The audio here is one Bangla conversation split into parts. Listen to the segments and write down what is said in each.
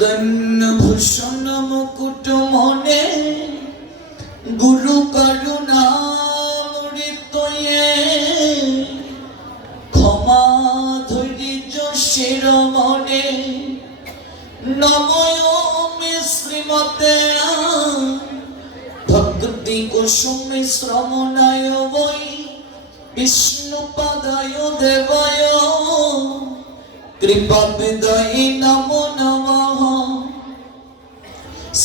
দৈন্যভূষণ মুকুট মনে গুরু করুণামৃতয়ে ক্ষমা ধৈর্য শিরোমণে নময় শ্রীমতে ভক্তি কুসুমে শ্রমণায় বৈ বিষ্ণুপদায় দেবায় কৃপা বিদয়ে নমো নমঃ।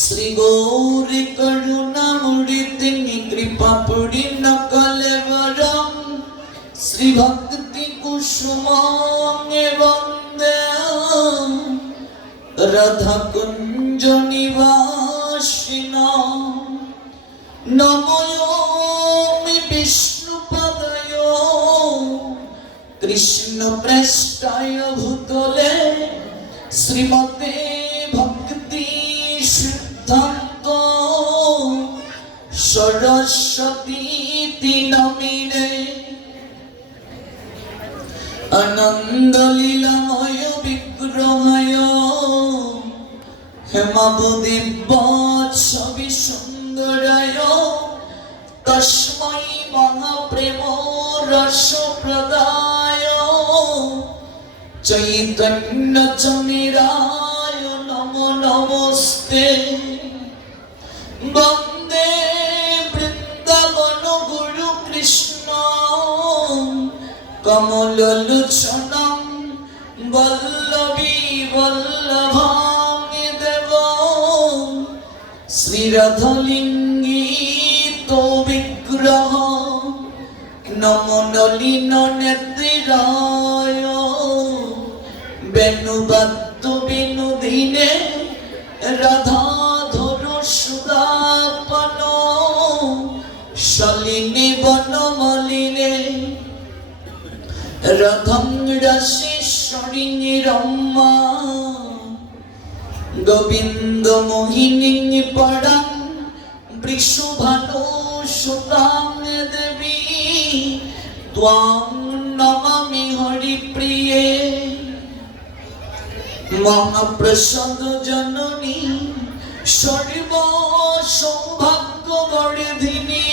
শ্রী গৌরী করুণামূর্তি কৃপা পূর্ণ কলেবরম শ্রী ভক্তি কুসুমং বন্দে রাধা কুঞ্জ নিবাসিনা নমোমি বিষ্ণুপদায় কৃষ্ণ প্রেষ্টায় ভূতলে শ্রীমতে ভক্তি সিদ্ধান্ত সরস্বতী নমিনে আনন্দ লীলাময় বিগ্রহায় হেমাবদিব্য ছবি সুন্দরায় তস্मै মহাপ্রেম রস প্রদায় চৈতন্য চমিরায় নমো নমস্তে। বন্দে বৃন্দাবন গুরু কৃষ্ণ কমল লোচনম বল্লভী বল্লভাং দেব শ্রীরাধলিঙ্গিত বিগ্রহ নমো নলিন নেত্রায় বেণুবাদ্য বিনোদিনে রাধাধর সুদাপন শলিনী বনমলিনে রথং রাশেশ্বরী রম্মা গোবিন্দ মোহিনী পরম বৃষভানু সুতাং দেবী ত্বাং নমামি হরিপ্রিয়ে মহাপ্রসাদ জননী সর্ব সৌভাগ্য বর্ধিনী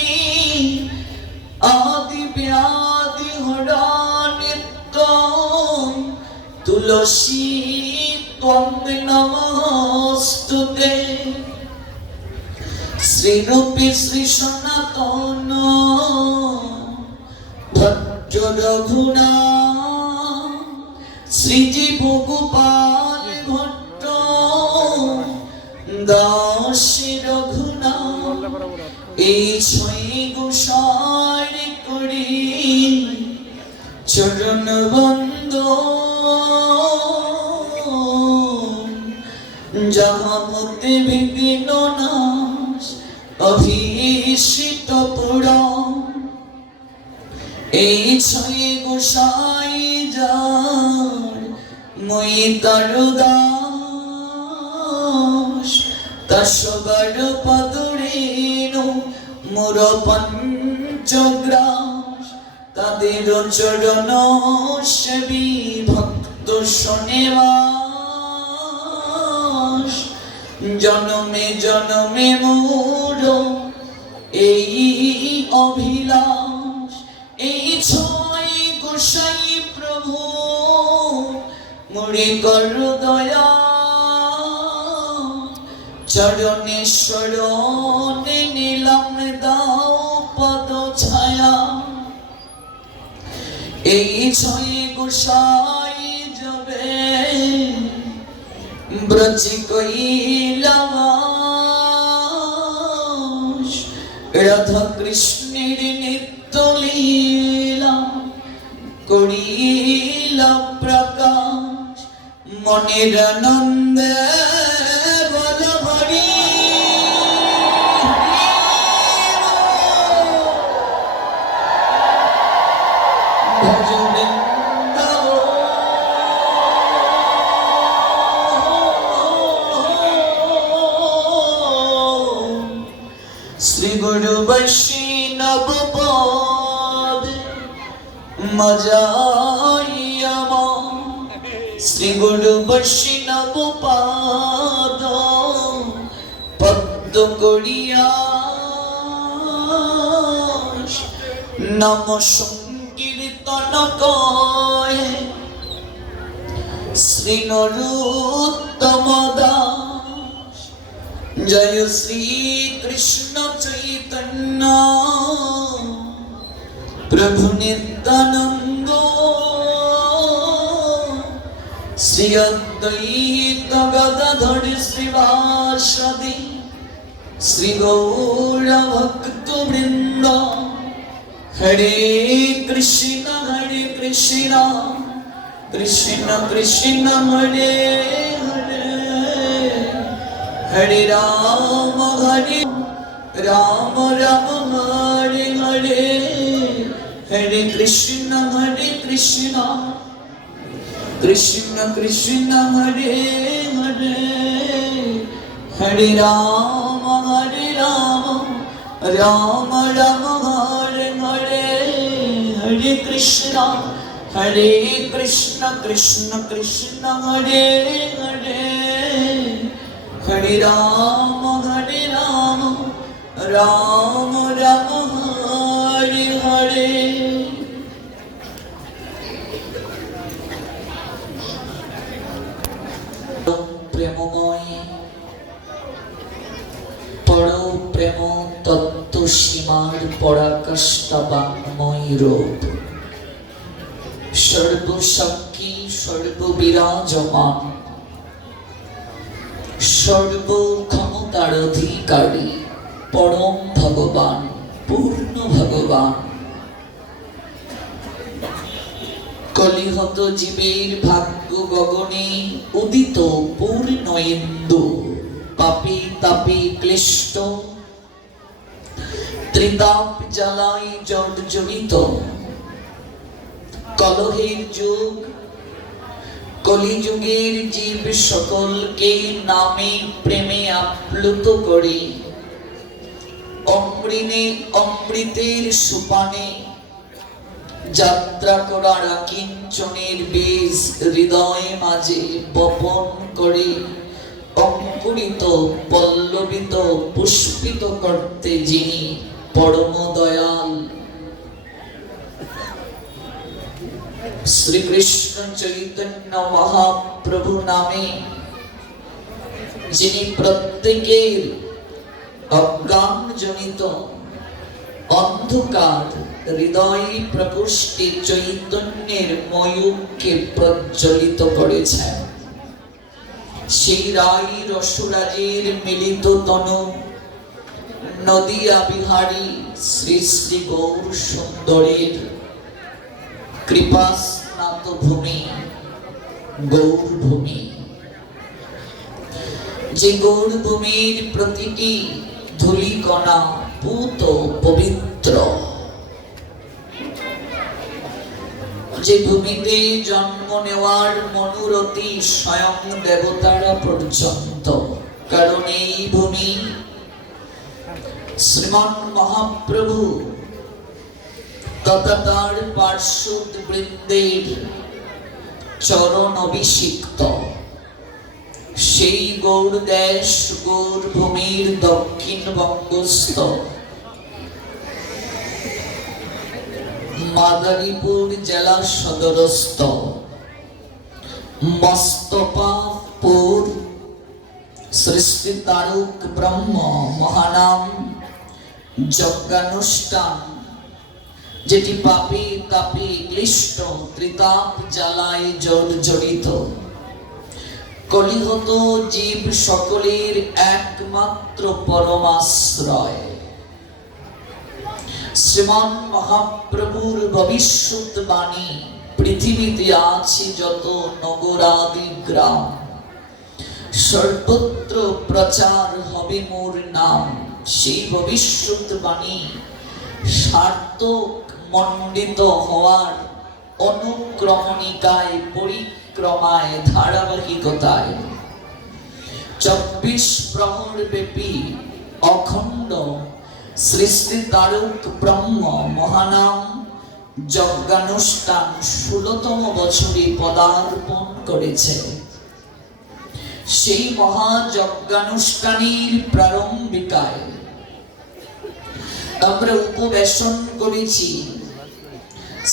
আদি ব্যাধি হরা নিত্য তুলসী ত্বং নমস্তুতে। শ্রীরূপে শ্রী সনাতন ভট্ট রঘুনাথ শ্রীজীব গোপাল ভট্ট দাস রঘুনাথ এই ছয় গোসাই করি চরণ বন্দ যাহা মতে বিঘ্ন নাশ অভীষিত পুরাণ এই ছয় গোসাই যার মই তার দাস তসবর পদরেণু মোর পঞ্চগ্রাস তাদের চরণ সেবী ভক্ত শোনেবাস জনমে জনমে মোর এই অভিলাষ এই ছয় গোসাই প্রভু মুড়ি কর দয়া চরণেশ্বর নিলাম দাও পদ ছায়া এই ছয় গোসাই যাবে ব্রজ কৈলাস রাধা কৃষ্ণের নিত্য লীলা করিলা প্রকাশ মনের আনন্দে বল হরি শ্রী গুরু বৈষ্ণব পদ মজাইয়া শ্রী গুরু বৈষ্ণব পাদ পদ্ম করিয়া নম সংকীর্তন কয় শ্রী নরোত্তম দাস জয় শ্রী কৃষ্ণ চৈতন্য প্রভু নিত্যানন্দ শ্রী অদ্বৈত গদাধর শ্রীবাসাদি শ্রী গৌর ভক্ত বৃন্দ হরে কৃষ্ণ কৃষ্ণ কৃষ্ণ হরে হরে হরে রাম রাম হরে হরে হরে কৃষ্ণ কৃষ্ণ কৃষ্ণ হরে হরে হরে রাম রাম হরে হরে হরে কৃষ্ণ কৃষ্ণ কৃষ্ণ হরে হরে হরে রাম রাম হরে হরে। প্রেমময় পরম প্রেম তত্ত্ব সীমার পরাকাষ্ঠা বাঙ্ময় রূপ সর্বসাক্ষী সর্ববিরাজমান সর্বক্ষমতার অধিকারী পরম ভগবান পূর্ণ ভগবান কলিহত জীবের ভাগ্য গগনে উদিত পূর্ণ ইন্দু পাপী তাপী ক্লিষ্ট ত্রিতাপ জ্বালাই জর্জরিত কলহের যুগ কলিযুগের জীব সকলকে নামে প্রেমে আপ্লুত করে অমৃতের সুপানে যাত্রা করার কিঞ্চনের বীজ হৃদয় মাঝে বপন করে অঙ্কুরিত পল্লবিত পুষ্পিত করতে যিনি পরম দয়াল শ্রীকৃষ্ণ চৈতন্য মহাপ্রভু নামে যিনি প্রত্যেকের অজ্ঞানজনিত অন্ধকার হৃদয় প্রকোষ্ঠে চৈতন্যের ময়ূরকে প্রজ্বলিত করেছেন সেই রাই রসরাজের মিলিত তনু নদিয়া বিহারী শ্রী শ্রী গৌর সুন্দরের কৃপা স্নাত ভূমি গৌর ভূমি যে গৌর ভূমির প্রতিটি ধূলিকণা পূত পবিত্র যে ভূমিতে জন্ম নেওয়ার মনোরথী স্বয়ং দেবতারা পর্যন্ত কারণ এই ভূমি শ্রীমান মহাপ্রভু তথা তার পার্শ্বদ বৃন্দের চরণ অভিষিক্ত সেই গৌর দেশ গৌর ভূমির দক্ষিণ বঙ্গস্থ মাদারীপুর জেলা সদরস্থ মস্তপাপুর সৃষ্টি তারক ব্রহ্ম মহানাম যজ্ঞানুষ্ঠান যেটি পাপী তাপী ক্লিষ্ট ত্রিতাপ জ্বালায় জর্জরিত কলিহত জীব সকলের একমাত্র পরমাশ্রয় শ্রীমান মহাপ্রভুর ভবিষ্যৎবাণী পৃথিবীতে আছে যত নগরাদি গ্রাম সর্বত্র প্রচার হবে মোর নাম সেই ভবিষ্যৎবাণী সার্থক মণ্ডিত হওয়ার অনুক্রমণিকায় পরিক্রমায় ধারাবাহিকতায় 24 প্রহর ব্যাপী অখণ্ড সৃষ্টি তারক ব্রহ্ম মহানাম যজ্ঞানুষ্ঠান 16তম বছরে পদার্পণ করেছে। সেই মহাযজ্ঞানুষ্ঠানের প্রারম্ভিকায় আমরা উপবেশন করেছি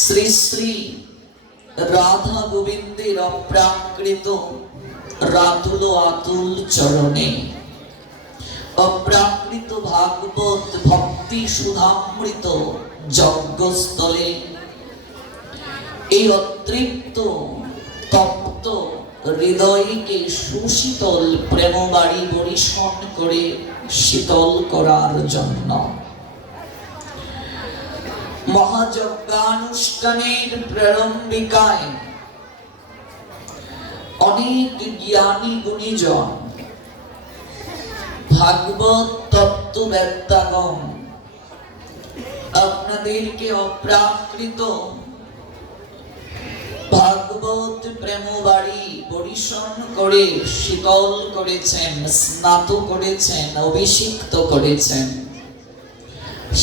শ্রী শ্রী রাধা গোবিন্দের অপ্রাকৃত রাতুল আতুল চরণে। অপ্রাকৃত ভাগবত ভক্তি সুধামৃত যজ্ঞস্থলে এই অতৃপ্ত তপ্ত হৃদয়কে সুশীতল প্রেমবাড়ি বরিশন করে শীতল করার জন্য মহাযজ্ঞানুষ্ঠানের প্রারম্ভিকায় অনেক জ্ঞানী গুণীজন ভাগবত তত্ত্ববেত্তাগণ আপনাদেরকে অপ্রাকৃত ভাগবত প্রেমবাড়ি বরিশন করে শীতল করেছেন, স্নাত করেছেন, অভিষিক্ত করেছেন।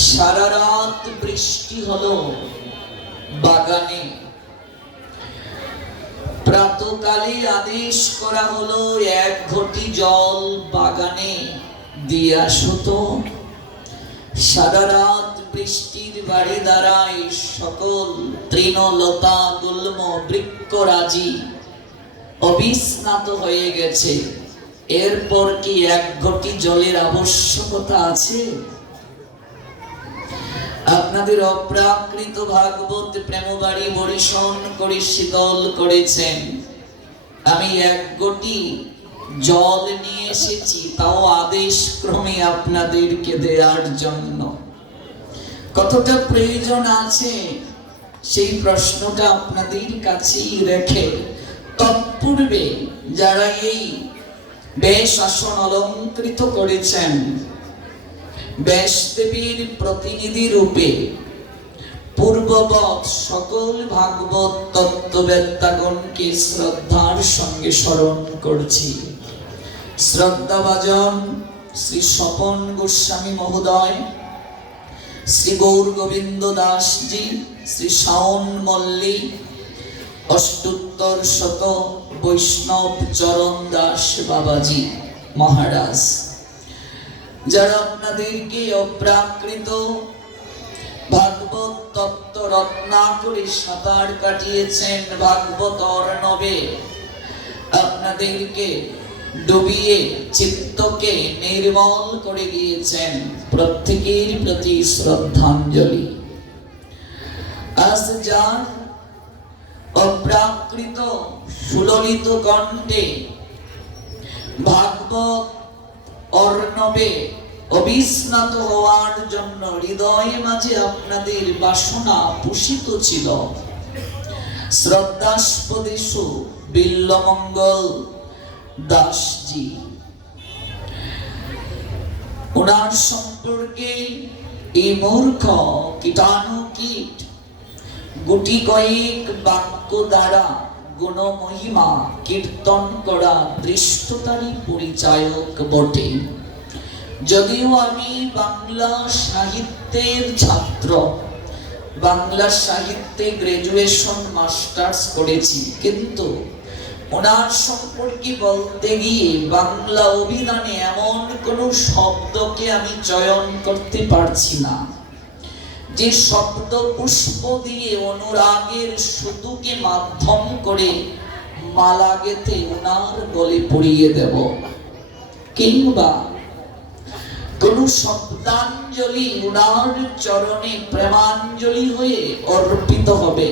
সারা রাত বৃষ্টি হলো বাগানে। প্রাতকালে আদেশ করা হলো 1 ঘটি জল বাগানে দিয়ে আসতো। সারা রাত বৃষ্টির বাড়ি দ্বারায় সকল তৃণলতা গুল্ম বৃক্ষরাজি অবিস্নাত হয়ে গেছে। এরপর কি 1 ঘটি জলের আবশ্যকতা আছে? আপনাদের অপ্রাকৃত ভাগবত প্রেমবাড়ি বরিশন করে শীতল করেছেন। আমি 1 ঘটি জল নিয়ে এসেছি, তাও আদেশ ক্রমে আপনাদেরকে দেওয়ার জন্য। কতটা প্রয়োজন আছে সেই প্রশ্নটা আপনাদের কাছেই রেখে তৎপূর্বে যারা এই বেশ আসন অলঙ্কৃত করেছেন ব্যাসদেবীর প্রতিনিধি রূপে পূর্ববৎ সকল ভাগবত তত্ত্ববেত্তাগণকে শ্রদ্ধার সঙ্গে স্মরণ করছি। শ্রদ্ধাভাজন শ্রী স্বপন গোস্বামী মহোদয়, শ্রী গৌর গোবিন্দ দাসজি, শ্রী শাওন মল্লিক, অষ্টোত্তর শত বৈষ্ণব চরণ দাস বাবাজি মহারাজ, যারা আপনাদেরকে অপ্রাকৃত ভাগবত তত্ত্ব রত্নাকরে সাঁতার কাটিয়েছেন, ভাগবত অর্ণবে আপনাদেরকে ডুবিয়ে চিত্তকে নির্মল করে দিয়েছেন, প্রত্যেকের প্রতি শ্রদ্ধাঞ্জলি। আজ যার অপ্রাকৃত সুললিত কণ্ঠে ভাগবত অর্ণবে অবিস্নাত হওয়ার জন্য হৃদয়ে মাঝে আপনাদের বাসনা পুষিত ছিল, শ্রদ্ধাস্পদেশু বিল্লমঙ্গল দাসজি, ওনার সম্পর্কে এই মূর্খ কীটাণু কীট গুটি কয়েক বাক্য দ্বারা গুণ মহিমা কীর্তন করা দৃষ্টতারই পরিচায়ক বটে। যদিও আমি বাংলা সাহিত্যের ছাত্র, বাংলা সাহিত্যে গ্রাজুয়েশন মাস্টার্স করেছি, কিন্তু ওনার সম্পর্কে বলতে গিয়ে বাংলা অভিধানে এমন কোন শব্দকে আমি চয়ন করতে পারছি না যে শব্দ পুষ্প দিয়ে অনুরাগের সুতুকে মাধ্যম করে মালা গেঁথে ওনার গলে পরিয়ে দেব, কিংবা কোন শব্দাঞ্জলি ওনার চরণে প্রেমাঞ্জলি হয়ে অর্পিত হবে,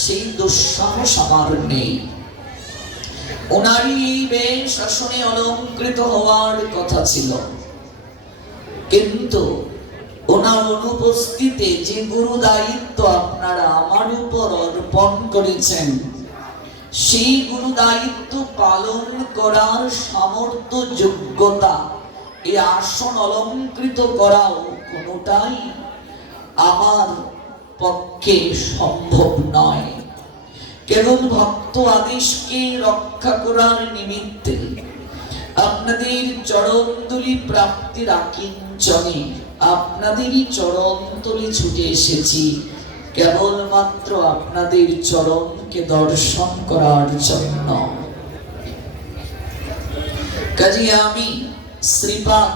সেই দুঃসাহস আমার নেই। ওনারই এই বেশ আসনে অলঙ্কৃত হওয়ার কথা ছিল, কিন্তু ওনার অনুপস্থিতিতে যে গুরু দায়িত্ব আপনারা আমার উপর অর্পণ করেছেন, সেই গুরু দায়িত্ব পালন করার সামর্থ্য যোগ্যতা এই আসন অলঙ্কৃত করাও কোনোটাই আমার পক্ষে সম্ভব নয়। কেবল ভক্ত আদেশকে রক্ষা করার নিমিত্তে আপনাদের চরণধুলি প্রাপ্তির আকিঞ্চনে আপনাদেরই চরণতলে ছুটে এসেছি। কেবলমাত্র আপনাদের চরণকে দর্শন করার জন্য। কাজে আমি শ্রীপাদ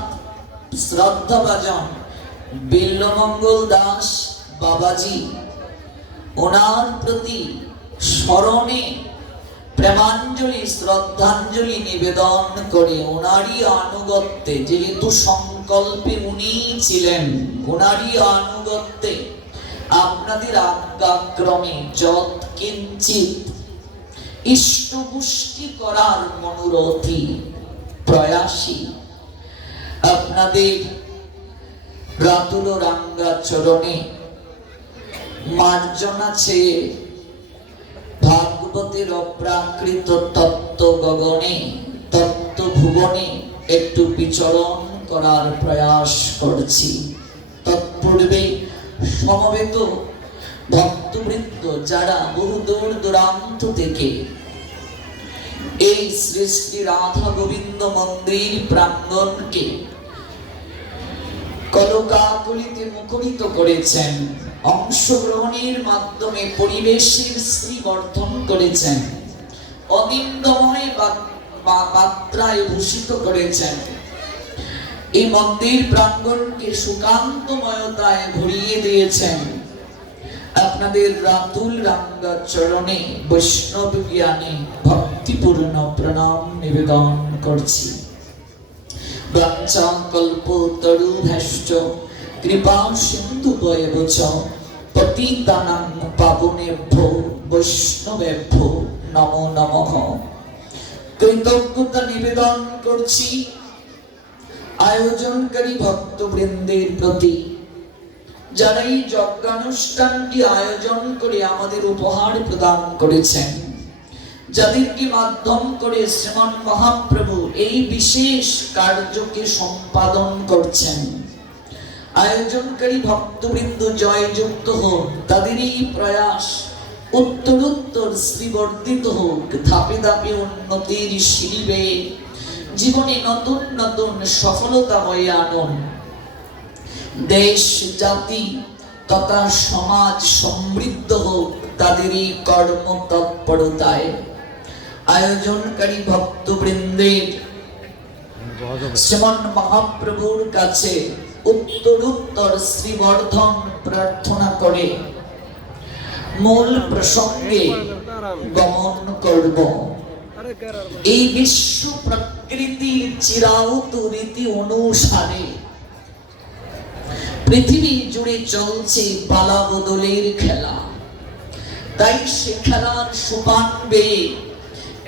শ্রদ্ধাভাজন বিল্বমঙ্গল দাস বাবাজি ওনার প্রতি স্মরণে প্রেমাঞ্জলি শ্রদ্ধাঞ্জলি নিবেদন করে ওনারই আনুগত্যে, যেহেতু সংকল্পে উনি ছিলেন, ওনারই আনুগত্যে আপনাদের আজ্ঞাক্রমে যৎ কিঞ্চিৎ ইষ্টপুষ্টি করার মনোরথী প্রয়াসী আপনাদের রাতুল রাঙ্গা চরণে মার্জনা চেয়ে ভাগবতের অপ্রাকৃত তত্ত্ব গগনে তত্ত্ব ভুবনে একটু বিচরণ করার প্রয়াস করছি। তৎপূর্বে সমবেত ভক্তবৃন্দ যারা বহু দূর দূরান্ত থেকে এই শ্রী শ্রী রাধা গোবিন্দ মন্দির প্রাঙ্গণকে কলকাকলিতে মুখরিত করেছেন, অংশগ্রহণের মাধ্যমে পরিবেশের শ্রীবর্ধন করেছেন, অনিন্দময় মাত্রায় ভূষিত করেছেন, এই মন্দির প্রাঙ্গণকে সুকান্তময়তায় ভরিয়ে দিয়েছেন। আপনাদের রাতুল রাঙ্গা চরণে বৈষ্ণব জ্ঞানে ভক্তিপূর্ণ প্রণাম নিবেদন করছি। কল্পতরুভ্যশ্চ কৃপা সিন্ধুভৈব চ পতিতানাং পাবনেভ্যো বৈষ্ণবেভ্যো নমো নমঃ। কৃতজ্ঞতা নিবেদন করছি আয়োজনকারী ভক্তবৃন্দের প্রতি, যারা এই যজ্ঞানুষ্ঠানটি আয়োজন করে আমাদের উপহার প্রদান করেছেন, যাদেরকে মাধ্যম করে শ্রীমন মহাপ্রভু এই বিশেষ কার্যকে সম্পাদন করছেন। আয়োজনকারী ভক্তবৃন্দ জয়যুক্ত হোক, তাদের এই প্রয়াস উত্তরোত্তর শ্রীবর্ধিত হোক, ধাপে ধাপে উন্নতির সিঁড়ি বেয়ে জীবনে নতুন নতুন সফলতা হয়ে আনুন। দেশ জাতি তথা সমাজ সমৃদ্ধ হোক তাদের এই কর্ম তৎপরতায়। আয়োজনকারী ভক্তবৃন্দের শ্রীমন মহাপ্রভুর কাছে উত্তরোত্তর শ্রীবর্ধন প্রার্থনা করে মূল প্রসঙ্গে গমন করব। এই বিশ্ব প্রকৃতির চিরায়ত রীতি অনুসারে পৃথিবী জুড়ে চলছে পালা বদলের খেলা। তাই সে খেলার সোপান বেয়ে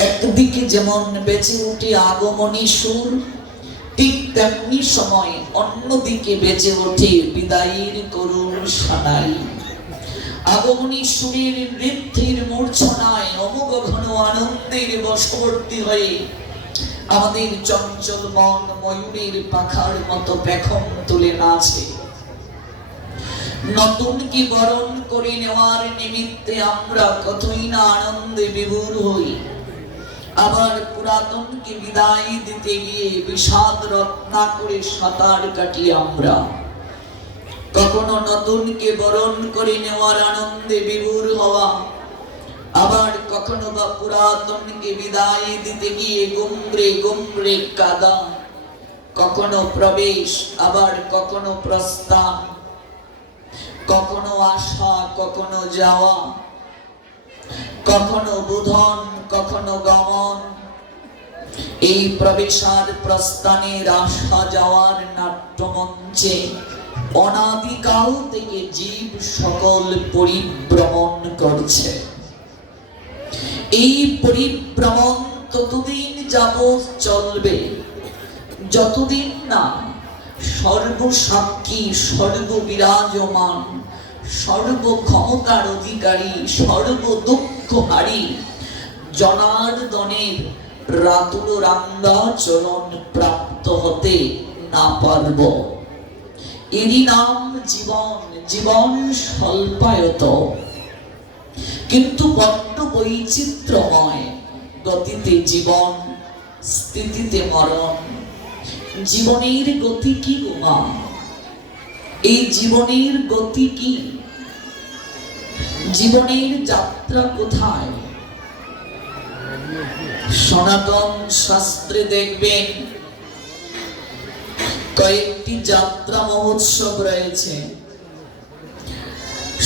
একদিকে যেমন বেঁচে উঠে আগমনী সুর, ঠিক তেমনি সময় অন্যদিকে বেঁচে ওঠে বিদায়ের করুণ সানাই। আগমনী সুরের নৃত্যের মূর্ছনায় অমোঘ ঘন আনন্দের বশবর্তী হয়ে আমাদের চঞ্চল মন ময়ূরের পাখার মতো পেখম তুলে নাচে। নতুনকে বরণ করে নেওয়ার নিমিত্তে আমরা কতই না আনন্দে বিভোর হই, আবার পুরাতনকে বিদায় দিতে গিয়ে বিষাদ রত্না করে সাঁতার কাটি আমরা। কখনো নতুনকে বরণ করে নেওয়ার আনন্দে বিভোর হওয়া, আবার কখনো বা পুরাতনকে বিদায় দিতে গিয়ে গুমরে গুমরে কাদা। কখনো প্রবেশ, আবার কখনো প্রস্থান, কখনো আসা কখনো যাওয়া, কখনো বোধন কখনো গমন। এই প্রবেশার প্রস্থানের আসা যাওয়ার নাট্যমঞ্চে অনাদিকাল থেকে জীব সকল পরিভ্রমণ করছে। এই পরিভ্রমণ ততদিন যাবৎ চলবে যতদিন না সর্বসাক্ষী সর্ববিরাজমান সর্বক্ষমতার অধিকারী সর্বদুঃখহারী জনার্দনের রাতুল রাঙ্গা চরণ প্রাপ্ত হতে না পারব। এরই নাম জীবন। জীবন স্বল্পায়ত কিন্তু বড্ড বৈচিত্র্যময়। গতিতে জীবন, স্থিতিতে মরণ। জীবনের গতি কি গোমা? এই জীবনের গতি কি? জীবনের যাত্রা কোথায়? সনাতন শাস্ত্রে দেখবেন কয়েকটি যাত্রা মহোৎসব রয়েছে।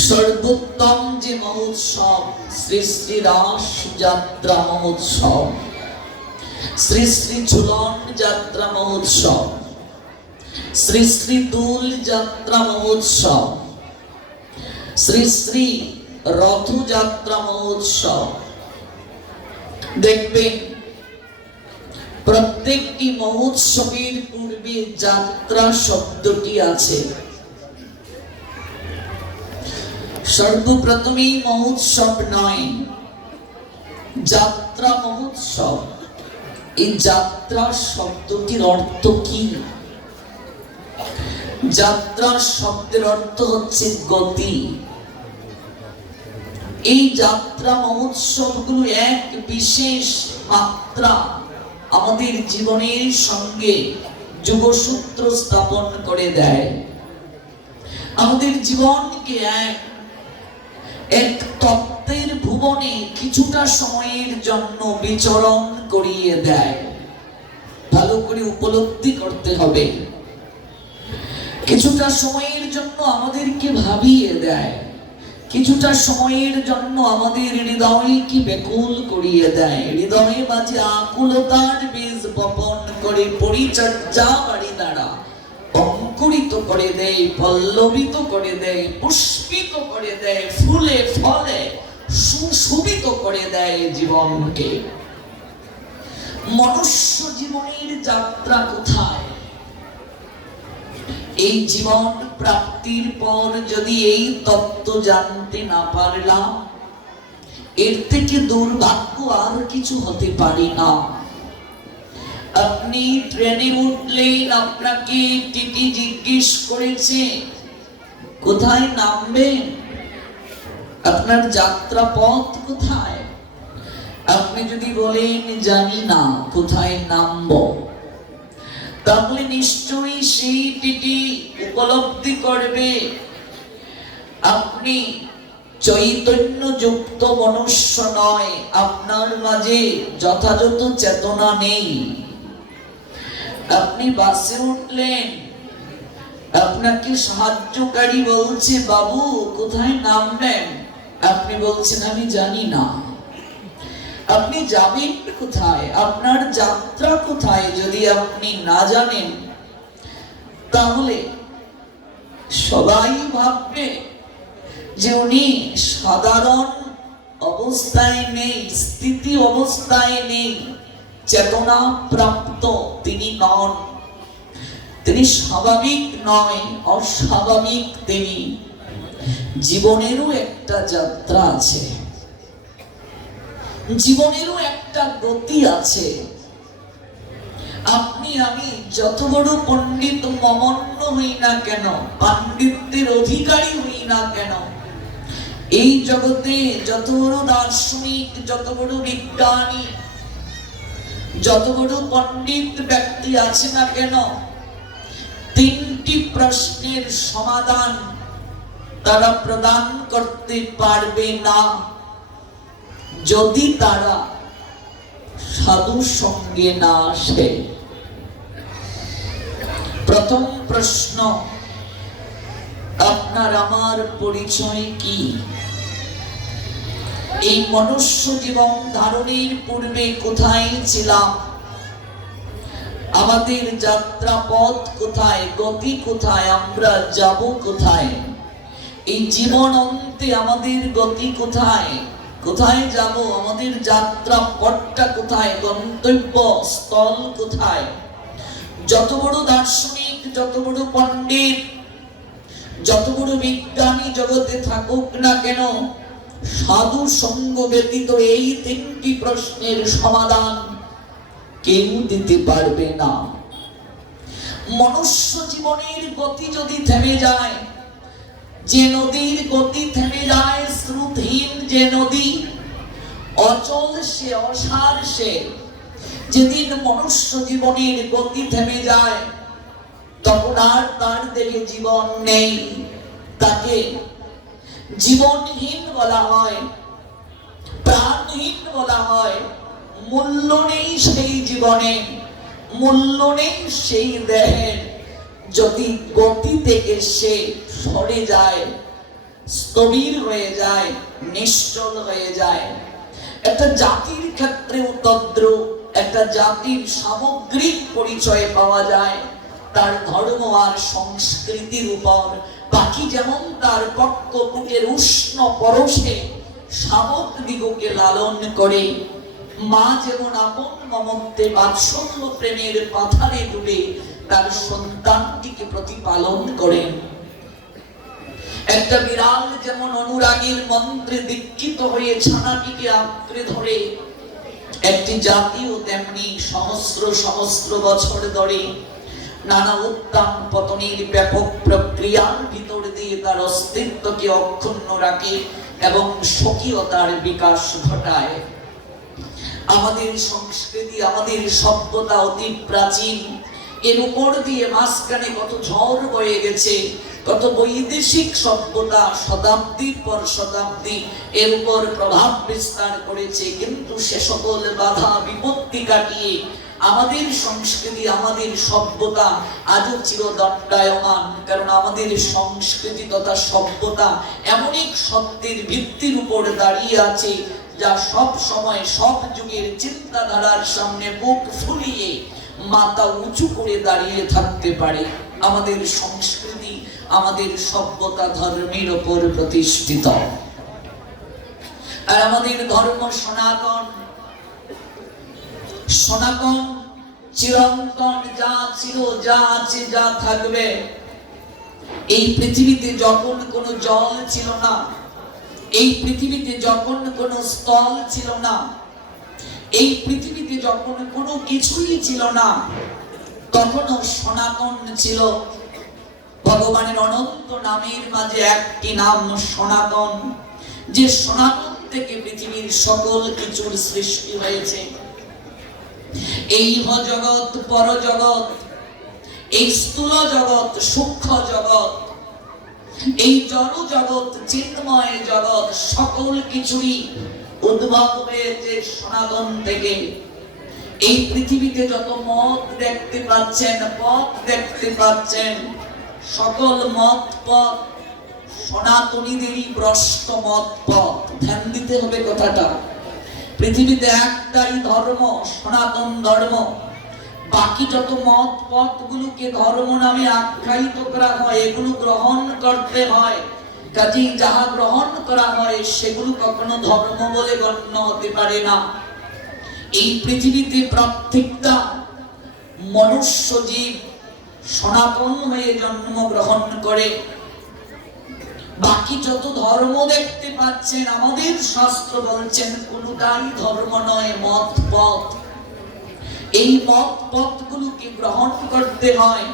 সর্বোত্তম যে মহোৎসব শ্রী শ্রী রাস যাত্রা মহোৎসব, শ্রী শ্রী ঝুলন যাত্রা মহোৎসব, শ্রী শ্রী দোল যাত্রা মহোৎসব, শ্রী শ্রী রথযাত্রা মহোৎসব। দেখবেন প্রত্যেকটি মহোৎসবের পূর্বে যাত্রা শব্দটি আছে। সর্বপ্রথমেই মহোৎসব নয়, যাত্রা মহোৎসব। এই যাত্রা শব্দটির অর্থ কি? যাত্রা শব্দের অর্থ হচ্ছে গতি। এই যাত্রা মহোৎসবগুলো এক বিশেষ মাত্রা আমাদের জীবনের সঙ্গে যোগসূত্র স্থাপন করে দেয়। আমাদের জীবনকে এক তত্ত্বের ভুবনে কিছুটা সময়ের জন্য বিচরণ করিয়ে দেয়। ভালো করে উপলব্ধি করতে হবে। কিছুটা সময়ের জন্য আমাদেরকে ভাবিয়ে দেয়, কিছুটা সময়ের জন্য আমাদের হৃদয়কে ব্যাকুল করিয়ে দেয়। হৃদয়ে মাঝে আকুলতার বীজ বপন করে পরিচর্যা বাড়ি দ্বারা অঙ্কুরিত করে দেয়, পল্লবিত করে দেয়, পুষ্পিত করে দেয়, ফুলে ফলে সুশোভিত করে দেয় জীবনকে। মনুষ্য জীবনের যাত্রা কোথায়? এই জীবন প্রাপ্তির পর যদি এই তত্ত্ব জানতে না পারলাম, এর থেকে দুর্ভাগ্য আর কিছু হতে পারে না। আপনি ট্রেনে উঠলেন, আপনাকে টিটি জিজ্ঞেস করেছে কোথায় নামবেন, আপনার যাত্রা পথ কোথায়। আপনি যদি বলেন জানি না কোথায় নামবো, তাহলে নিশ্চয়ই সেই টিটি উপলব্ধি করবে আপনি চৈতন্য যুক্ত মনুষ্য নয়, আপনার মাঝে যথাযথ চেতনা নেই। আপনি বাসে উঠলেন, আপনাকে সাহায্যকারী বলছে বাবু কোথায় নামবেন, আপনি বলছেন আমি জানি না। আপনি যাবেন কোথায়, আপনার যাত্রা কোথায় যদি আপনি না জানেন, তাহলে সবাই ভাববে যে উনি সাধারণ অবস্থায় নেই, স্থিতি অবস্থায় নেই, চেতনা প্রাপ্ত তিনি নন, তিনি স্বাভাবিক নয়, অস্বাভাবিক তিনি। জীবনেরও একটা যাত্রা আছে, জীবনেরও একটা গতি আছে। আপনি আমি যত বড় পণ্ডিত মমন্ন হই না কেন, পাণ্ডিত্যের অধিকারী হই না কেন, এই জগতে যত বড় দার্শনিক, যত বড় বিজ্ঞানী, যত বড় পণ্ডিত ব্যক্তি আছে না কেন, তিনটি প্রশ্নের সমাধান তারা প্রদান করতে পারবে না যদি তারা সাধুর সঙ্গে না আসে। প্রথম প্রশ্ন, আপনার আমার পরিচয় কি? এই মনুষ্য জীবন ধারণের পূর্বে কোথায় ছিলাম? আমাদের যাত্রা পথ কোথায়, গতি কোথায়, আমরা যাব কোথায়? এই জীবন অন্তে আমাদের গতি কোথায়, কোথায় যাব, আমাদের যাত্রা পথটা কোথায়, গন্তব্য স্থল কোথায়? যত বড় দার্শনিক, যত বড় পণ্ডিত, যত বড় বিজ্ঞানী জগতে থাকুক না কেন, সাধু সঙ্গ ব্যতীত এই তিনটি প্রশ্নের সমাধান কেউ দিতে পারবে না। মনুষ্য জীবনের গতি যদি থেমে যায়, যে নদীর গতি থেমে যায়, স্রোতহীন যে নদী, অচল সে, অসার সে, যেদিন মনুষ্য জীবনের গতি থেমে যায় তখন আর তার দেহে জীবন নেই। তাকে জীবনহীন বলা হয়, প্রাণহীন বলা হয়। মূল্য নেই সেই জীবনে, মূল্য নেই সেই দেহের, যদি গতি থেকে সে সরে যায়, স্থবির হয়ে যায়, নিশ্চল হয়ে যায়। একটা জাতির ক্ষেত্রে তদ্রূপ, একটা জাতির সামগ্রিক পরিচয় পাওয়া যায় তার ধর্ম আর সংস্কৃতির উপর। পাখি যেমন তার পক্কপুটের উষ্ণ পরশে শাবক দিগকে লালন করে, মা যেমন আপন মমত্বে বাৎসল্য প্রেমের পাথারে ডুবে তার সন্তানটিকে প্রতিপালন করেন। একটা বিড়াল যেমন অনুরাগীর মন্ত্রে দীক্ষিত হয়ে ছানাটিকে আঁকড়ে ধরে, একটি জাতিও তেমনি সহস্র সহস্র বছর ধরে নানা উত্থান পতনের ব্যাপক প্রক্রিয়ার ভিতর দিয়ে তার অস্তিত্বকে অক্ষুণ্ণ রাখে এবং স্বকীয়তার বিকাশ ঘটায়। আমাদের সংস্কৃতি, আমাদের সভ্যতা অতি প্রাচীন। এর উপর দিয়ে মাঝখানে কত ঝড় বয়ে গেছে, কত বৈদেশিক সভ্যতা শতাব্দীর পর শতাব্দী এর উপর প্রভাব বিস্তার করেছে, কিন্তু সে সকল বাধা বিপত্তি কাটিয়ে আমাদের সংস্কৃতি, আমাদের সভ্যতা আজও চিরদণ্ডায়মান। কারণ আমাদের সংস্কৃতি তথা সভ্যতা এমন এক সত্যের ভিত্তির উপর দাঁড়িয়ে আছে যা সব সময় সব যুগের চিন্তাধারার সামনে বুক ফুলিয়ে মাথা উঁচু করে দাঁড়িয়ে থাকতে পারে। আমাদের সংস্কৃতি, আমাদের সভ্যতা ধর্মের উপর প্রতিষ্ঠিত। আর আমাদের ধর্ম সনাতন, সনাতন চিরন্তন, যা ছিল, যা আছে, যা থাকবে। এই পৃথিবীতে যখন কোনো জল ছিল না, এই পৃথিবীতে যখন কোনো স্থল ছিল না, এই পৃথিবীতে যখন কোনো কিছুই ছিল না, তখনও সনাতন ছিল। ভগবানের অনন্ত নামের মাঝে একটি নাম সনাতন, যে সনাতন থেকে পৃথিবীর সকল কিছুর সৃষ্টি হয়েছে। এই জগৎ, পরজগৎ, এই স্থূল জগৎ, সূক্ষ্ম জগৎ, এই জড় জগৎ, চিন্ময় জগৎ, সকল কিছুরই উদ্ভব হয়েছে সনাতন থেকে। এই পৃথিবীতে যত মত দেখতে পাচ্ছেন, পথ দেখতে পাচ্ছেন, সকল মত পথ সনাতনীদেরই ভ্রষ্ট মত পথ। ধ্যান দিতে হবে কথাটা। পৃথিবীতে একটাই ধর্ম, সনাতন ধর্ম। বাকি যত মত পথগুলোকে ধর্ম নামে আখ্যায়িত করা হয়, এগুলো গ্রহণ করতে হয়। কাজেই যাহা গ্রহণ করা হয় সেগুলো কখনো ধর্ম বলে গণ্য হতে পারে না। এই পৃথিবীতে প্রত্যেকটা মনুষ্য জীব সনাতন হয়ে জন্মগ্রহণ করে। বাকি যত ধর্ম দেখতে পাচ্ছেন, আমাদের শাস্ত্র বলছেন কোনটাই ধর্ম নয়, মত পথ। এই মত পথগুলোকে গ্রহণ করতে হয়।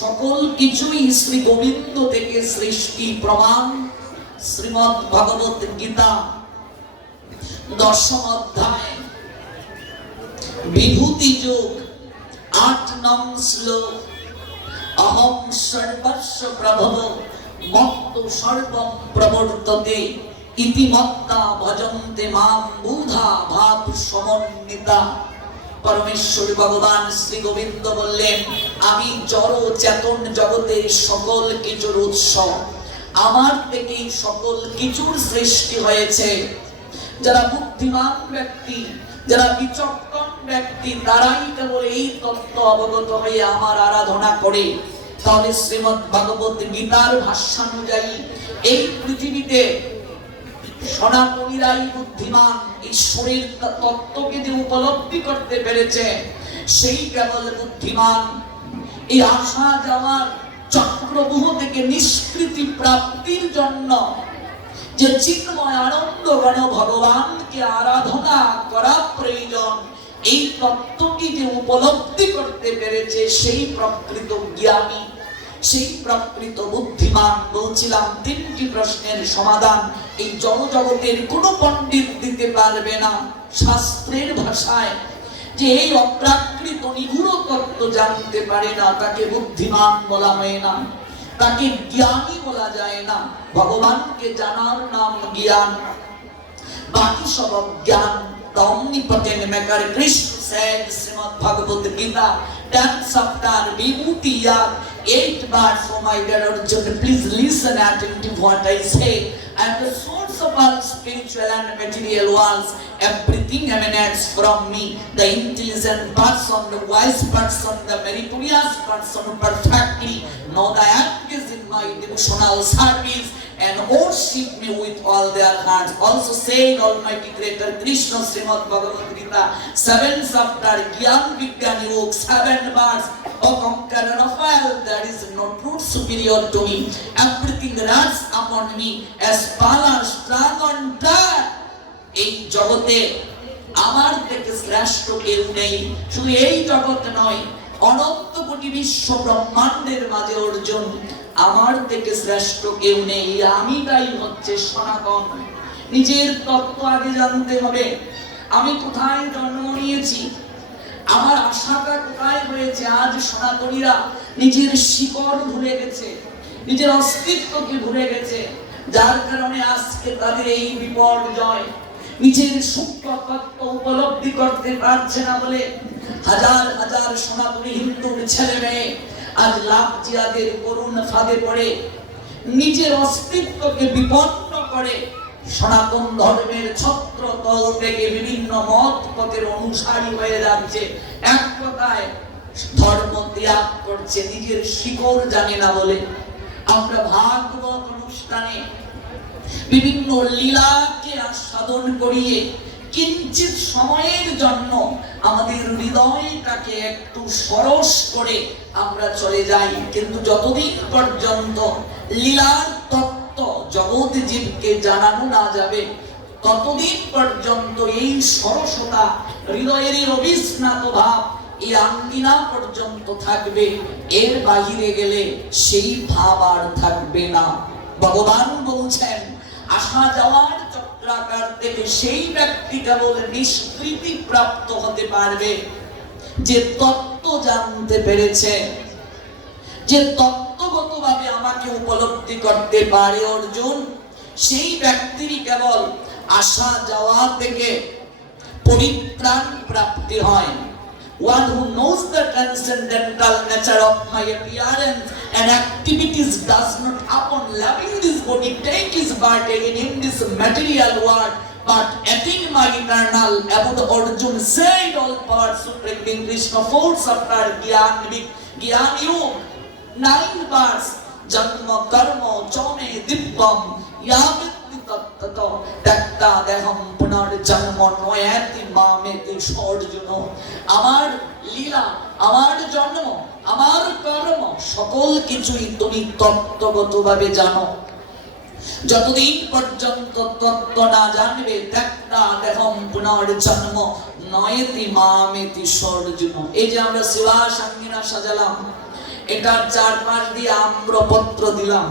সকল কিছুই শ্রী গোবিন্দ থেকে সৃষ্টি। প্রমাণ শ্রীমদ্ ভগবত গীতা 10ম অধ্যায় বিভূতি যোগ 8 নং শ্লোক। অহং সর্বস্ব প্রভব মত্ত সর্বং প্রবর্ততে ইতি মত্তা ভজন্তে মাম বুধা ভাব সমন্বিতা। পরমেশ্বর ভগবান শ্রী গোবিন্দ বললেন, আমি জড় চেতন জগতের সকল কিছুর উৎস, আমার থেকেই সকল কিছুর সৃষ্টি হয়েছে। যারা বুদ্ধিমান ব্যক্তি, যারা বিচক্ষণ ব্যক্তি, তারাই কেবল এই তত্ত্ব অবগত হয়ে আমার আরাধনা করে। তাহলে শ্রীমদ্ ভাগবত গীতার ভাষ্যানুযায়ী এই পৃথিবীতে সনাতনীরাই বুদ্ধিমান। ঈশ্বরের তত্ত্বকে যে উপলব্ধি করতে পেরেছে সেই কেবল বুদ্ধিমান। এই আসা যাওয়ার চক্রবুহ থেকে নিষ্কৃতি প্রাপ্তির জন্য যে চিন্ময় আনন্দ গণ ভগবানকে আরাধনা করা প্রয়োজন, এই তত্ত্বটি যে উপলব্ধি করতে পেরেছে সেই প্রকৃত জ্ঞানী, সেই প্রকৃত বুদ্ধিমান। বলছিলাম 3টি প্রশ্নের সমাধান এই জড়জগতের কোনো পণ্ডিত দিতে পারবে না। শাস্ত্রের ভাষায় যে এই অপ্রাকৃত নিগূঢ় তত্ত্ব জানতে পারে না, তাকে বুদ্ধিমান বলা হয় না। তাকে জ্ঞানী বলা যায় না। ভগবানকে জানার নাম জ্ঞান, বাকি সব জ্ঞান। The omnipotent maker Krishna said, Srimad Bhagavad Gita, 10th chapter, Vibhuti Yag, 8 verse. Oh my dear Arjuna, please listen attentive what I say. I am the source of all spiritual and material worlds. Everything emanates from me. The intelligent person, the wise person, the meritorious person perfectly know the act is in my devotional service and worship me with all their hearts. Also said Almighty Creator Krishna, Srimad Bhagavad Gita, 7th chapter, Gyan Vigyan Yog, 7 verse. O conqueror of all, there is no truth superior to me. Everything rests upon me as power strong on that. এই জগতে আমার থেকে শ্রেষ্ঠ কেউ নেই। শুধু এই জগৎ নয়, অনন্ত কোটি বিশ্ব ব্রহ্মাণ্ডের মাঝে অর্জুন আমার থেকে শ্রেষ্ঠ কেউ নেই। আমিটাই হচ্ছে সনাতন। নিজের তত্ত্ব আগে জানতে হবে। আমি কোথায় জন্ম নিয়েছি, আমার আশাটা কোথায় হয়েছে। আজ সনাতনীরা নিজের শিকড় ভুলে গেছে, নিজের অস্তিত্বকে ভুলে গেছে, যার কারণে আজকে তাদের এই বিপর্যয়। নিজের সূক্ষ্ম তত্ত্ব উপলব্ধি করতে পারছে না বলে হাজার হাজার সনাতনী হিন্দুর ছেলে মেয়ে আজ লাভ জিয়াদের করুণ ফাঁদে পড়ে নিজের অস্তিত্বকে বিপন্ন করে সনাতন ধর্মের ছত্রতল থেকে বিভিন্ন মত পথের অনুসারী হয়ে যাচ্ছে। এক কথায় ধর্ম ত্যাগ করছে, নিজের শিকড় জানে না বলে। আমরা ভাগবত অনুষ্ঠানে বিভিন্ন লীলাকে আস্বাদন করিয়ে কিঞ্চিত সময়ের জন্য আমাদের হৃদয়টাকে একটু সরস করে আমরা চলে যাই, কিন্তু যতদিন পর্যন্ত লীলার তত্ত্ব জগৎ জীবকে জানানো না যাবে ততদিন পর্যন্ত এই সরসতা, হৃদয়ের অবিস্নাত ভাব এই আঙ্গিনা পর্যন্ত থাকবে। এর বাহিরে গেলে সেই ভাব আর থাকবে না। ভগবান বলছেন, আসা যাওয়ার চক্রাকার থেকে সেই ব্যক্তি কেবল নিষ্কৃতি প্রাপ্ত হতে পারবে যে তত্ত্ব জানতে পেরেছে, যে তত্ত্বগতভাবে আমাকে উপলব্ধি করতে পারে। অর্জুন, সেই ব্যক্তিরই কেবল আসা যাওয়া থেকে পরিত্রাণ প্রাপ্তি হয়। One who knows the transcendental nature of my appearance and activities does not upon loving this body take his birth again in this material world, but attain my eternal abode. Arjun said, all powers supreme being Krishna, 4th chapter, Gyan Yog, 9 verse, Janma Karma Chome Dibbam Yamiti Tattato Dakta Deham Punar Janma Noyati Mameti Arjuna, আমার লীলা, আমার জন্ম, আমার কর্ম সকল কিছুই তুমি তত্ত্বগতভাবে জানো। যতদিন পর্যন্ত তত্ত্ব না জানবে দেখা দেহম পুনর্জন্ম নয়তি মামেতি সর্জুন। এই যে আমরা সেবা সাঙ্গিনা সাজালাম, এটার চারপাশ দিয়ে আম্রপত্র দিলাম।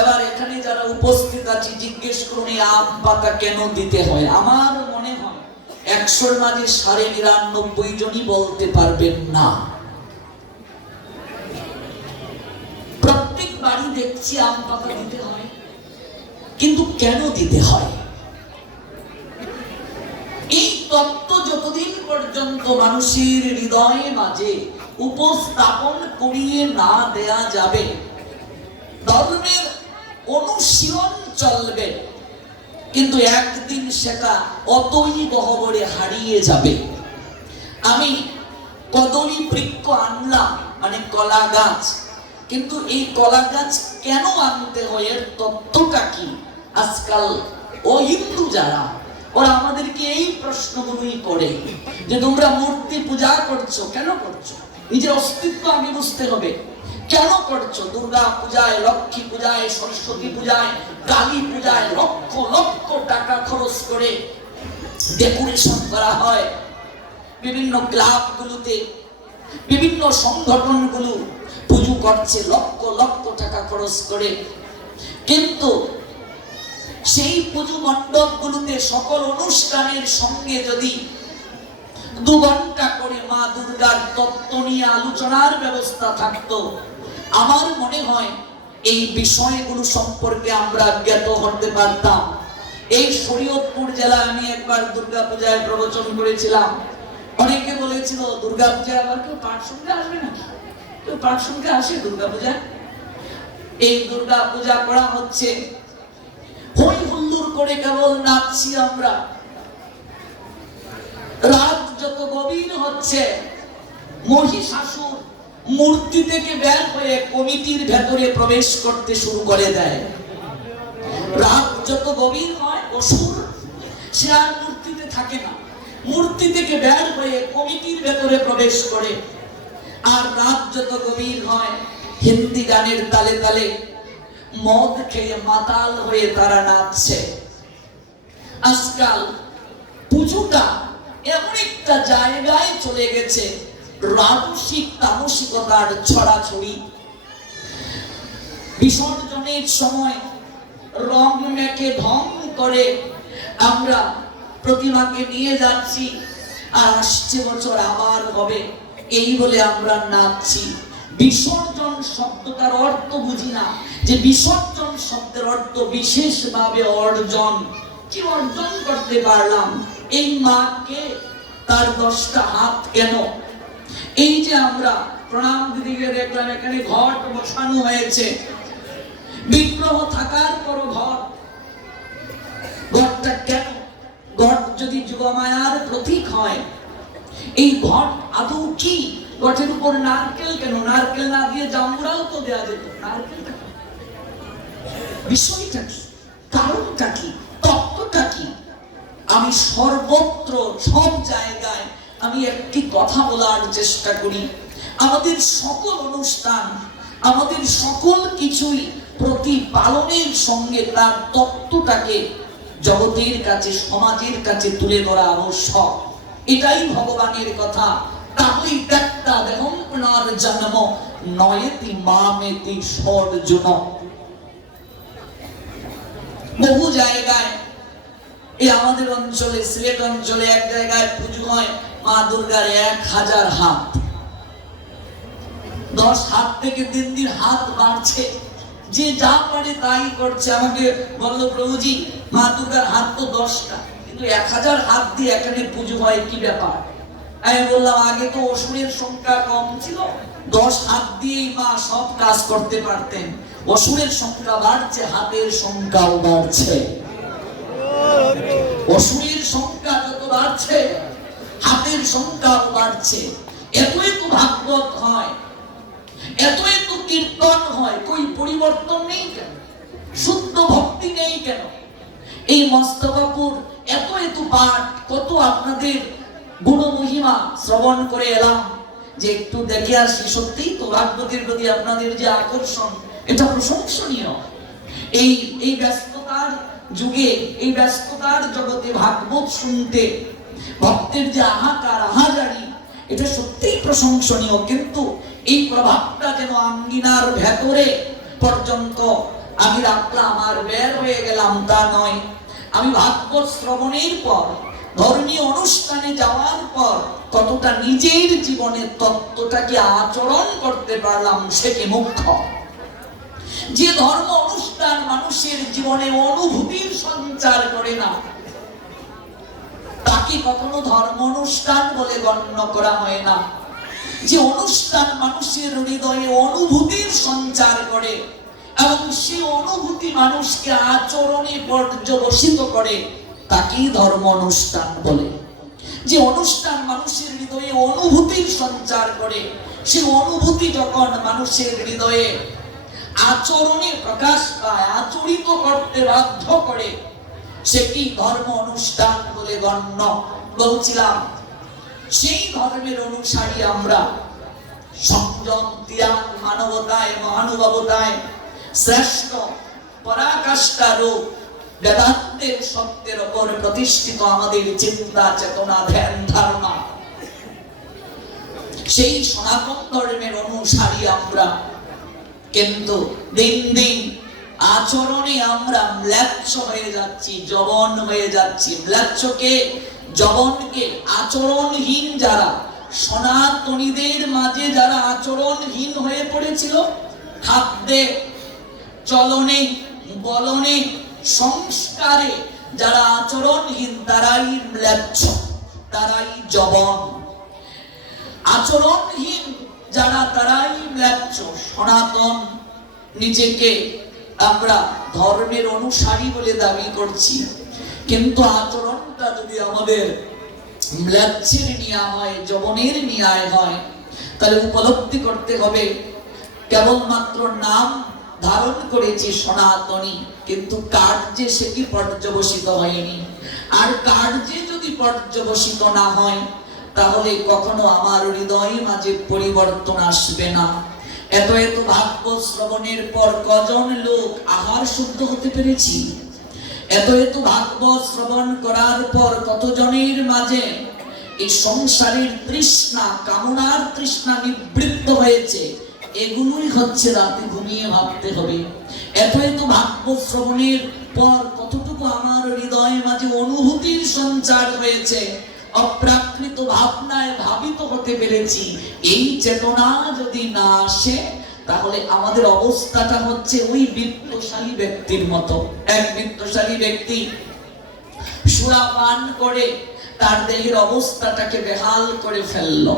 এবার এখানে যারা উপস্থিত আছি জিজ্ঞেস করুন এই আম পাতা কেন দিতে হয়। আমার মনে হয় 100-র মাঝে 99.5 জনই বলতে পারবেন না। প্রত্যেক বাড়ি দেখছি আম পাতা দিতে হয়, কিন্তু কেন দিতে হয়? এই তত্ত্ব যতদিন পর্যন্ত মানুষের হৃদয়ে মাঝে উপস্থাপন করিয়ে না দেয়া যাবে, ধর্মের অনুশীলন চলবে, কিন্তু একদিন সেটা অতই গহ্বরে হারিয়ে যাবে। আমি কদলী বৃক্ষ আনলাম, মানে কলা গাছ, কিন্তু এই কলা গাছ কেন আনতে হয়, এর তত্ত্বটা কি? আজকাল ও হিন্দু যারা, ওরা আমাদেরকে এই প্রশ্নগুলোই করে যে তোমরা মূর্তি পূজা করছো, কেন করছো? নিজের অস্তিত্ব আগে বুঝতে হবে। কেন করছো? দুর্গা পূজায়, লক্ষ্মী পূজায়, সরস্বতী পূজায়, কালী পূজায় লক্ষ লক্ষ টাকা খরচ করে ডেকোরেশন করা হয়। বিভিন্ন ক্লাবগুলোতে বিভিন্ন সংগঠনগুলো পুজো করছে লক্ষ লক্ষ টাকা খরচ করে, কিন্তু সেই পুজো মণ্ডপগুলোতে সকল অনুষ্ঠানের সঙ্গে যদি 2 ঘন্টা করে মা দুর্গার তত্ত্ব নিয়ে আলোচনার ব্যবস্থা থাকতো, আমার মনে হয় এই বিষয়গুলো সম্পর্কে আমরা জ্ঞাত হতে পারতাম। এই শরীয়তপুর জেলায় আমি একবার দুর্গাপূজায় প্রবচন করেছিলাম। অনেকে বলেছিল দুর্গাপূজায় আবার কেউ পাঠ শুনতে আসবে নাকি? কেউ পাঠ শুনতে আসে দুর্গাপূজায়? এই দুর্গাপূজা করা হচ্ছে, হই হুল্লোড় করে কেবল নাচছি আমরা। রাত যত গভীর হচ্ছে, মহিষাসুর মূর্তি থেকে বের হয়ে কমিটির ভেতরে প্রবেশ করতে শুরু করে দেয়। রাত যত গভীর হয়, অসুর সে আর মূর্তিতে থাকে না, মূর্তি থেকে বের হয়ে কমিটির ভেতরে প্রবেশ করে। আর রাত যত গভীর হয়, হিন্দি গানের তালে তালে মদ খেয়ে মাতাল হয়ে তারা নাচছে। আজকাল পুজোটা এমন একটা জায়গায় চলে গেছে, রাজসিক তামসিকতার ছড়াছড়ি। বিসর্জনের সময় রং মেখে ঢং করে আমরা প্রতিমাকে নিয়ে যাচ্ছি, আর আসছে বছর আবার হবে, এই বলে আমরা নাচছি। বিসর্জন শব্দটার অর্থ বুঝি না, যে বিসর্জন শব্দের অর্থ বিশেষভাবে অর্জন। কি অর্জন করতে পারলাম? এই মাকে, তার 10টা হাত কেন? এই যে আমরা প্রণাম দিদিকে দেখলাম, এখানে ঘট বসানো হয়েছে, বিগ্রহ থাকার পর ঘটটা কেন? ঘট যদি যোগমায়ার প্রতীক হয়, এই ঘট আদৌ কি? ঘটের উপর নারকেল কেন? নারকেল না দিয়ে জামুরাও তো দেওয়া যেত, নারকেলটা কেন? বিষয়টা কি? কারণটা কি? তত্ত্বটা কি? আমি সর্বত্র সব জায়গায় আমি একটি কথা বলার চেষ্টা করি, আমাদের সকল অনুষ্ঠান, আমাদের সকল কিছুই প্রতিপালনের সঙ্গে তার তত্ত্বটাকে জগতের কাছে, সমাজের কাছে তুলে ধরা আবশ্যক। এটাই ভগবানের কথা। তাহলেই ত্যাক্তা দেহং পুনর্জন্ম নয়তি মামেতি সর্জুন। বহু জায়গায়, এই আমাদের অঞ্চলে, সিলেট অঞ্চলে এক জায়গায় পুজো হয়, মা দুর্গার 1000 হাত। 10 হাত থেকে দিন দিন হাত বাড়ছে, যে যা পারে তাই করছে। আমাকে বললো, প্রভুজি মা দুর্গার হাত তো 10টা, কিন্তু 1000 হাত দিয়ে এখানে পুজো হয়, কি ব্যাপার? আমি বললাম, আগে তো অসুরের সংখ্যা কম ছিল, 10 হাত দিয়েই মা সব কাজ করতে পারতেন। অসুরের সংখ্যা বাড়ছে, হাতের সংখ্যাও বাড়ছে। অসুরের সংখ্যা যত বাড়ছে, হাতের সংখ্যাও বাড়ছে। এতই তো ভাগবত হয়, এতই তো কীর্তন হয়, কই পরিবর্তন নেই কেন? শুদ্ধ ভক্তি নেই কেন? এই মস্তকাপুর এত পাঠ, কত আপনাদের গুণ মহিমা শ্রবণ করে এলাম, যে একটু দেখে আসি। সত্যি তো ভাগবতের প্রতি আপনাদের যে আকর্ষণ, এটা প্রশংসনীয়। এই ব্যস্ততার যুগে, এই ব্যস্ততার জগতে ভাগবত শুনতে ভক্তের যে হাহাকার, হাজারি, এটা সত্যিই প্রশংসনীয়। কিন্তু এই প্রভাবটা যেন আঙ্গিনার ভেতরে পর্যন্ত আমি রাখলাম আর বের হয়ে গেলাম, তা নয়। আমি ভাগবত শ্রবণের পর, ধর্মীয় অনুষ্ঠানে যাওয়ার পর কতটা নিজের জীবনের তত্ত্বটাকে আচরণ করতে পারলাম, সেটি মুখ্য। যে ধর্ম অনুষ্ঠান মানুষের জীবনে অনুভূতির সঞ্চার করে না, তাকে কখনো ধর্ম অনুষ্ঠান বলে গণ্য করা হয় না। যে অনুষ্ঠান মানুষের হৃদয়ে অনুভূতির সঞ্চার করে এবং সে অনুভূতি মানুষকে আচরণে পর্যবসিত করে, তাকেই ধর্ম অনুষ্ঠান বলে। যে অনুষ্ঠান মানুষের হৃদয়ে অনুভূতির সঞ্চার করে, সে অনুভূতি যখন মানুষের হৃদয়ে আচরণে প্রকাশ পায়, আচরিত করতে বাধ্য করে, সেটি ধর্ম অনুষ্ঠান বলে গণ্য। বলছিলাম, সেই ধর্মের অনুসারী আমরা। সংযম, ত্যাগ, মানবতায়, মহানুভবতায় শ্রেষ্ঠ পরাকাষ্ঠা রূপ বেদান্তের সত্যের উপর প্রতিষ্ঠিত আমাদের চিন্তা, চেতনা, ধ্যান, ধারণা। সেই সনাতন ধর্মের অনুসারী আমরা। কিন্তু দিন দিন আচরণে আমরা ম্লেচ্ছ হয়ে যাচ্ছি, জবন হয়ে যাচ্ছি। ম্লেচ্ছকে, জবনকে, আচরণহীন যারা, সনাতনীদের মাঝে যারা আচরণহীন হয়ে পড়েছিল, খাদ্যে চলনে, বলনে, সংস্কারে যারা আচরণহীন তারাই ম্লেচ্ছ, তারাই জবন। আচরণহীন যারা তারাই ম্লেচ্ছ। সনাতন নিজেকে আমরা ধর্মের অনুসারী বলে দাবি করছি, কিন্তু আচরণটা যদি আমাদের ম্লেচ্ছের নিয়া হয়, যবনের নিয়ায় হয়, তাহলে উপলব্ধি করতে হবে কেবলমাত্র নাম ধারণ করেছি সনাতনী, কিন্তু কার্যে সেটি পর্যবসিত হয়নি। আর কার্যে যদি পর্যবসিত না হয়, তাহলে কখনো আমার হৃদয় মাঝে পরিবর্তন আসবে না। এত এত ভাগবত শ্রবণের পর কজন লোক আহার শুদ্ধ হতে পেরেছি? এত এত ভাগবত শ্রবণ করার পর কতজনের মাঝে এই সংসারের তৃষ্ণা, কামনার তৃষ্ণা নিবৃত্ত হয়েছে? এগুলোই হচ্ছে রাতে ঘুমিয়ে ভাবতে হবে। এত এত ভাগবত শ্রবণের পর কতটুকু আমার হৃদয় মাঝে অনুভূতির সঞ্চার হয়েছে, অপ্রাকৃত ভাবনায় ভাবিত হতে পেরেছি। এই চেতনা যদি না আসে, তাহলে আমাদের অবস্থাটা হচ্ছে ওই বিত্তশালী ব্যক্তির মতো। এক বিত্তশালী ব্যক্তি সুরাপান করে তার দেহের অবস্থাটাকে বেহাল করে ফেললো।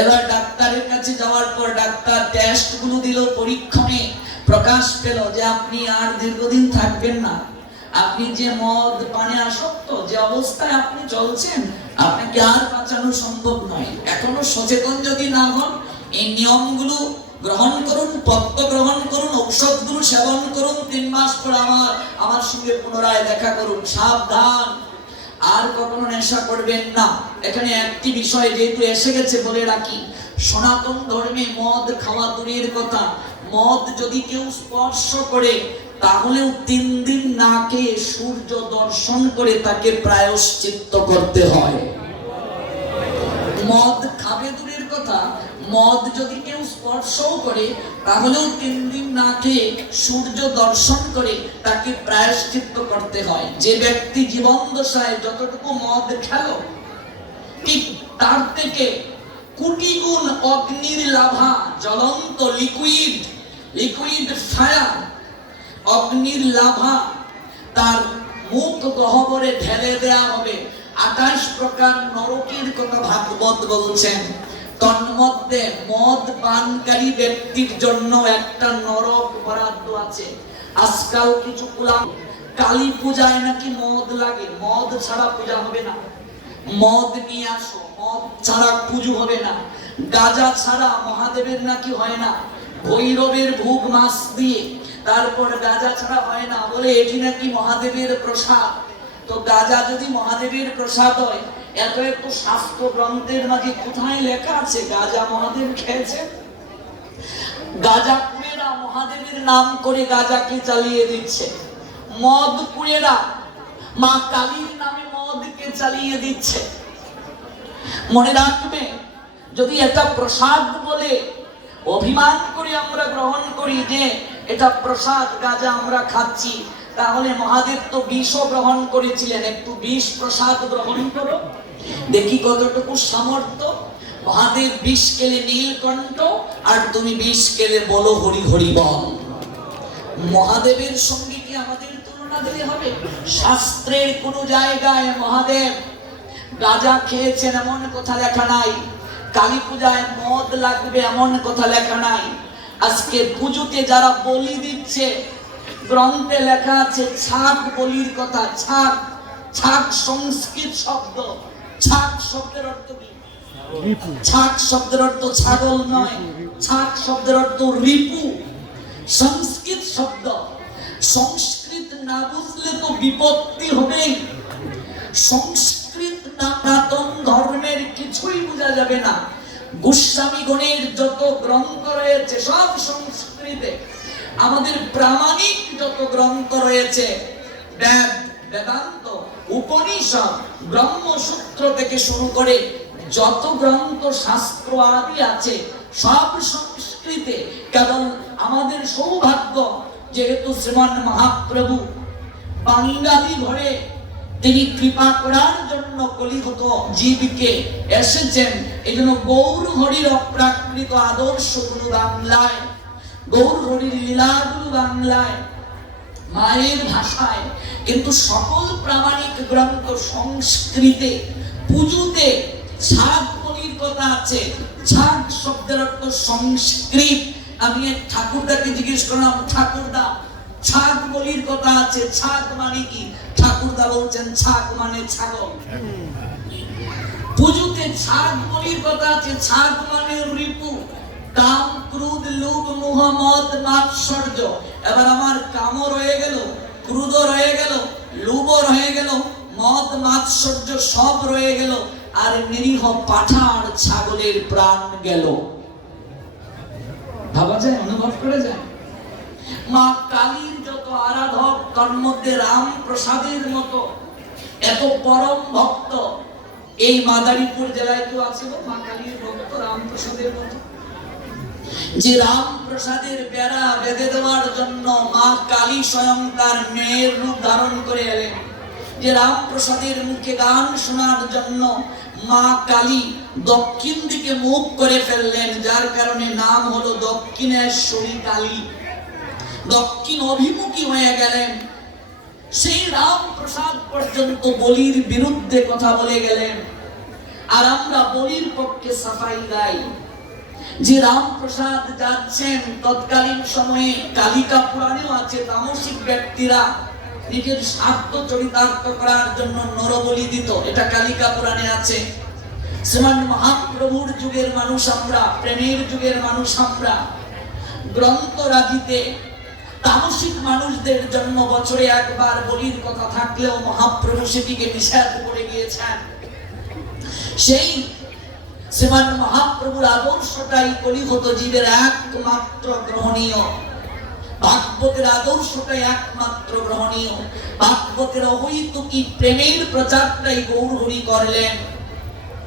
এবার ডাক্তারের কাছে যাওয়ার পর ডাক্তার টেস্ট গুলো দিল, পরীক্ষণে প্রকাশ পেল যে আপনি আর দীর্ঘদিন থাকবেন না। আপনি যে মদ পানে আসক্ত, যে অবস্থায় আপনি চলছেন, আপনাকে আর বাঁচানো সম্ভব নয়। এখনো সচেতন যদি না হন, এই নিয়মগুলো গ্রহণ করুন, পথ্য গ্রহণ করুন, ঔষধগুলো সেবন করুন, 3 মাস পর আমার সঙ্গে পুনরায় দেখা করুন। সাবধান, আর কখনো নেশা করবেন না। এখানে একটি বিষয় যেহেতু এসে গেছে বলে রাখি, সনাতন ধর্মে মদ খাওয়া দূরের কথা, মদ যদি কেউ স্পর্শ করে তাহলেও 3 দিন না খেয়ে সূর্য দর্শন করে তাকে প্রায়শ্চিত্ত করতে হয়। মদ খাবে দূরের কথা, মদ যদি কেউ স্পর্শও করে তাহলেও 3 দিন না খেয়ে সূর্য দর্শন করে তাকে প্রায়শ্চিত্ত করতে হয়। যে ব্যক্তি জীবন দশায় যতটুকু মদ খেল, ঠিক তার থেকে কোটি গুণ অগ্নির লাভা, জ্বলন্ত লিকুইড ফায়ার, অগ্নির লাভা তার মুখ গহ্বরে ঢেলে দেয়া হবে। 28 প্রকার নরকের কথা ভাগবত বলছেন। তন্মধ্যে মদ পানকারী ব্যক্তির জন্য একটা নরক বরাদ্দ আছে। আজকাল কিছু কুলাম কালী পূজায় নাকি মদ লাগে, মদ ছাড়া পূজা হবে না। মদ নিয়ে আসো, মদ ছাড়া পুজো হবে না। গাঁজা ছাড়া মহাদেবের নাকি হয় না। ভৈরবের ভোগ মাছ দিয়ে, তারপর গাঁজা ছাড়া হয় না বলে এটি নাকি মহাদেবের প্রসাদ। তো গাঁজা যদি মহাদেবের প্রসাদ হয়, এত একটু শাস্ত্র গ্রন্থের মাঝে কোথায় লেখা আছে গাঁজা মহাদেব খেয়েছে? গাঁজা কুড়েরা মহাদেবের নাম করে গাঁজাকে চালিয়ে দিচ্ছে। মদ কুড়েরা মা কালীর নামে মদকে চালিয়ে দিচ্ছে। মনে রাখবে, যদি এটা প্রসাদ বলে অভিমান করে আমরা গ্রহণ করি যে এটা প্রসাদ, গাঁজা আমরা খাচ্ছি, তাহলে মহাদেব তো বিষও গ্রহণ করেছিলেন। একটু বিষ প্রসাদ গ্রহণ করো, দেখি কতটুকু সামর্থ্য। মহাদেব বিষ খেলে নীলকণ্ঠ, আর তুমি বিষ খেলে বলো হরি হরি বল। মহাদেবের সঙ্গে কি আমাদের তুলনা দিলে হবে? শাস্ত্রের কোন জায়গায় মহাদেব গাঁজা খেয়েছেন এমন কথা লেখা নাই। কালী পূজায় মদ লাগবে এমন কথা লেখা নাই। আজকে পুজোতে যারা বলি দিচ্ছে, গ্রন্থে লেখা আছে ছাগ বলির কথা। ছাগ সংস্কৃত শব্দ। ছাগ শব্দের অর্থ কি? ছাগ শব্দের অর্থ ছাগল নয়, ছাগ শব্দের অর্থ রিপু। সংস্কৃত শব্দ। সংস্কৃত না বুঝলে তো বিপত্তি হবেই। সংস্কৃত না সনাতন ধর্মের কিছুই বোঝা যাবে না। গোস্বামীগণের যত গ্রন্থ রয়েছে সব সংস্কৃতে। আমাদের প্রামাণিক যত গ্রন্থ রয়েছে, বেদ, বেদান্ত, উপনিষদ, ব্রহ্মসূত্র থেকে শুরু করে যত গ্রন্থ শাস্ত্র আদি আছে সব সংস্কৃতে। কেবল আমাদের সৌভাগ্য, যেহেতু শ্রীমান মহাপ্রভু বাঙালি ঘরে তিনি কৃপা করার জন্য কলিযুগ জীবকে এসেছেন। এই জন্য গৌর হরির অপ্রাকৃত আদর্শগুলো বাংলায় গৌর হরির লীলাগুলো বাংলায় মায়ের ভাষায়, কিন্তু সকল প্রামাণিক গ্রন্থ সংস্কৃতে। পুজোতে ছাগ বলির কথা আছে। ছাগ শব্দের অর্থ সংস্কৃত। আমি এক ঠাকুরদাকে জিজ্ঞেস করলাম, ঠাকুরদা ছাগ বলির কথা আছে, ছাগ মানে কি? ঠাকুরদা বলছেন ছাগ মানে ছাগল। পুজোতে ছাগ বলির কথা আছে। ছাগ মানে রিপু, কাম, ক্রোধ, লোভ, মোহ, মদ, মাৎসর্য। এবার আমার কামও রয়ে গেল, ক্রোধ রয়ে গেল, লোভ রয়ে গেল, মদ মাৎসর্য সব রয়ে গেল, আর নিরীহ পাঠার ছাগলের প্রাণ গেল। ভাবা যায়, অনুভব করা যায়? মা কালীর যত আরাধক, তার মধ্যে রাম প্রসাদের মতো এত পরম ভক্ত এই মাদারীপুর জেলায় কেউ আছে গো মা কালীর ভক্ত রাম প্রসাদের মতো? যে রাম প্রসাদের বেড়া বেঁধে দেওয়ার জন্য মা কালী স্বয়ং তার মেয়ের রূপ ধারণ করে এলেন। যে রাম প্রসাদের মুখে গান শোনার জন্য মা কালী দক্ষিণ দিকে মুখ করে ফেললেন, যার কারণে নাম হলো দক্ষিণেশ্বরী কালী। দক্ষিণ অভিমুখী হয়ে গেলেন। সেই রাম প্রসাদ পর্যন্ত বলির বিরুদ্ধে কথা বলে গেলেন, আর আমরা বলির পক্ষে সাফাই গাই। যে রাম প্রসাদ যাচ্ছেন, তৎকালীন সময়ে কালিকা পুরাণেও আছে, তামসিক ব্যক্তিরা নিজের স্বার্থ চরিতার্থ করার জন্য নরবলি দিত। এটা কালিকা পুরাণে আছে। শ্রীমান মহাপ্রভুর যুগের মানুষ আমরা, প্রেমের যুগের মানুষ আমরা। গ্রন্থরাজিতে তামসিক মানুষদের জন্য বছরে একবার বলির কথা থাকলেও মহাপ্রভু সেটিকে নিষেধ করে গিয়েছেন। সেই শ্রীমান মহাপ্রভুর আদর্শটাই কলিহত জীবের একমাত্র গ্রহণীয়। ভাগবতের আদর্শটাই একমাত্র গ্রহণীয়। ভাগবতের অহৈতুকী প্রেমের প্রচারটাই গৌর হরি করলেন।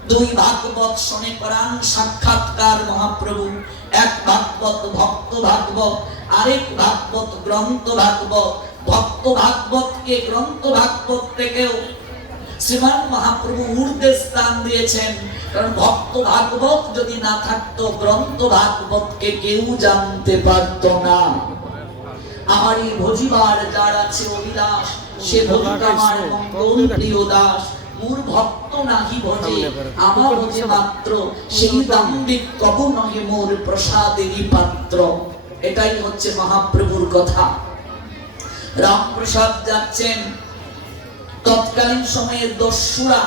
দুই ভাগবত শোনে করান সাক্ষাৎকার মহাপ্রভু। এক ভাগবত ভক্ত ভাগবত, আরেক ভাগবত গ্রন্থ ভাগবত। ভক্ত ভাগবতকে গ্রন্থ ভাগবত থেকেও শ্রীমান মহাপ্রভু ঊর্ধ্বে স্থান দিয়েছেন, কারণ ভক্ত ভাগবত যদি না থাকতো গ্রন্থ ভাগবতকে কেউ জানতে পারত না। আমারই ভজিবার যার আছে অভিলাষ, সে ভজিত আমার মঙ্গল প্রিয় দাস। মোর ভক্ত নাহি ভজে, আমার ভজে মাত্র, সেই দাম্ভিক কবু নহে মোর প্রসাদেরই পাত্র। এটাই হচ্ছে মহাপ্রভুর কথা। রামপ্রসাদ যাচ্ছেন, তৎকালীন সময়ে দস্যুরা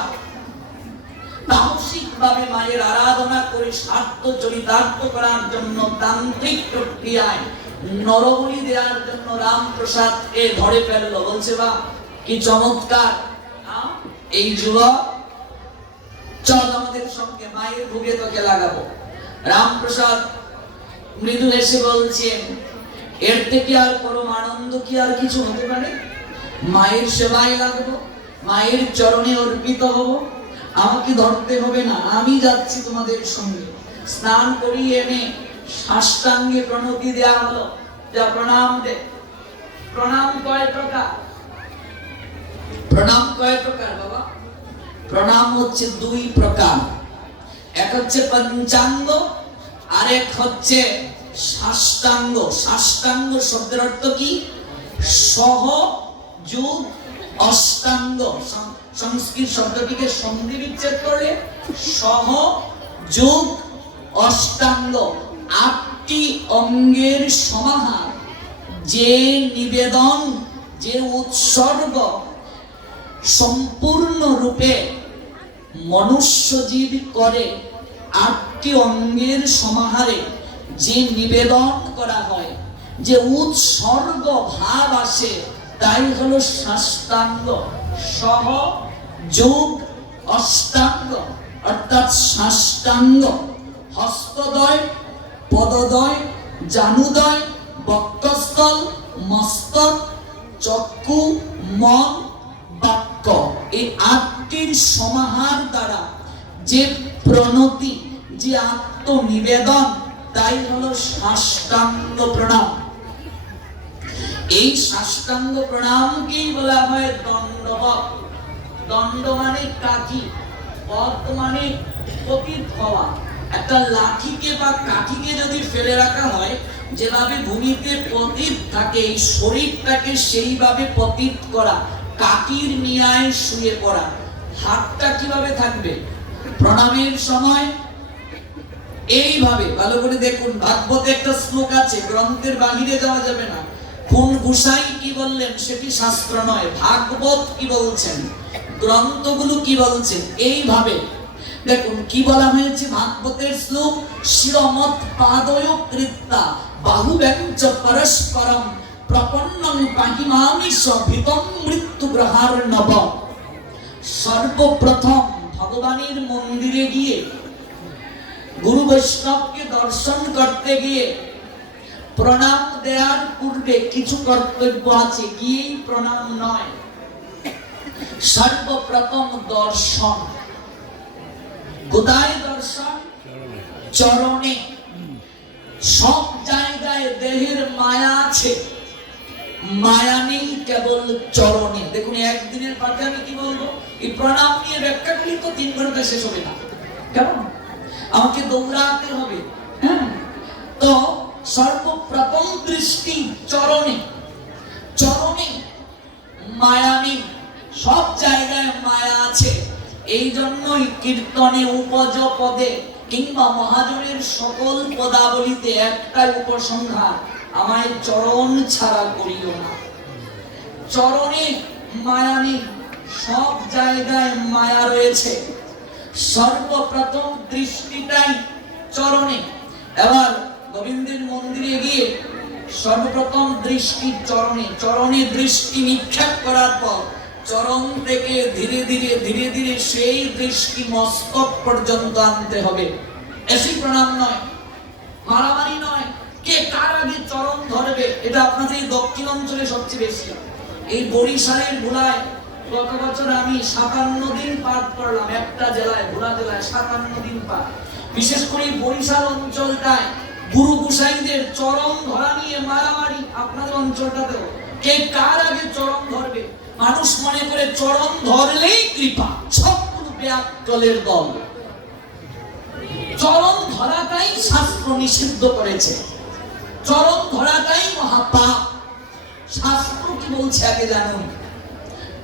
তামসিক ভাবে মায়ের আরাধনা করে স্বার্থ চরিতার্থ করার জন্য তান্ত্রিক প্রক্রিয়ায় নরবলি দেওয়ার জন্য রামপ্রসাদকে ধরে ফেললো। বলছে বা কি চমৎকার, এই যুবক চল আমাদের সঙ্গে মায়ের ভোগে তোকে লাগাবো। রামপ্রসাদ মৃদু হেসে বলছেন, এর থেকে আর পরম আনন্দ কি আর কিছু হতে পারে? মায়ের সেবায় লাগবো, মায়ের চরণে অর্পিত হব, আমাকে ধরতে হবে না, আমি যাচ্ছি তোমাদের সঙ্গে। স্নান করিয়ে এনে সাষ্টাঙ্গে প্রণতি দেয়া হলো। যা প্রণাম দে। প্রণাম কয় প্রকার? প্রণাম কয় প্রকার বাবা? প্রণাম হচ্ছে দুই প্রকার। এক হচ্ছে পঞ্চাঙ্গ, আর এক হচ্ছে সাষ্টাঙ্গ। সাষ্টাঙ্গ শব্দের অর্থ কি? সহ যোগ অষ্টাঙ্গ। সংস্কৃত শব্দটিকে সন্ধি বিচ্ছেদ করলে সহ যোগ অষ্টাঙ্গ, আটটি অঙ্গের সমাহার। যে নিবেদন, যে উৎসর্গ সম্পূর্ণ রূপে মনুষ্য জীব করে, আটটি অঙ্গের সমাহারে যে নিবেদন করা হয়, যে উৎসর্গ ভাব আসে, তাই হলো সাষ্টাঙ্গ। সহ যোগ অষ্টাঙ্গ অর্থাৎ সাষ্টাঙ্গ। হস্তদ্বয়, পদদ্বয়, জানুদ্বয়, বক্ষস্থল, মস্তক, চক্ষু, মন, বাক্য, এই আটটির সমাহার দ্বারা যে প্রণতি, যে আত্মনিবেদন, তাই হলো সাষ্টাঙ্গ প্রণাম। এই সাষ্টাঙ্গ প্রণামকেই বলা হয় দণ্ডবৎ। দণ্ড মানে কাঠি, পদ মানে পতিত হওয়া। একটা লাঠিকে বা কাঠিকে যদি ফেলে রাখা হয়, যেভাবে ভূমিতে পতিত থাকে এই শরীরটাকে সেইভাবে পতিত করা, কাকির নিয়ায় শুয়ে পড়া। হাতটা কিভাবে থাকবে প্রণামের সময়? এইভাবে। ভালো করে দেখুন, ভাগবতে একটা শ্লোক আছে, গ্রন্থের বাহিরে যাওয়া যাবে না। কোন গোসাই কি বললেন সেটি শাস্ত্র নয়, ভাগবত কি বলছেন, গ্রন্থগুলো কি বলছেন। এইভাবে দেখুন কি বলা হয়েছে ভাগবতের শ্লোক, শিরমত পাদয় কৃত্তা বাহুবেঞ্চ পরস্পরম প্রপন্নং পাহিমামি সভিতং মৃত্যু গ্রহার নব। সর্বপ্রথম ভগবানের মন্দিরে গিয়ে গুরু বৈষ্ণবকে দর্শন করতে গিয়ে প্রণাম দেওয়ার পূর্বে কিছু কর্তব্য আছে, গিয়েই প্রণাম নয়। সর্বপ্রথম দর্শন, কোথায় দর্শন? চরণে। সব জায়গায় দেহের মায়া আছে, মায়া নেই কেবল চরণে। দেখুন একদিনের পাঠে আমি কি বলবো, এই প্রণাম নিয়ে ব্যাখ্যা করি তো 3 ঘন্টা শেষ হবে না, কেমন? আমাকে দৌড়াতে হবে। হ্যাঁ, তো সর্বপ্রথম দৃষ্টি চরণে। চরণে মায়া নেই, সব জায়গায় মায়া আছে। এই জন্যই কীর্তনে উপজ পদে কিংবা মহাজনের সকল পদাবলিতে একটাই উপসংহার, আমায় চরণ ছাড়া করিও না। চরণে মায়া নেই, সব জায়গায় মায়া রয়েছে। সর্বপ্রথম দৃষ্টিটাই চরণে। এবার গোবিন্দের মন্দিরে গিয়ে সর্বপ্রথম দৃষ্টি চরণে। চরণে দৃষ্টি নিক্ষেপ করার পর চরণ থেকে ধীরে ধীরে ধীরে ধীরে সেই দৃষ্টি মস্তক পর্যন্ত আনতে হবে। এসি প্রণাম নয়, মারামারি নয়, কে কার আগে চরণ ধরবে। এটা আপনাদের দক্ষিণ অঞ্চলে সবচেয়ে বেশি। এই বরিশালের ভোলায় গত বছর আমি 57 দিন পাঠ করলাম, একটা জেলায়, ভোলা জেলায় 57 দিন পাঠ। বিশেষ করে বরিশাল অঞ্চলটায় গুরু গোসাইদের চরণ ধরা নিয়ে মারামারি। আপনাদের অঞ্চলটাতেও কে কার আগে চরণ ধরবে। মানুষ মনে করে চরণ ধরলেই কৃপা, সবগুলো বেআক্কেলের দল। চরণ ধরাটাই শাস্ত্র নিষিদ্ধ করেছে, চরণ ধরাটাই মহাপাপ। শাস্ত্র কি বলছে আগে জানুন।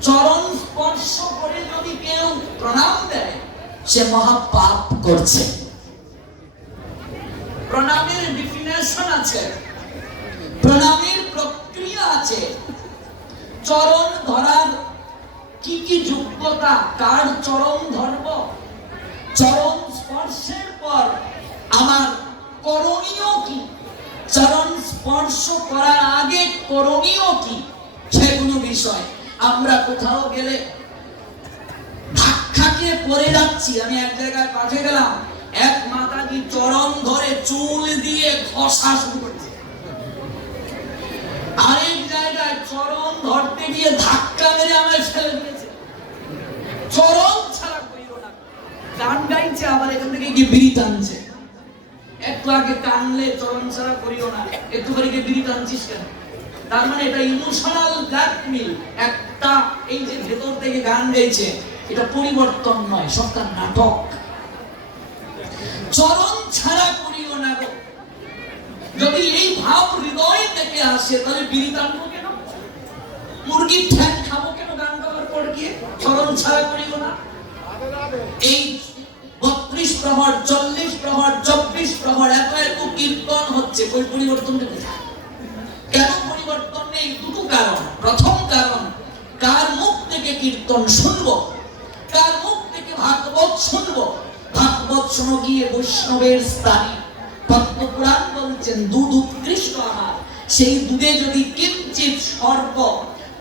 চরণ স্পর্শ করে যদি কেউ প্রণাম দেয় সে মহাপাপ করছে। প্রণামের ডেফিনেশন আছে, প্রণামের প্রক্রিয়া আছে। চরণ ধরার কি কি যোগ্যতা, কার চরণ ধরব, চরণ স্পর্শের পর আমার করণীয় কি, চরণ স্পর্শ করার আগে করণীয় কি, সেগুলো বিষয়। আমরা কোথাও গেলে ধাক্কা খেয়ে পড়ে যাচ্ছি। আমি এক জায়গায় পাঠে গেলাম, এক মাতাজি চরণ ধরে চুল দিয়ে ঘষা শুরু করছে। আরেক জায়গায় চরণ ধরতে গিয়ে ধাক্কা মেরে আমায় ফেলে দিয়েছে। চরণ ছাড়া করিও না। গান গাইছে, আবার এখান থেকে গিয়ে বিড়ি টানছে। একটু আগে কানলে চরণ ছাড়া করিও না, একটু পরে গিয়ে বিড়ি টানছিস কেন? তার মানে এটা ইমোশনাল ব্ল্যাকমেল। একটা এই যে ভেতর থেকে গান গাইছে, এটা পরিবর্তন নয়, সবটা নাটক। চরণ ছাড়া করিও না গো। যদি এই ভাব হৃদয় থেকে আসে তাহলে বিড়ি টানবো কেন, মুরগির ঠ্যাং খাবো কেন গান গাওয়ার পর গিয়ে? চরণ ছাড়া করিও না। এই 32 প্রহর, 40 প্রহর, 24 প্রহর এত এত কীর্তন হচ্ছে, ওই পরিবর্তনটা কোথায়? কেন পরিবর্তন নেই? দুটো কারণ। প্রথম কারণ, কার মুখ থেকে কীর্তন শুনবো, কার মুখ থেকে ভাগবত শুনবো। ভাগবত শোনো গিয়ে বৈষ্ণবের স্থানে। পদ্মপুরাণ বলছেন দুধ উৎকৃষ্ট আহার, সেই দুধে যদি কিঞ্চিত সর্প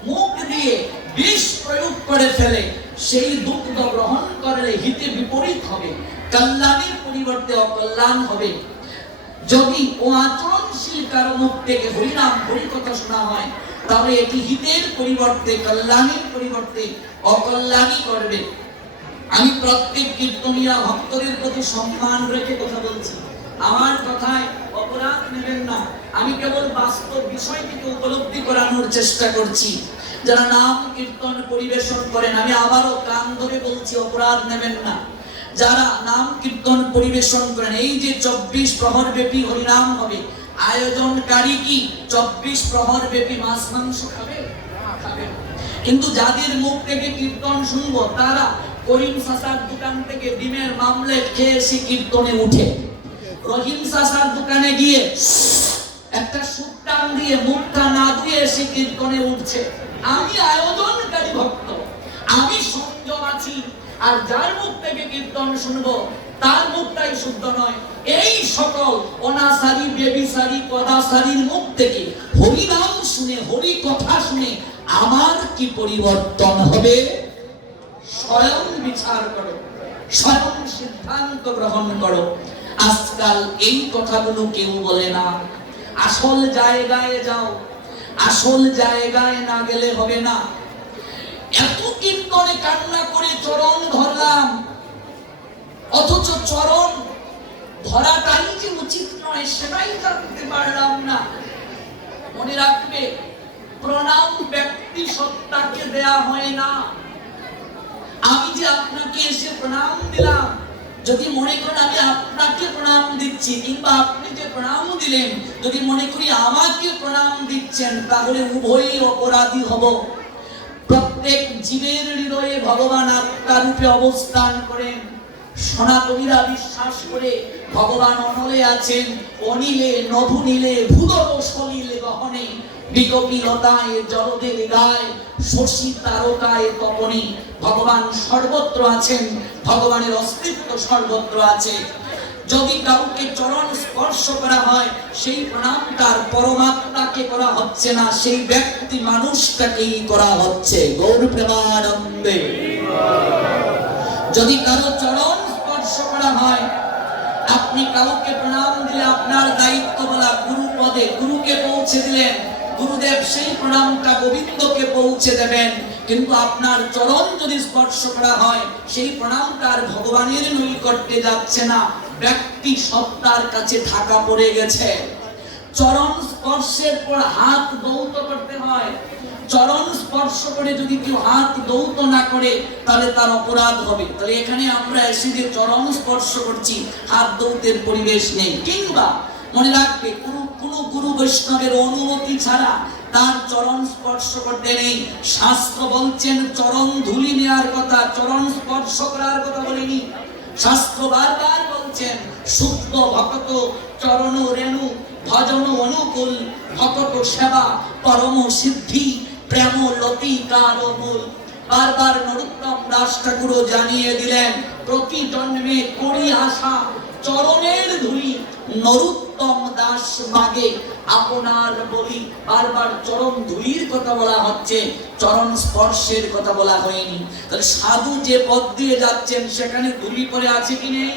মুখ দিয়ে বিষ প্রয়োগ করে ফেলে, সেই দুগ্ধ গ্রহণ করলে হিতে বিপরীত হবে, কল্যাণের পরিবর্তে অকল্যাণ হবে। যদি ও আচরণশীল কারো মুখ থেকে হরিনাম হরিকথা শোনা হয়, তাহলে এটি হিতের পরিবর্তে কল্যাণের পরিবর্তে অকল্যাণই করবে। আমি প্রত্যেক কীর্তনীয় ভক্তদের প্রতি সম্মান রেখে কথা বলছি, আমার কথায় অপরাধ নেবেন না। আমি কেবল বাস্তব বিষয়টিকে উপলব্ধি করানোর চেষ্টা করছি। যারা নাম কীর্তন পরিবেশন করেন, আমি আবারও কান ধরে বলছি, অপরাধ নেবেন না। যারা নাম কীর্তন পরিবেশন করেন, এই যে 24 প্রহর ব্যাপী হরিনাম হবে, আয়োজনকারী কি 24 প্রহর ব্যাপী মাছ মাংস খাবে? খাবে। কিন্তু যাদের মুখ থেকে কীর্তন শুনবো তারা করিম চাচার দোকান থেকে ডিমের মামলেট খেয়ে সে কীর্তনে উঠে, রহিম চাচার দোকানে গিয়ে একটা সুটান দিয়ে মুখটা না ধুয়ে সে কীর্তনে উঠছে। আমি আয়োজনকারী ভক্ত, আমি সংযম আছি, আর যার মুখ থেকে কীর্তন শুনবো তার মুখটাই শুদ্ধ নয়। এই সকল অনাচারী বেবিচারী কদাচারীর মুখ থেকে হরিনাম শুনে, হরি কথা শুনে আমার কি পরিবর্তন হবে? স্বয়ং বিচার করো, স্বয়ং সিদ্ধান্ত গ্রহণ করো। আজকাল এই কথাগুলো কেউ বলে না। আসল জায়গায় যাও, আসল জায়গায় না গেলে হবে না। এত কীর্তনে কান্না করে চরণ ধরলাম, অথচ চরণ ধরাটাই যে উচিত নয় সেটাই জানতে পারলাম না। মনে রাখবে, প্রণাম ব্যক্তি সত্তাকে দেয়া হয় না। আমি যে আপনাকে এসে প্রণাম দিলাম, যদি মনে করেন আমি আপনাকে প্রণাম দিচ্ছি, কিংবা আপনি যে প্রণাম দিলেন যদি মনে করি আমাকে প্রণাম দিচ্ছেন, তাহলে উভয়ই অপরাধী হব। প্রত্যেক জীবের হৃদয়ে ভগবান আত্মা রূপে অবস্থান করেন। সনাতনীরা বিশ্বাস করে ভগবান অনলে আছেন, অনিলে নভুনীলে ভূদর সলিল গহনে, বিকপিলতায় জলদের গায়, শশী তারকায় তপনে। ভগবান সর্বত্র আছেন, ভগবানের অস্তিত্ব সর্বত্র আছে। যদি কাউকে চরণ স্পর্শ করা হয়, সেই প্রণাম তার পরমাত্মাকে করা হচ্ছে না, সেই ব্যক্তি মানুষটাকেই করা হচ্ছে। গৌর প্রেমানন্দে। যদি কারো চরণ স্পর্শ করা হয়, আপনি কাউকে প্রণাম দিলে আপনার দায়িত্ব বলা গুরু পদে, গুরুকে পৌঁছে দিলেন, গুরুদেব সেই প্রণামটা গোবিন্দকে পৌঁছে দেবেন। কিন্তু আপনার চরণ যদি স্পর্শ করা হয়, সেই প্রণামটা আর ভগবানের নৈকট্যে যাচ্ছে না, ব্যক্তি সত্তার কাছে ঢাকা পড়ে গেছে। চরণ স্পর্শের পর হাত দৌত করতে হয়। চরণ স্পর্শ করে যদি কেউ হাত দৌত না করে, তাহলে তার অপরাধ হবে। তাহলে এখানে আমরা এসে যে চরণ স্পর্শ করছি, হাত দৌতের পরিবেশ নেই। কিংবা মনে রাখবে, কোনো গুরু বৈষ্ণবের অনুমতি ছাড়া তার চরণ স্পর্শ করতে নেই। শাস্ত্র বলছেন চরণ ধুলি নেওয়ার কথা, চরণ স্পর্শ করার কথা বলেনি। শাস্ত্র বারবার বলছেন শুদ্ধ ভক্ত চরণ রেণু ভজন অনুকূল, ভক্ত সেবা পরম সিদ্ধি প্রেম লতিকার মূল। বারবার নরোত্তম দাস ঠাকুর জানিয়ে দিলেন, প্রতি জন্মে করি আশা চরণের ধুলি, নরোত্তম দাস মাগে আপনার বলি। বারবার চরণ ধুলির কথা বলা হচ্ছে, চরণ স্পর্শের কথা বলা হয়নি। তাহলে সাধু যে পথ দিয়ে যাচ্ছেন সেখানে ধুলি পড়ে আছে কি নেই?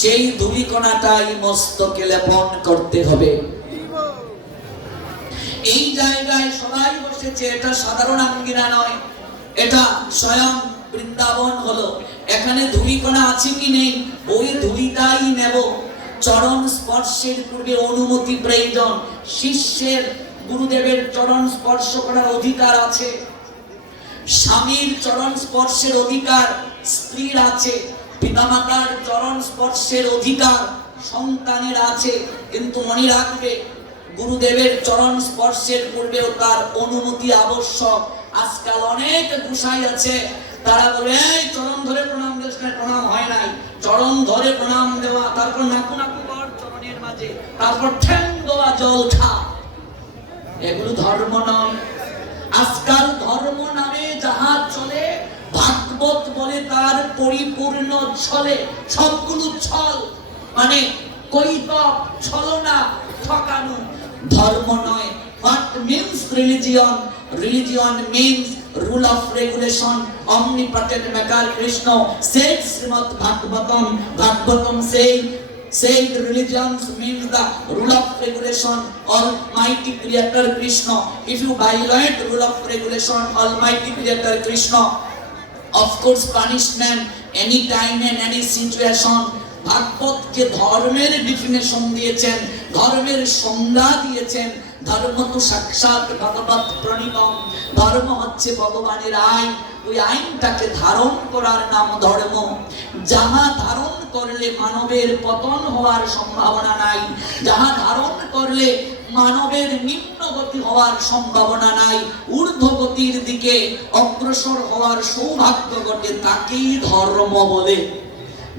সেই ধুলিকণাটাই মস্তকে লেপন করতে হবে। এই জায়গায় সবাই বসেছে, এটা সাধারণ আঙ্গিনা নয়, এটা স্বয়ং বৃন্দাবন হলো। এখানে ধুলিকণা আছে কি নেই? ওই ধুলিটাই নেব। চরণ স্পর্শের পূর্বে অনুমতি প্রয়োজন। শিষ্যের গুরুদেবের চরণ স্পর্শ করার অধিকার আছে, স্বামীর চরণ স্পর্শের অধিকার স্ত্রীর আছে, পিতামাতার চরণ স্পর্শের অধিকার সন্তানের আছে। কিন্তু মনে রাখবে, গুরুদেবের চরণ স্পর্শের পূর্বেও তার অনুমতি আবশ্যক। আজকাল অনেক গোসাই আছে, তারা বলে এই চরণ ধরে প্রণাম দিস না, প্রণাম হয় নাই। চরণ ধরে প্রণাম দেওয়া, তারপর নাকু নাকু কর চরণের মাঝে, তারপর ঠ্যাং দেওয়া জল খা, এগুলো ধর্ম নয়। আজকাল ধর্ম নামে যাহা চলে, ভাগবত বলে তার পরিপূর্ণ ছলে। সবগুলো ছল, মানে কৈতব, ছলনা, ঠকানো। ধর্ম নয়। What means religion? Religion means rule of regulation. Omnipotent Maker Krishna said Srimad Bhagavatam. Bhagavatam said religion means the rule of regulation. Almighty Creator Krishna. If you violate rule of regulation, Almighty Creator Krishna, of course punishment anytime in any situation. ভাগবতকে ধর্মের ডিফিনেশন দিয়েছেন, ধর্মের সংজ্ঞা দিয়েছেন। ধর্ম তো সাক্ষাৎ ভগবত প্রণীতম, ধর্ম হচ্ছে ভগবানের আইন, ওই আইনটাকে ধারণ করার নাম ধর্ম। যাহা ধারণ করলে মানবের পতন হওয়ার সম্ভাবনা নাই, যাহা ধারণ করলে মানবের নিম্নগতি হওয়ার সম্ভাবনা নাই, ঊর্ধ্বগতির দিকে অগ্রসর হওয়ার সৌভাগ্য ঘটে, তাকেই ধর্ম বলে।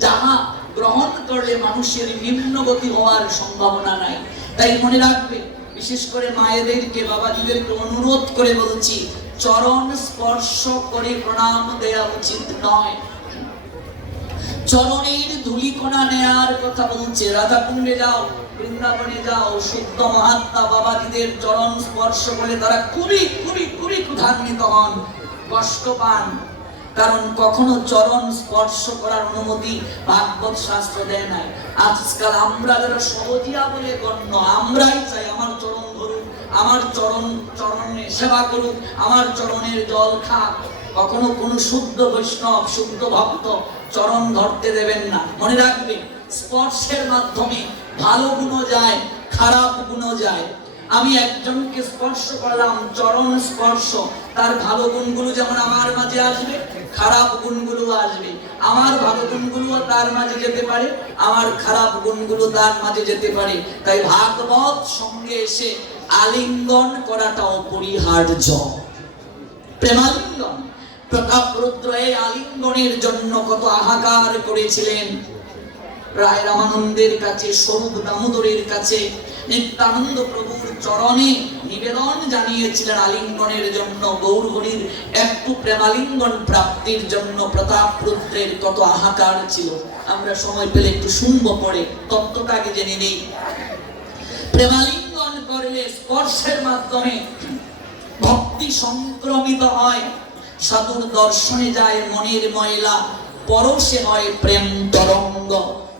যাহা গ্রহণ করলে মানুষের নিম্নগতি হওয়ার সম্ভাবনা নাই। তাই মনে রাখবে, বিশেষ করে মায়েদেরকে, বাবাজিদেরকে অনুরোধ করে বলছি, চরণ স্পর্শ করে প্রণাম দেওয়া উচিত নয়। চরণের ধূলিকণা নেয়ার কথা বলছে। রাধাকুণ্ডে যাও, বৃন্দাবনে যাও, শুদ্ধ মহাত্মা বাবাজিদের চরণ স্পর্শ করে তারা খুবই খুবই খুবই ক্ষুধান্বিত হন, কষ্ট পান। কারণ কখনো চরণ স্পর্শ করার অনুমতি ভাগবত শাস্ত্র দেয় নাই। আজকাল আমরা যারা সহজিয়া বলে গণ্য, আমরাই চাই আমার চরণ ধরুক, আমার চরণে সেবা করুক, আমার চরণের জল খাক। কখনো কোন শুদ্ধ বৈষ্ণব, শুদ্ধ ভক্ত চরণ ধরতে দেবেন না। মনে রাখবে, স্পর্শের মাধ্যমে ভালো গুণও যায়, খারাপ গুণও যায়। আমি একজনকে স্পর্শ করলাম, চরণ স্পর্শ, তার ভালো গুণগুলো যেমন আমার মাঝে আসবে, খারাপ গুণগুলো আসবে। আমার ভালো গুণগুলো তার মাঝে যেতে পারে, আমার খারাপ গুণগুলো তার মাঝে যেতে পারে। তাই ভাগবত সঙ্গে এসে আলিঙ্গন করাটা অপরিহার্য। প্রেমালিঙ্গন। প্রতাপরুদ্র এই আলিঙ্গনের জন্য কত হাহাকার করেছিলেন। রায় রামানন্দের কাছে, স্বরূপ দামোদরের কাছে নিত্যানন্দ প্রভুর চরণে নিবেদন জানিয়েছিলেন আলিঙ্গনের জন্য। গৌর হরির একটু প্রেমালিঙ্গন প্রাপ্তির জন্য প্রতাপরুদ্রের কত হাহাকার ছিল। আমরা সময় পেলে একটু শুনবো, পরে তত্ত্বটাকে জেনে নেই। প্রেমালিঙ্গন করলে, স্পর্শের মাধ্যমে ভক্তি সংক্রমিত হয়, সাধুর দর্শনে যায় মনের ময়লা, পরশে হয় প্রেম তরঙ্গ।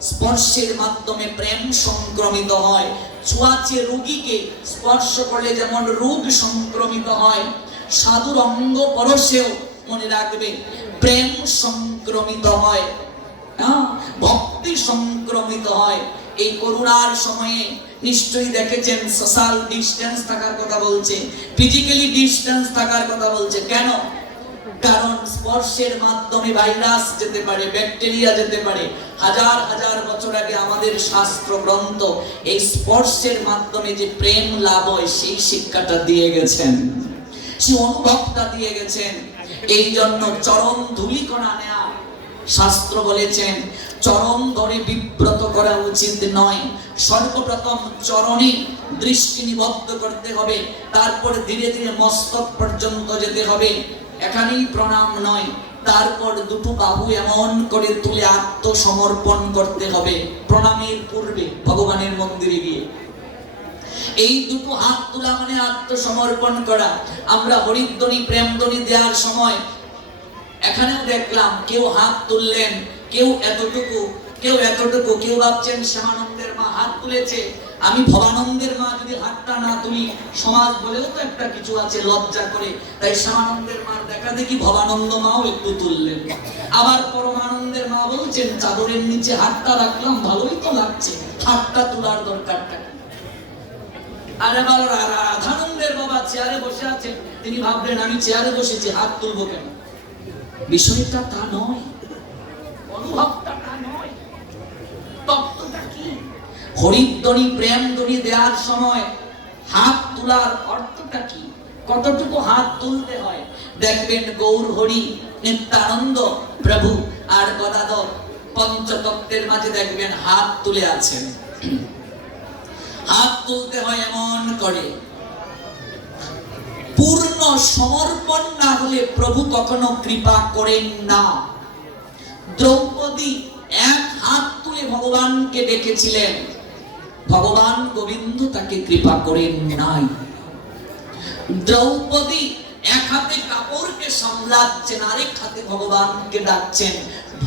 স্পর্শের মাধ্যমে প্রেম সংক্রমিত হয়। ছোঁয়াচে রোগীকে স্পর্শ করলে যেমন রোগ সংক্রমিত হয়, সাধুর অঙ্গ পরশেও মনে রাখবে প্রেম সংক্রমিত হয়, ভক্তি সংক্রমিত হয়। এই করোনার সময়ে নিশ্চয়ই দেখেছেন সোশ্যাল ডিস্টেন্স থাকার কথা বলছে, ফিজিক্যালি ডিস্টেন্স থাকার কথা বলছে। কেন? কারণ স্পর্শের মাধ্যমে ভাইরাস যেতে পারে, ব্যাকটেরিয়া যেতে পারে। হাজার হাজার বছর আগে আমাদের শাস্ত্র গ্রন্থ এই স্পর্শের মাধ্যমে যে প্রেম লাভ হয় সেই শিক্ষাটা দিয়ে গেছেন, সেই অনুভবটা দিয়ে গেছেন। এই জন্য চরণ ধূলিকণা নেয়া, শাস্ত্র বলেছেন চরণ ধরে বিব্রত করা উচিত নয়। সর্বপ্রথম চরণে দৃষ্টি নিবদ্ধ করতে হবে, তারপরে ধীরে ধীরে মস্তক পর্যন্ত যেতে হবে। এখানেই প্রণাম নয়, তারপর দুটো বাহু এমন করে তুলে আত্মসমর্পণ করতে হবে প্রণামের পূর্বে ভগবানের মন্দিরে গিয়ে। এই দুটো হাত তোলা মানে আত্মসমর্পণ করা। আমরা হরিধ্বনি প্রেমধ্বনি দেওয়ার সময় এখানেও দেখলাম কেউ হাত তুললেন, কেউ এতটুকু, কেউ এতটুকু। কেউ ভাবছেন শ্যামানন্দের মা হাত তুলেছে, আমি ভবানন্দের মা যদি হাতটা না তুলি, সমাজ বলেও তো একটা কিছু আছে, লজ্জা করে। তাই শ্যামানন্দের মার দেখা দেখি ভবানন্দ মাও একটু তুললেন। আবার পরমানন্দের মা বলছেন চাদরের নিচে হাতটা রাখলাম, ভালোই তো লাগছে, হাতটা তোলার দরকারটা। আর আবার রাধানন্দের বাবা চেয়ারে বসে আছেন, তিনি ভাবলেন আমি চেয়ারে বসেছি, হাত তুলবো কেন? বিষয়টা তা নয়, অনুভবটা তা নয়, তত্ত্বটা কি? হরিধ্বনি প্রেমধ্বনি দেওয়ার সময় হাত তোলার অর্থটা কি, কতটুকু হাত তুলতে হয়? দেখবেন গৌর হরি, নিত্যানন্দ প্রভু আর গদাধর পঞ্চতত্ত্বের মাঝে দেখবেন হাত তুলে আছেন। হাত তুলতে হয় এমন করে। পূর্ণ সমর্পণ না হলে প্রভু কখনো কৃপা করেন না। দ্রৌপদী এক হাত তুলে ভগবানকে ডেকেছিলেন, ভগবান গোবিন্দ তাকে কৃপা করেন নাই। দ্রৌপদী এক হাতে কাপড়কে সামলাচ্ছেন, আরেক হাতে ভগবানকে ডাকছেন,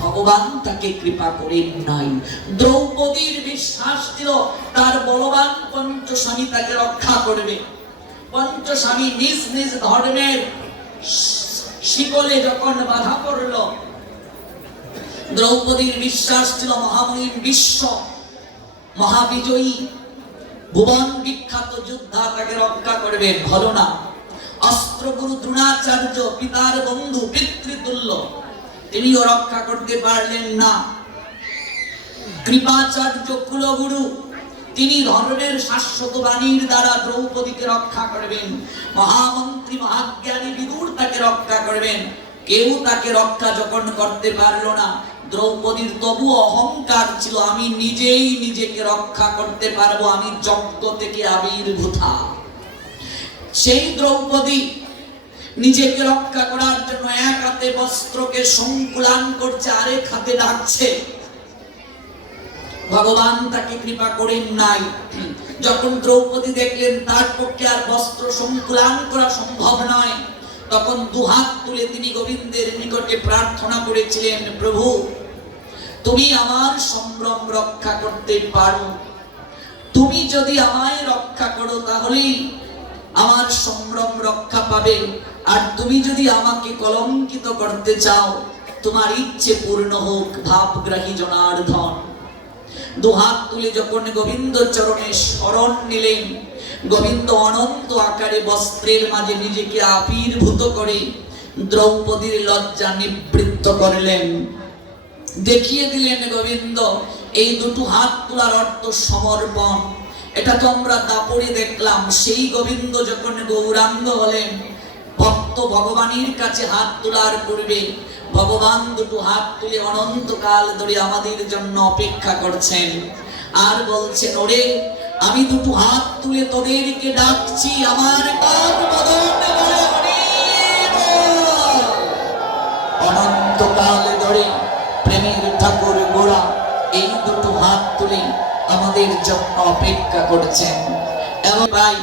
ভগবান তাকে কৃপা করেন নাই। দ্রৌপদীর বিশ্বাস ছিল তার বলবান পঞ্চস্বামী তাকে রক্ষা করবে। পঞ্চস্বামী নিজ নিজ ধর্মের শিকলে যখন বাধা পড়ল, দ্রৌপদীর বিশ্বাস ছিল মহামহিম বিশ্ব মহাবিজয়ী ভুবন বিখ্যাত যোদ্ধা তাকে রক্ষা করবেন, হলো না। অস্ত্রগুরু দ্রোণাচার্য, পিতার বন্ধু, পিতৃতুল্য, তিনিও রক্ষা করতে পারলেন না। কৃপাচার্য কুলগুরু, তিনি ধর্মের শাশ্বত বাণীর দ্বারা দ্রৌপদীকে রক্ষা করবেন। মহামন্ত্রী মহাজ্ঞানী বিদুর তাকে রক্ষা করবেন। কেউ তাকে রক্ষা যখন করতে পারলো না, দ্রৌপদীর তবু অহংকার ছিল, আমি নিজেই নিজেকে রক্ষা করতে পারবো, আমি যজ্ঞ থেকে আবির্ভূতা। সেই দ্রৌপদী নিজেকে রক্ষা করার জন্য এক হাতে বস্ত্রকে সংকুলান করছে, আরেক হাতে ডাকছে। ভগবান তাকে কৃপা করেন নাই। যখন দ্রৌপদী দেখলেন তার পক্ষে আর বস্ত্র সংকুলান করা সম্ভব নয়, তখন দুহাত তুলে তিনি গোবিন্দের নিকটে প্রার্থনা করেছিলেন, প্রভু তুমি আমার সম্ভ্রম রক্ষা করতে পারো, তুমি যদি আমায় রক্ষা করো তাহলেই আমার সম্ভ্রম রক্ষা পাবে, আর তুমি যদি আমাকে কলঙ্কিত করতে চাও তোমার ইচ্ছে পূর্ণ হোক, ভাবগ্রাহী জনার্দন। দুহাত তুলে যখন গোবিন্দ চরণে শরণ নিলেন, গোবিন্দ অনন্ত আকারে বস্ত্রের মাঝে নিজেকে আবির্ভূত করে দ্রৌপদীর লজ্জা নিবৃত্ত করলেন, দেখিয়ে দিলেন গোবিন্দ এই দুটো হাত তোলার অর্থ সমর্পণ। এটা তো আমরা দাপড়ে দেখলাম। সেই গোবিন্দ যখন গৌরাঙ্গ হলেন, ভক্ত ভগবানের কাছে হাত তোলার পূর্বে ভগবান দুটো হাত তুলে অনন্তকাল ধরে আমাদের জন্য অপেক্ষা করছেন, আর বলছেন, ওরে আমি দুটো হাত তুলে তোদেরকে ডাকছি, আমার অনন্তকাল ধরে প্রেমের ঠাকুর গোরা এই দুটো হাত তুলে আমাদের জন্য অপেক্ষা করছেন। এবং ভাই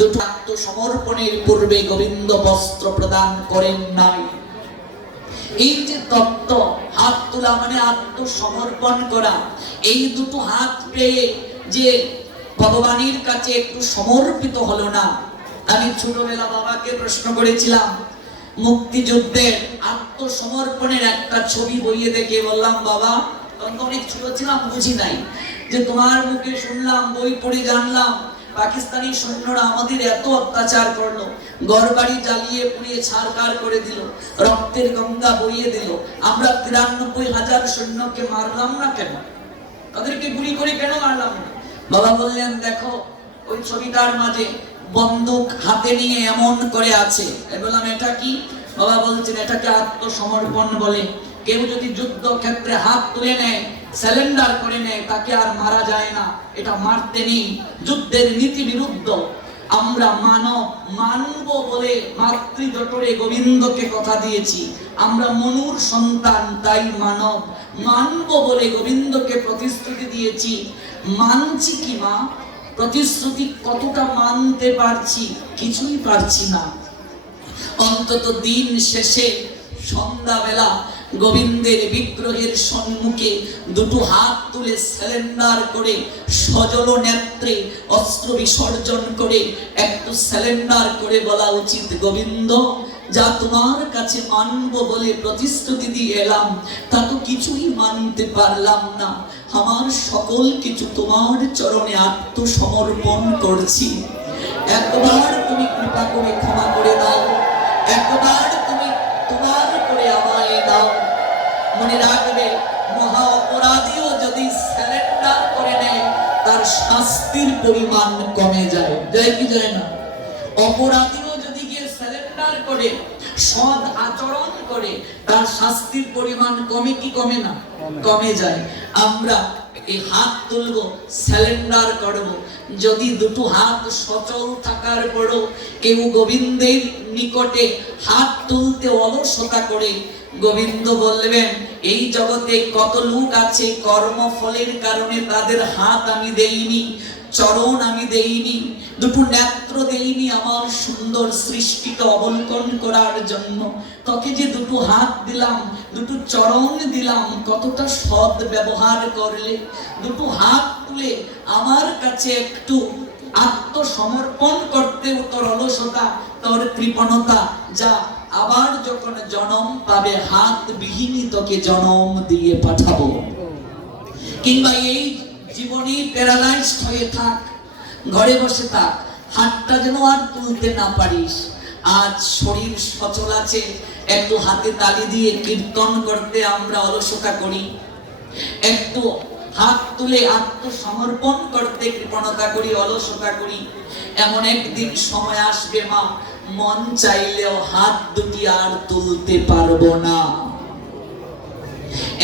দুটো আত্মসমর্পণের পূর্বে গোবিন্দ বস্ত্র প্রদান করেন নাই। এই যে তত্ত্ব, হাত তোলা মানে আত্মসমর্পণ করা, এই দুটো হাত পেয়ে যে ভগবানের কাছে একটু সমর্পিত হলো না। আমি ছোটবেলা বাবাকে প্রশ্ন করেছিলাম, মুক্তিযুদ্ধের আত্মসমর্পণের একটা ছবি বইয়ে দেখে বললাম, বাবা তখন অনেক ছোট ছিলাম, বুঝি নাই, যে তোমার মুখে শুনলাম, বই পড়ে জানলাম পাকিস্তানি সৈন্যরা আমাদের এত অত্যাচার করলো, ঘরবাড়ি জ্বালিয়ে পুড়িয়ে ছারখার করে দিল, রক্তের গঙ্গা বইয়ে দিল, আমরা 93,000 সৈন্যকে মারলাম না কেন, তাদেরকে গুলি করে কেন মারলাম না? বাবা বললেন, দেখো ওই ছবিটার মাঝে বন্দুক হাতে নিয়ে এমন করে আছে। বললাম, এটা কি? বাবা বলছেন, এটাকে আত্মসমর্পণ বলে। কেউ যদি যুদ্ধ ক্ষেত্রে হাত তুলে নেয়, স্যালেন্ডার করে নেয়, তাকে আর মারা যায় না, এটা মারতে নেই, যুদ্ধের নীতি বিরুদ্ধ। আমরা মানব বলে মাতৃজঠরে গোবিন্দকে কথা দিয়েছি, আমরা মনুর সন্তান, তাই মানব বলে গোবিন্দকে প্রতিশ্রুতি দিয়েছি। মানছি কি মা? প্রতিশ্রুতি কতটা মানতে পারছি? কিছুই পারছি না। অন্তত দিন শেষে সন্ধ্যাবেলা গোবিন্দের বিগ্রহের সম্মুখে দুটো হাত তুলে স্যালেন্ডার করে, সজল নেত্রে অস্ত্র বিসর্জন করে একটু স্যালেন্ডার করে বলা উচিত, গোবিন্দ যা তোমার কাছে মানব বলে প্রতিশ্রুতি দিয়ে এলাম, তা তো কিছুই মানতে পারলাম না, আমার সকল কিছু তোমার চরণে আত্মসমর্পণ করছি, একবার তুমি কৃপা করে ক্ষমা করে দাও, একবার তুমি তোমার করে আমায় দাও। মনে রাখবে, মহা অপরাধীও যদি স্যালেন্ডার করে নেয় তার শাস্তির পরিমাণ কমে যায়, যায় কি যায় না? অপরাধীও যদি গিয়ে স্যালেন্ডার করে, সৎ আচরণ করে, তার শাস্তির পরিমাণ কমে কি কমে না? কমে যায়। আমরা এই হাত তুলবো, স্যালেন্ডার করব। যদি দুটো হাত সচল থাকার পরও কেউ গোবিন্দের নিকটে হাত তুলতে অলসতা করে, গোবিন্দ বলবেন, এই জগতে কত লোক আছে কর্মফলের কারণে তাদের হাত আমি দেইনি, চরণ আমি দেইনি, দুটো নেত্র দেইনি আমার সুন্দর সৃষ্টিকে অবলোকন করার জন্য, তোকে যে দুটো হাত দিলাম, দুটো চরণ দিলাম, কতটা সৎ ব্যবহার করলে। দুটো হাত তুলে আমার কাছে একটু আত্মসমর্পণ করতে তোর অলসতা, তোর কৃপণতা, যা আবার যখন জন্ম পাবে হাত বিহীনই তোকে জন্ম দিয়ে পাঠাবো। কিংবা এই জীবনে প্যারালাইজড হয়ে থাক, ঘরে বসে থাক, হাতটা যেন আর তুলতে না পারিস। আজ শরীর সচল আছে, একটু হাতে তালি দিয়ে কীর্তন করতে আমরা অলসতা করি, একটু হাত তুলে আত্মসমর্পণ করতে কৃপণতা করি, অলসতা করি। এমন একদিন সময় আসবে মা, মন চাইলেও হাত দুটি আর তুলতে পারবো না।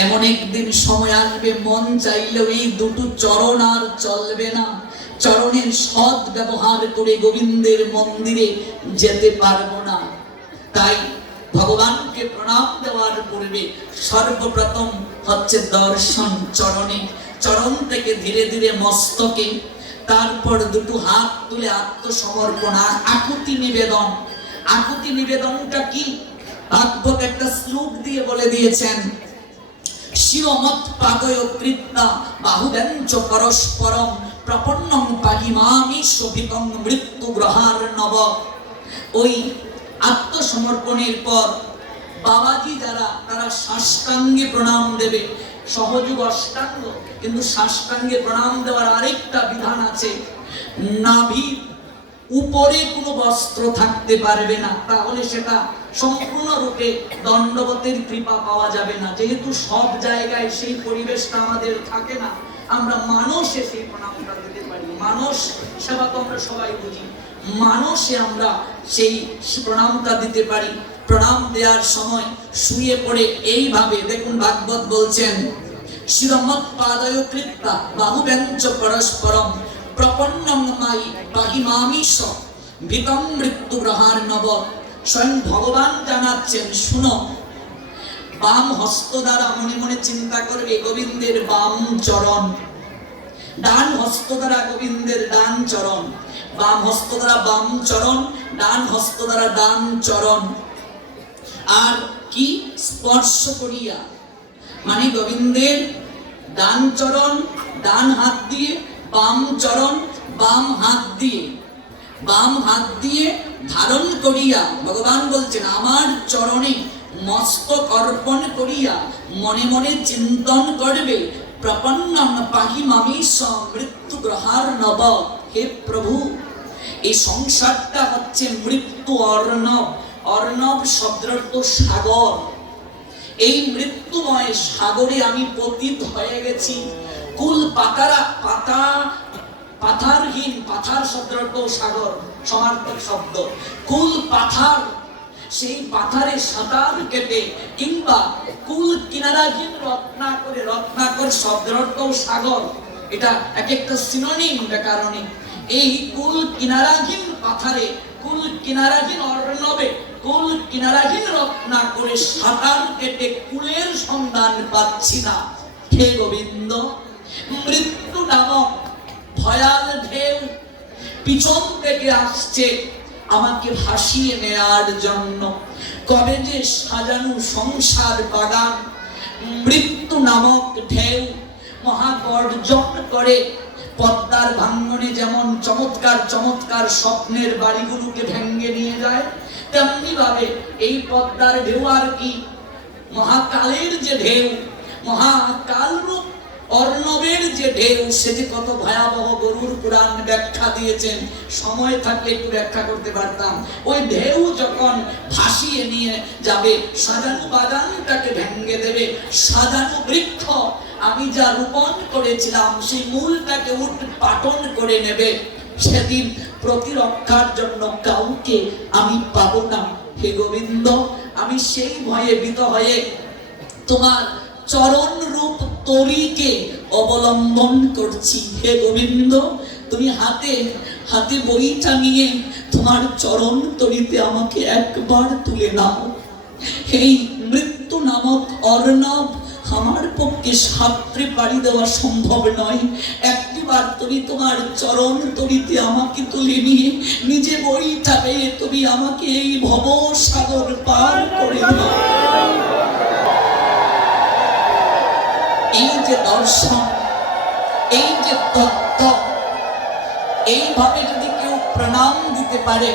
এমন একদিন সময় আসবে মন চাইলেও এই দুটো চরণ আর চলবে না। চরণের সৎ ব্যবহার করে গোবিন্দের মন্দিরে যেতে পারবো না। তাই ভগবানকে প্রণাম দেওয়ার পূর্বে সর্বপ্রথম হচ্ছে দর্শন চরণে, চরণ থেকে ধীরে ধীরে মস্তকে, তারপর দুটো হাত তুলে আত্মসমর্পণ, আকুতি নিবেদন। আকুতি নিবেদনটা কি? ভাগবত একটা শ্লোক দিয়ে বলে দিয়েছেন, শিরমত পাদয় কৃত্তা বাহুবেঞ্চ পরস্পরম প্রপন্নং পাহিমামি শোভিতং মৃত্যু গ্রহার নব। ওই আত্মসমর্পণের পর বাবাজি যারা, তারা সাষ্টাঙ্গে প্রণাম দেবে। সহযোগ অষ্টাঙ্গ, কিন্তু সাষ্টাঙ্গে প্রণাম দেওয়ার আরেকটা বিধান আছে, নাভির উপরে কোনো বস্ত্র থাকতে পারবে না, তাহলে সেটা সম্পূর্ণরূপে দণ্ডবতের কৃপা পাওয়া যাবে না। যেহেতু সব জায়গায় সেই পরিবেশটা আমাদের থাকে না, আমরা মানুষে সেই প্রণামটা দিতে পারি। মানুষ সেবা তো আমরা সবাই বুঝি, মানুষে আমরা সেই প্রণামটা দিতে পারি। প্রণাম দেওয়ার সময় শুয়ে পড়ে এইভাবে দেখুন, ভাগবত বলছেন, শিরমত পাদয় কৃত্তা বাহুবেঞ্চ পরস্পরম প্রপন্নং মাই পাহিমামিষ ভীতং মৃত্যু গ্রহার নব। স্বয়ং ভগবান জানাচ্ছেন, শুনো, বাম হস্ত দ্বারা মনে মনে চিন্তা করবে গোবিন্দের বাম চরণ, ডান হস্ত দ্বারা গোবিন্দের ডান চরণ, বাম হস্ত দ্বারা বাম চরণ, ডান হস্ত দ্বারা ডান চরণ। আর কি? স্পর্শ করিয়া, মানে গোবিন্দের ডান চরণ ডান হাত দিয়ে, বাম চরণ বাম হাত দিয়ে, বাম হাত দিয়ে ধারণ করিয়া ভগবান বলছেন, আমার চরণে মস্তক অর্পণ করিয়া মনে মনে চিন্তন করবে, প্রপন্নং পাহিমামিষ মৃত্যু গ্রহার নব। হে প্রভু, এই সংসারটা হচ্ছে মৃত্যু অর্ণব। অর্ণব শব্দর্থ সাগর। এই মৃত্যুময় সাগরে আমি পতিত হয়ে গেছি। কুল পাতারা, পাথারহীন, পাথার শব্দর্থ সাগর, সমার্থক শব্দ। কুল পাথার, সেই পাথারে সাঁতার কেটে, কিংবা কুল কিনারাহীন রত্নাকরে, রত্নাকর শব্দর্থ সাগর। এটা এক একটা সিনোনিম ব্যাকরণে। এই কুল কিনারাহীন পাথারে, কুল কিনারাহীন অর্ণবে, কুল কিনারাহীন রত্নাকরে সাঁতার কেটে কুলের সন্ধান পাচ্ছি না। হে গোবিন্দ, মৃত্যু নামক ভয়াল ঢেউ পিছন থেকে আসছে আমাকে ভাসিয়ে নেয়ার জন্য। কবে যে সাজানো সংসার বাগান মৃত্যু নামক ঢেউ মহাগর্জন করে পদ্মার ভাঙ্গনে যেমন চমৎকার চমৎকার স্বপ্নের বাড়িগুলোকে ভেঙে নিয়ে যায়, তেমনি ভাবে এই পদ্মার ঢেউ আর কি, মহাকালের যে ঢেউ, মহাকাল রূপ অর্ণবের যে ঢেউ, সে যে কত ভয়াবহ গরুর পুরাণ ব্যাখ্যা দিয়েছেন, সময় থাকলে একটু ব্যাখ্যা করতে পারতাম। ওই ঢেউ যখন ভাসিয়ে নিয়ে যাবে, সাজানো বাগানটাকে ভেঙে দেবে, সাজানো বৃক্ষ আমি যা রোপণ করেছিলাম সেই মূলটাকে উৎপাটন করে নেবে। সেদিন প্রতিরক্ষার জন্য কাউকে আমি পাবো না। হে গোবিন্দ, আমি সেই ভয়ে ভীত হয়ে তোমার চরণ রূপ তরিকে অবলম্বন করছি। হে গোবিন্দ, তুমি হাতে হাতে বইটা নিয়ে তোমার চরণ তরিতে আমাকে একবার তুলে নাও। এই মৃত্যু নামক অর্ণব আমার পক্ষে সাঁতরে পাড়ি দেওয়া সম্ভব নয়। একটিবার তুমি তোমার চরণ তরিতে আমাকে তুলে নিয়ে নিজে বইটা বেয়ে তুমি আমাকে এই ভব সাগর পার করে দাও। এই যে দর্শন, এই যে তত্ত্ব, এইভাবে যদি কেউ প্রণাম দিতে পারে,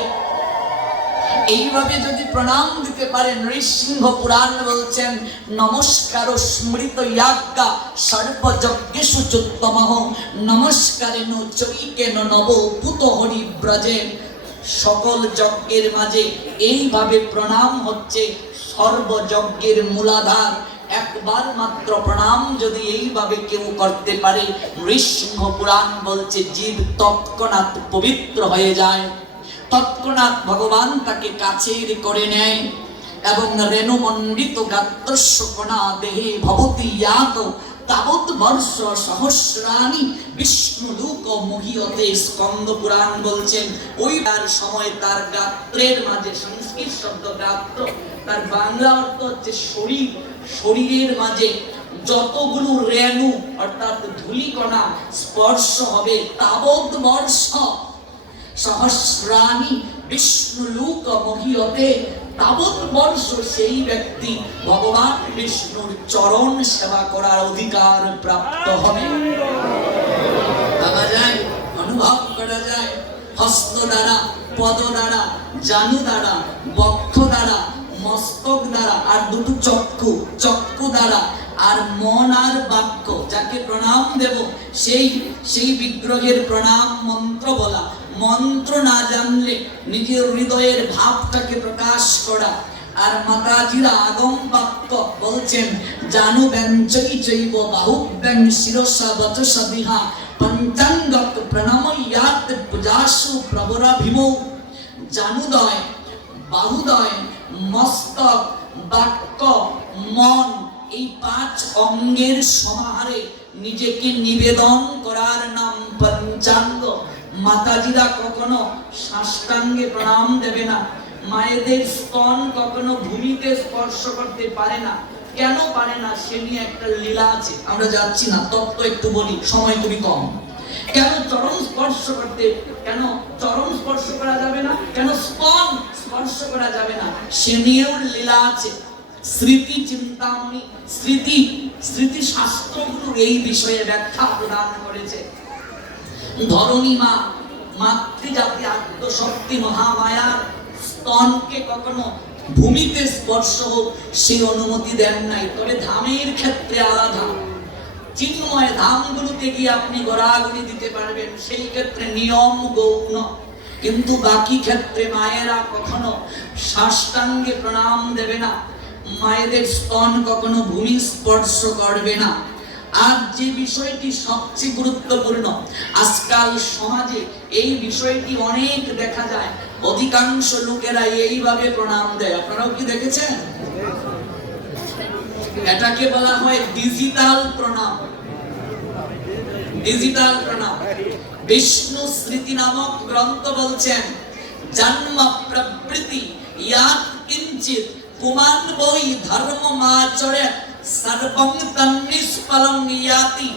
এইভাবে যদি প্রণাম দিতে পারেন, নৃসিংহ পুরাণ বলছেন নমস্কার স্মৃত ইয়াজ্ঞা সর্বযজ্ঞেষু চোত্তমঃ নমস্কারেণ চৈকেন নব পুত হরি ব্রজে। সকল যজ্ঞের মাঝে এইভাবে প্রণাম হচ্ছে সর্বযজ্ঞের মূলাধার। একবার মাত্র প্রণাম যদি এইভাবে কেউ করতে পারে, নৃসিংহ পুরাণ বলছে জীব তৎক্ষণাৎ পবিত্র হয়ে যায়, তৎক্ষণাৎ ভগবান তাকে কাছের করে নেয়। এবং রেণুমণ্ডিত গাত্রস্য কণা দেহে ভবতি ইয়াত তাবৎ বর্ষ সহস্রাণি বিষ্ণু লোক মহীয়তে। স্কন্দ পুরাণ বলছেন ওই সময় তার গাত্রের মাঝে, সংস্কৃত শব্দ গাত্র, তার বাংলা অর্থ হচ্ছে শরীর, শরীরের মাঝে যতগুলো রেণু অর্থাৎ ধূলিকণা স্পর্শ হবে, তাবৎ বর্ষ সহস্রাণি বিষ্ণু লোক মহীয়তে, তাবৎ বর্ষ সেই ব্যক্তি ভগবান বিষ্ণুর চরণ সেবা করার অধিকার প্রাপ্ত হবে। ভাবা যায়, অনুভব করা যায়, হস্ত দ্বারা, পদ দ্বারা, জানু দ্বারা, বক্ষ দ্বারা, মস্তক দ্বারা, আর দুটো চক্ষু, চক্ষু দ্বারা, আর মন আর বাক্য, যাকে প্রণাম দেব সেই বিগ্রহের প্রণাম মন্ত্র বলা। মন্ত্র না জানলে নিজের হৃদয়ের ভাবটাকে প্রকাশ করা। আর মাতাজিরা আগম বাক্য বলছেন জানু ব্যঞ্চৈ চৈব বাহুব্যং শিরসা বচসা বিহা পঞ্চাঙ্গক প্রণময়াত পূজাসু প্রবরাভিমৌ। জানুদয়, বাহুদয়, মস্তক, বাক্য, মন, এই 5 অঙ্গের সমাহারে নিজেকে নিবেদন করার নাম পঞ্চাঙ্গ। মাতাজিরা কখনো সাষ্টাঙ্গে প্রণাম দেবে না, মায়েদের স্তন কখনো ভূমিতে স্পর্শ করতে পারে না। কেন পারে না সে নিয়ে একটা লীলা আছে, আমরা যাচ্ছি না, তত্ত্ব একটু বলি, সময় খুবই কম। কেন চরণ স্পর্শ করতে, কেন চরণ স্পর্শ করা যাবে না, কেন স্তন স্পর্শ করা যাবে না, সে নিয়েও লীলা আছে। স্মৃতি চিন্তামণি, স্মৃতি শাস্ত্রগুলো এই বিষয়ে ব্যাখ্যা প্রদান করেছে। ধরণী মা, মাতৃজাতি আদ্যশক্তি মহামায়ার স্তনকে কখনো ভূমিতে স্পর্শ হোক সেই অনুমতি দেন নাই। তবে ধামের ক্ষেত্রে আলাদা, চিন্ময় ধামগুলোতে গিয়ে আপনি গড়াগড়ি দিতে পারবেন, সেই ক্ষেত্রে নিয়ম গৌণ। কিন্তু বাকি ক্ষেত্রে মায়েরা কখনো সাষ্টাঙ্গে প্রণাম দেবে না, মায়েদের স্তন কখনো ভূমি স্পর্শ করবে না। আর যে বিষয়টি সবচেয়ে গুরুত্বপূর্ণ, আজকাল সমাজে এই বিষয়টি অনেক দেখা যায়, অধিকাংশ লোকেরা এইভাবে প্রণাম দেয়। আপনারাও কি দেখেছেন? এটাকে বলা হয় ডিজিটাল প্রণাম। ডিজিটাল প্রণাম। বিষ্ণু স্মৃতি নামক গ্রন্থ বলছেন জন্ম প্রবৃত্তি ইয়াত কিঞ্চিত কুমান বই ধর্ম মাচরে সর্বং তন্নিষ্ফলং ইয়াতি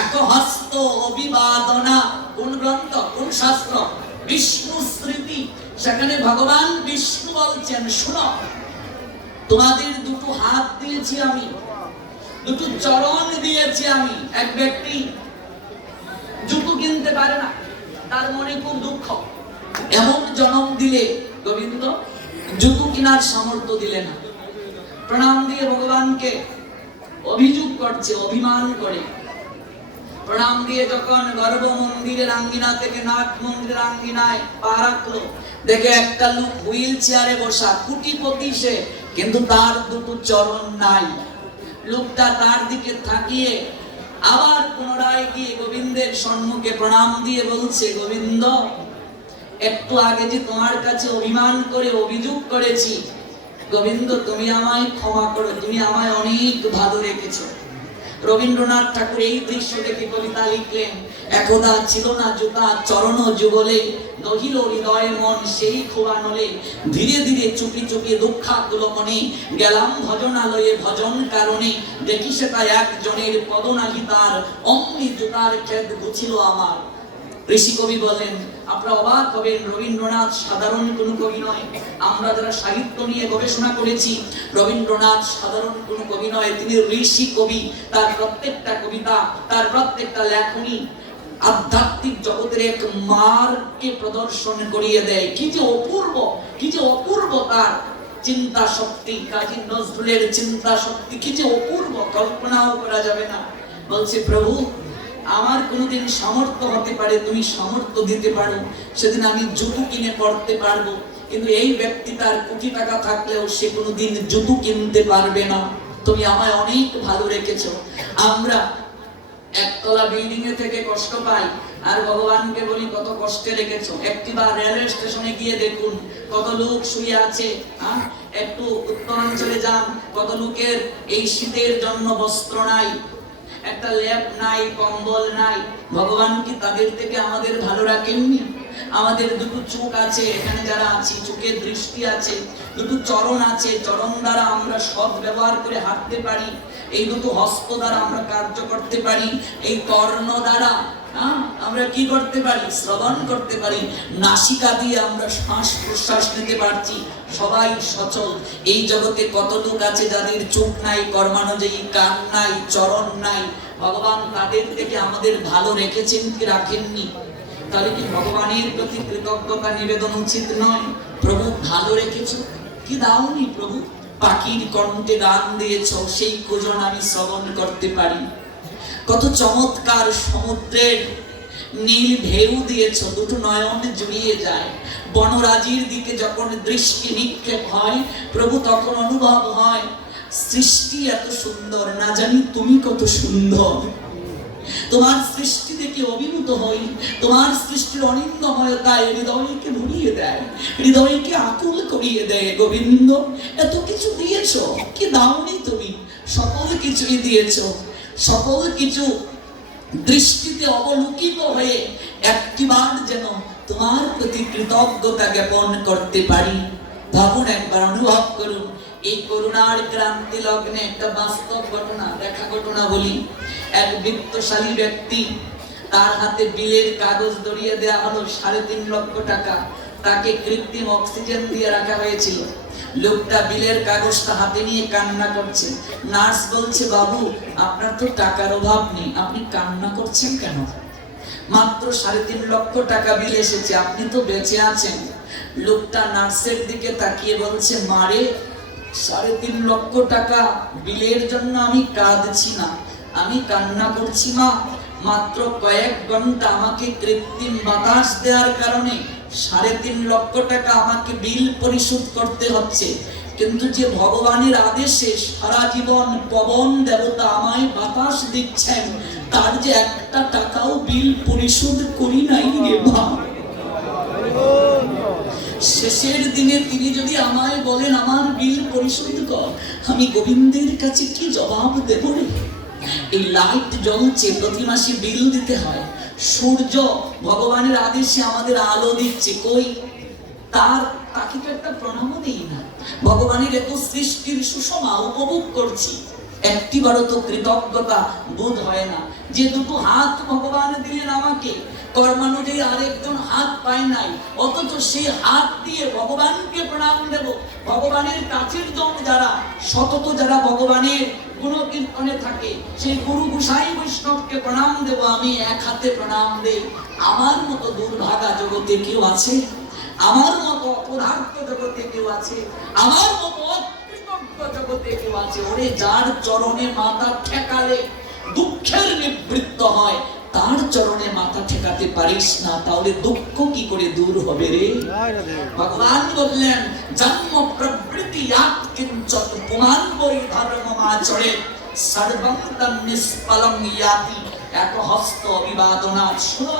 একহস্ত অভিবাদনা। কোন গ্রন্থ, কোন শাস্ত্র? বিষ্ণু স্মৃতি। সেখানে ভগবান বিষ্ণু বলছেন শুনো, তোমাদের দুটো হাত দিয়েছি আমি, দুটো চরণ দিয়েছি আমি। এক ব্যক্তি জুতো কিনতে পারে না, তার মনে খুব দুঃখ, এমন জনম দিলে গোবিন্দ জুতো কেনার সামর্থ্য দিলে না। প্রণাম দিয়ে ভগবানকে অভিযোগ করছে, অভিমান করে। প্রণাম দিয়ে যখন গর্ভ মন্দিরের আঙ্গিনা থেকে নাট মন্দিরের আঙ্গিনায় পা রাখলো, দেখে একটা লোক হুইল চেয়ারে বসা, কোটিপতি সে, কিন্তু তার দুটো চরণ নাই। লোকটা তার দিকে তাকিয়ে আবার পুনরায় গিয়ে গোবিন্দের সম্মুখে প্রণাম দিয়ে বলছে, গোবিন্দ একটু আগে যে তোমার কাছে অভিমান করে অভিযোগ করেছি, গোবিন্দ তুমি আমায় ক্ষমা করো, তুমি আমায় অনেক ভালো রেখেছো। রবীন্দ্রনাথ ঠাকুর এই দৃশ্য দেখে কবিতা লিখলেন, একদা ছিল না জুতা চরণ যুগলে, নহিল হৃদয় মন সেই খোয়া নলে, ধীরে ধীরে চুপি চুপি দুঃখাকুল মনে, গেলাম ভজনালয়ে ভজন কারণে, দেখি সেটা একজনের পদনাহি তার, অমনি জুতার খেদ গুছিল আমার। ঋষি কবি বলেন, আপনারা অবাক হবেন, রবীন্দ্রনাথ সাধারণ কোনো কবি নয়। আমরা যারা সাহিত্য নিয়ে গবেষণা করেছি, রবীন্দ্রনাথ সাধারণ কোনো কবি নয়, তিনি ঋষি কবি। তার প্রত্যেকটা কবিতা, তার প্রত্যেকটা লেখনী আধ্যাত্মিক জগতের এক মার্গকে প্রদর্শন করিয়ে দেয়। কি যে অপূর্ব তার চিন্তা শক্তি, কাজী নজরুলের চিন্তা শক্তি কি যে অপূর্ব, কল্পনাও করা যাবে না। বলছে প্রভু, আমার কোনোদিন সামর্থ্য হতে পারে, তুমি সামর্থ্য দিতে পারো, সেদিন আমি জুতো কিনে পড়তে পারবো, কিন্তু এই ব্যক্তি তার কোটি টাকা থাকলেও সে কোনোদিন জুতো কিনতে পারবে না। তুমি আমায় অনেক ভালো রেখেছো। আমরা একতলা বিল্ডিং এ থেকে কষ্ট পাই, আর ভগবানকে বলি কত কষ্টে রেখেছো। একটিবার রেলওয়ে স্টেশনে গিয়ে দেখুন কত লোক শুয়ে আছে। একটু উত্তরাঞ্চলে যান, কত লোকের এই শীতের জন্য বস্ত্র নাই, একটা লেপ নাই, কম্বল নাই। ভগবান কি তাদের থেকে আমাদের ভালো রাখেননি? আমাদের দুটো চোখ আছে, এখানে যারা আছি চোখের দৃষ্টি আছে, দুটো চরণ আছে, চরণ দ্বারা আমরা সৎ ব্যবহার করে হাঁটতে পারি, এই দুটো হস্ত দ্বারা আমরা কার্য করতে পারি, এই কর্ণ দ্বারা আমরা কি করতে পারি? শ্রবণ করতে পারি, নাসিকা দিয়ে আমরা শ্বাস প্রশ্বাস নিতে পারছি, সবাই সচল। এই জগতে কত লোক আছে যাদের চোখ নাই, কর্মানুযায়ী কান নাই, চরণ নাই। ভগবান তাদের থেকে আমাদের ভালো রেখেছেন কি রাখেননি? তাহলে কি ভগবানের প্রতি কৃতজ্ঞতা নিবেদন উচিত নয়? প্রভু ভালো রেখেছো, কি দাওনি প্রভু? পাখির কণ্ঠে গান দিয়েছ, সেই কুজন আমি শ্রবণ করতে পারি। কত চমৎকার সমুদ্রের নীল ঢেউ দিয়েছ, দুটো নয়ন জুড়িয়ে যায়। বনরাজির দিকে যখন দৃষ্টি নিক্ষেপ হয় প্রভু, তখন অনুভব হয় সৃষ্টি এত সুন্দর, না জানি তুমি কত সুন্দর। তোমার সৃষ্টি দেখে অভিভূত হই, তোমার সৃষ্টির অনিন্দময়তায় হৃদয়কে ভরিয়ে দেয়, হৃদয়কে আকুল করিয়ে দেয়। গোবিন্দ, এত কিছু দিয়েছো, কি দাওনি তুমি? সকল কিছুই দিয়েছো, সকল কিছু দৃষ্টিতে অবলোকিত হয়ে একটিবার যেন তোমার প্রতি কৃতজ্ঞতা জ্ঞাপন করতে পারি। ভাবুন, একবার অনুভব করুন। এই করুণার ক্রান্তি লগ্নে একটা বাস্তব ঘটনা, দেখা ঘটনা বলি। এক বিত্তশালী ব্যক্তি, তার হাতে বিলের কাগজ ধরিয়ে দেওয়া হলো 3.5 লক্ষ টাকা। তাকে কৃত্রিম অক্সিজেন দিয়ে রাখা হয়েছিল। লোকটা বিলের কাগজটা হাতে নিয়ে কান্না করছে। নার্স বলছে, বাবু আপনার তো টাকার অভাব নেই, আপনি কান্না করছেন কেন? মাত্র 3.5 লক্ষ টাকা বিল এসেছে, আপনি তো বেঁচে আছেন। লোকটা নার্সের দিকে তাকিয়ে বলছে, মারে 3.5 লক্ষ টাকা বিলের জন্য আমি কাঁদছি না, আমি কান্না করছি মা। মাত্র কয়েক ঘন্টা আমাকে কৃত্রিম বাতাস দেওয়ার কারণে 3.5 লক্ষ টাকা আমাকে বিল পরিশোধ করতে হচ্ছে, কিন্তু যে ভগবানের আদেশে সারা জীবন পবন দেবতা আমায় বাতাস দিচ্ছেন, তার যে একটা টাকাও বিল পরিশোধ করি নাই রে ভাই। শেষের দিনে তিনি যদি আমায় বলেন আমার বিল পরিশোধ কর, আমি গোবিন্দের কাছে কি জবাব দেব রে? এই লাইট জ্বলছে, প্রতি মাসে বিল দিতে হয়। সূর্য ভগবানের আদেশে আমাদের আলো দিচ্ছে, কই তাকে তো একটা প্রণামও দেই না। ভগবানের এত সৃষ্টির সুষমা উপভোগ করছি, একটিবারও তো কৃতজ্ঞতা বোধ হয় না। যে দুটো হাত ভগবান দিলেন আমাকে, কর্মানুযায়ী আরেকজন হাত পায় নাই, অথচ সেই হাত দিয়ে ভগবানকে প্রণাম দেব। ভগবানের কাছের জন যারা, সতত যারা ভগবানের গুণকীর্তনে থাকে, সেই গুরু গোসাই বৈষ্ণবকে প্রণাম দেব। আমি এক হাতে প্রণাম দেই। আমার মতো দুর্ভাগা জগতে কেউ আছে? আমার মতো অপদার্থ জগতে কেউ আছে? আমার মতো অকৃতজ্ঞ জগতে কেউ আছে? ওরে, যার চরণে মাথা ঠেকালে দুঃখের নিবৃত্ত হয়, তার চরণে মাথা ঠেকাতে পারিস না, তাহলে দুঃখ কি করে দূর হবে রে? ভগবান বললেন, জন্ম প্রবৃত্তি কিঞ্চৎ পুমান বৈ ধর্মমাচরে সর্বং তন্নিষ্ফলং ইয়াতি। এক হস্ত অভিবাদনা। শোনো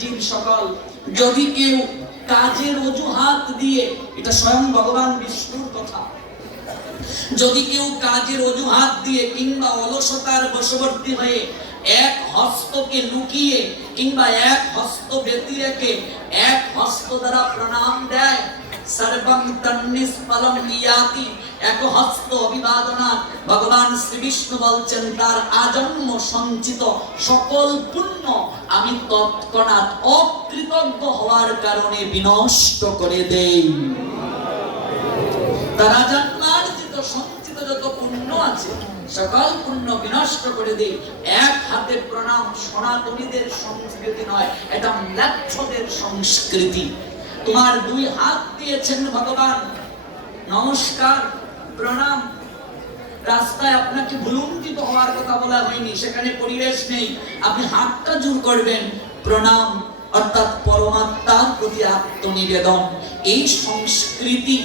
জীব সকল, যদি কেউ কাজের অজুহাত দিয়ে, এটা স্বয়ং ভগবান বিষ্ণুর কথা, যদি কেউ কাজের অজুহাত দিয়ে কিংবা অলসতার বশবর্তী হয়ে এক হস্তকে লুকিয়ে কিংবা এক হস্ত ব্যতি রেখে এক হস্ত দ্বারা প্রণাম দেয়, সর্বং তন্নিষ্ফলং ইয়াতি, এক হস্ত অভিবাদনা, ভগবান শ্রী বিষ্ণু বলছেন তার আজন্ম সঞ্চিত সকল পুণ্য আমি তৎক্ষণাৎ অকৃতজ্ঞ হওয়ার কারণে বিনষ্ট করে দেই। তার আজন্মার্জিত সঞ্চিত যত পুণ্য আছে সকল পুণ্য বিনষ্ট করে দেয়। এক হাতে প্রণাম সনাতনীদের সংস্কৃতি নয়, এটা ম্লেচ্ছদের সংস্কৃতি। তোমার দুই হাত দিয়েছেন ভগবান, নমস্কার প্রণাম। রাস্তায় আপনাকে ভুলুণ্ঠিত হওয়ার কথা বলা হয়নি, সেখানে পরিবেশ নেই, আপনি হাতটা জোর করবেন, প্রণাম অর্থাৎ পরমাত্মার প্রতি আত্মনিবেদন। এই সংস্কৃতি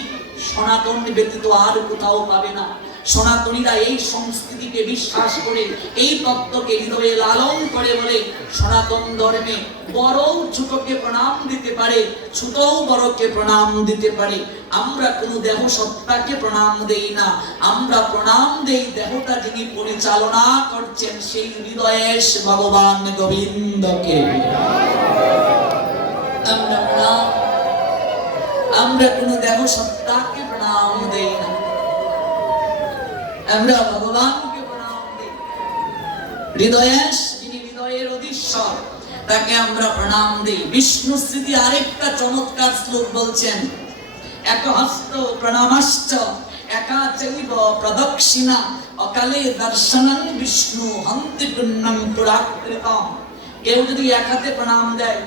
সনাতন ব্যতীত আর কোথাও পাবে না। সনাতনীরা এই সংস্কৃতিকে বিশ্বাস করে, এই তত্ত্বকে হৃদয়ে লালন করে বলে সনাতন ধর্মে বড়ও ছোটকে প্রণাম দিতে পারে, ছোটও বড়কে প্রণাম দিতে পারে। আমরা কোনো দেহ সত্তাকে প্রণাম দেই না, আমরা প্রণাম দেই দেহটা যিনি পরিচালনা করছেন সেই হৃদয়েশ ভগবান গোবিন্দকে। আমরা কোনো দেহ সত্তাকে প্রণাম দেই না, আমরা ভগবানকে প্রণাম দেই। হৃদয়েশ যিনি হৃদয়ের অধীশ্বর, তাকে আমরা প্রণাম দেই। বিষ্ণু স্মৃতি আরেকটা চমৎকার শ্লোক বলছেন, একহস্ত প্রণামাশ্চ একা চৈব প্রদক্ষিণা অকালে দর্শনং বিষ্ণু হন্তি পুণ্যং পুরাকৃতম। কেউ যদি এক হাতে প্রণাম দেয়,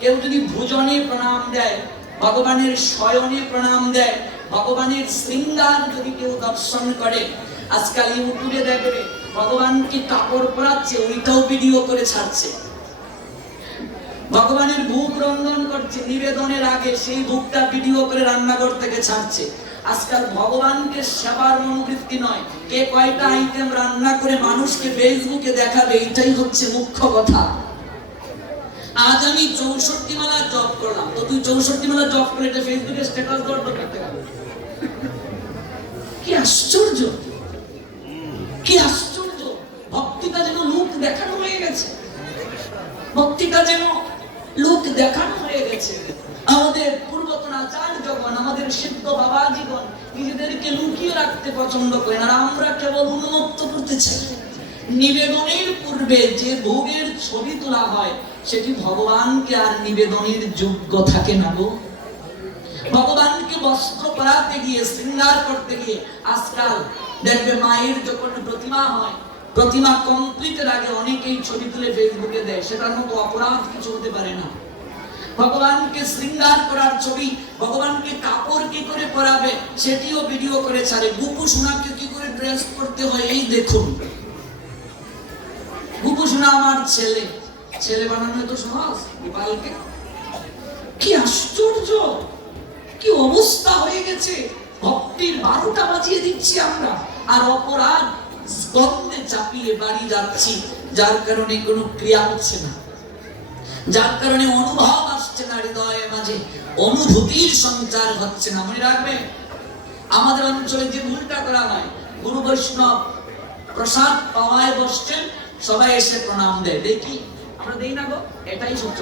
কেউ যদি ভুজনে প্রণাম দেয়, ভগবানের শয়নে প্রণাম দেয়, ভগবানের শৃঙ্গার যদি কেউ দর্শন করে, আজকাল ইউটিউবে দেখবে ভগবানকে কাপড় পরাচ্ছে, ওইটাও ভিডিও করে ছাড়ছে। ভগবানের ভোগ রন্ধন করছে, নিবেদনের আগে সেই ভোগটা ভিডিও করে রান্নাঘর থেকে ছাড়ছে। আজকাল ভগবানকে সেবার মনোবৃত্তি নয়, কে কয়টা আইটেম রান্না করে মানুষকে ফেসবুকে দেখাবে, এটাই হচ্ছে মুখ্য কথা। আজ আমি 64 মালা জপ করলাম, তো তুই 64 মালা জপ করে এটা ফেসবুকে স্ট্যাটাস দেওয়ার দরকার নেই। কি আশ্চর্য, কি আশ্চর্য! ভক্তিটা যেন লোক দেখানো হয়ে গেছে, ভক্তিটা যেন লোক দেখানো হয়ে গেছে। আমাদের পূর্বতন আচার্যগণ, আমাদের সিদ্ধ বাবাজীগণ নিজেদেরকে লুকিয়ে রাখতে পছন্দ করেন, আর আমরা কেবল উন্মুক্ত করতে চাই। নিবেদনের পূর্বে যে ভোগের ছবি তোলা হয়, সেটি ভগবানকে আর নিবেদনের যোগ্য থাকে না গো। ভগবানকে বস্ত্র পরাতে গিয়ে, শৃঙ্গার করতে গিয়ে, আজকাল দেখবে মায়ের যখন প্রতিমা হয়, প্রতিমা কমপ্লিটের আগে অনেকেই ছবি তুলে ফেসবুকে দেয়, সেটার মতো অপরাধ কিছু হতে পারে না। ভগবানকে শৃঙ্গার করার ছবি, ভগবানকে কাপড় কি করে পরাবে সেটিও ভিডিও করে ছাড়ে। বুকু সোনাকে কি করে ড্রেস করতে হয় এই দেখুন। বুকু সোনা আমার ছেলে, ছেলে বানানো তো সহজ, গোপালকে। কি আশ্চর্য, কি অবস্থা হয়ে গেছে! ভক্তির 12টা বাজিয়ে দিচ্ছি আমরা, আর অপরাধ স্কন্ধে চাপিয়ে বাড়ি যাচ্ছি, যার কারণে কোনো ক্রিয়া হচ্ছে না, যার কারণে অনুভব আসছে না হৃদয়ের মাঝে, অনুভূতির সঞ্চার হচ্ছে না। মনে রাখবে, আমাদের অঞ্চলে যে ভুলটা করা হয়, গুরু বৈষ্ণব প্রসাদ পাওয়ায় বসছেন, সবাই এসে প্রণাম দেয়, দেখি আমরা দেই না গো, এটাই সত্য।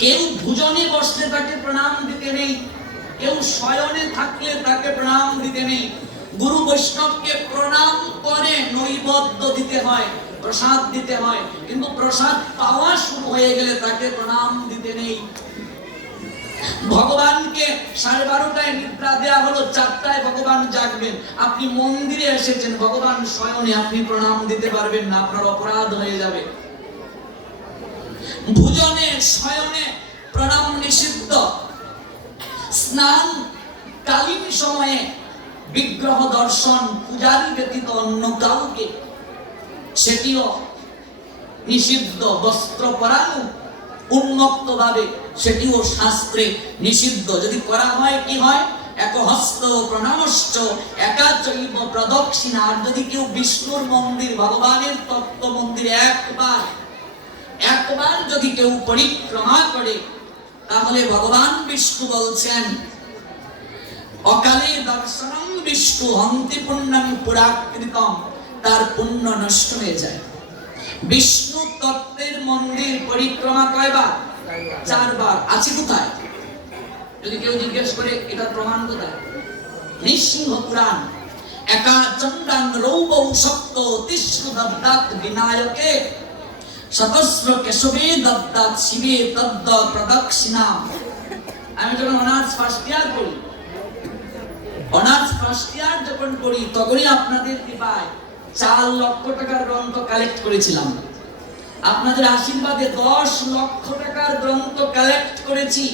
কেউ ভুজনে বসলে তাকে প্রণাম দিতে নেই, কেউ শয়নে থাকলে তাকে প্রণাম দিতে নেই। গুরু বৈষ্ণবকে প্রণাম করে নৈবেদ্য দিতে হয়, প্রসাদ দিতে হয়, কিন্তু প্রসাদ পাওয়া শুরু হয়ে গেলে তাকে প্রণাম দিতে নেই। ভগবানকে 12:30টায় নিদ্রা দেয়া হলো, 4টায় ভগবান জাগবেন। আপনি মন্দিরে এসেছেন, ভগবান শয়নে, আপনি প্রণাম দিতে পারবেন না, আপনার অপরাধ হয়ে যাবে। ভুজনে শয়নে প্রণাম নিষিদ্ধ। স্নান কালীন সময়ে বিগ্রহ দর্শন পূজারী ব্যতীত অন্য কাউকে, সেটিও নিষিদ্ধ। বস্ত্র পরানো উন্মুক্ত ভাবে, সেটিও শাস্ত্রে নিষিদ্ধ। যদি করা হয় কি হয়, একহস্ত প্রণামশ্চ একা চৈব প্রদক্ষিণা। আর যদি কেউ বিষ্ণুর মন্দির, ভগবানের তত্ত্ব মন্দিরে একবার যদি কেউ পরিক্রমা করে, তাহলে ভগবান বিষ্ণু বলছেন, অকালে দর্শনং বিষ্ণু হন্তি পুণ্যং পুরাকৃতম। তার পুণ্য নষ্ট হয়ে যায়। বিষ্ণু তত্ত্বের মন্দির পরিক্রমা কয়বার? 4 বার। আছে কোথায়? যদি কেউ জিজ্ঞেস করে এটার প্রমাণ কোথায়? নৃসিংহ পুরাণ। একা চন্দ্রাং রৌবৌ সপ্ত তিষ্ণু দব্দাত বিনায়কে শতস্র কেশবে দব্দাত শিবে তদ্দ প্রদক্ষিণা। আমি যখন অনার্স ফার্স্ট ইয়ার পড়ি, অনার্স ফার্স্ট ইয়ার যখন করি তখনই আপনাদের কৃপায় 4 লক্ষ টাকার গ্রন্থ কালেক্ট করেছিলাম। আপনাদের আশীর্বাদে 10 লক্ষ টাকার গ্রন্থ কালেক্ট করেছি।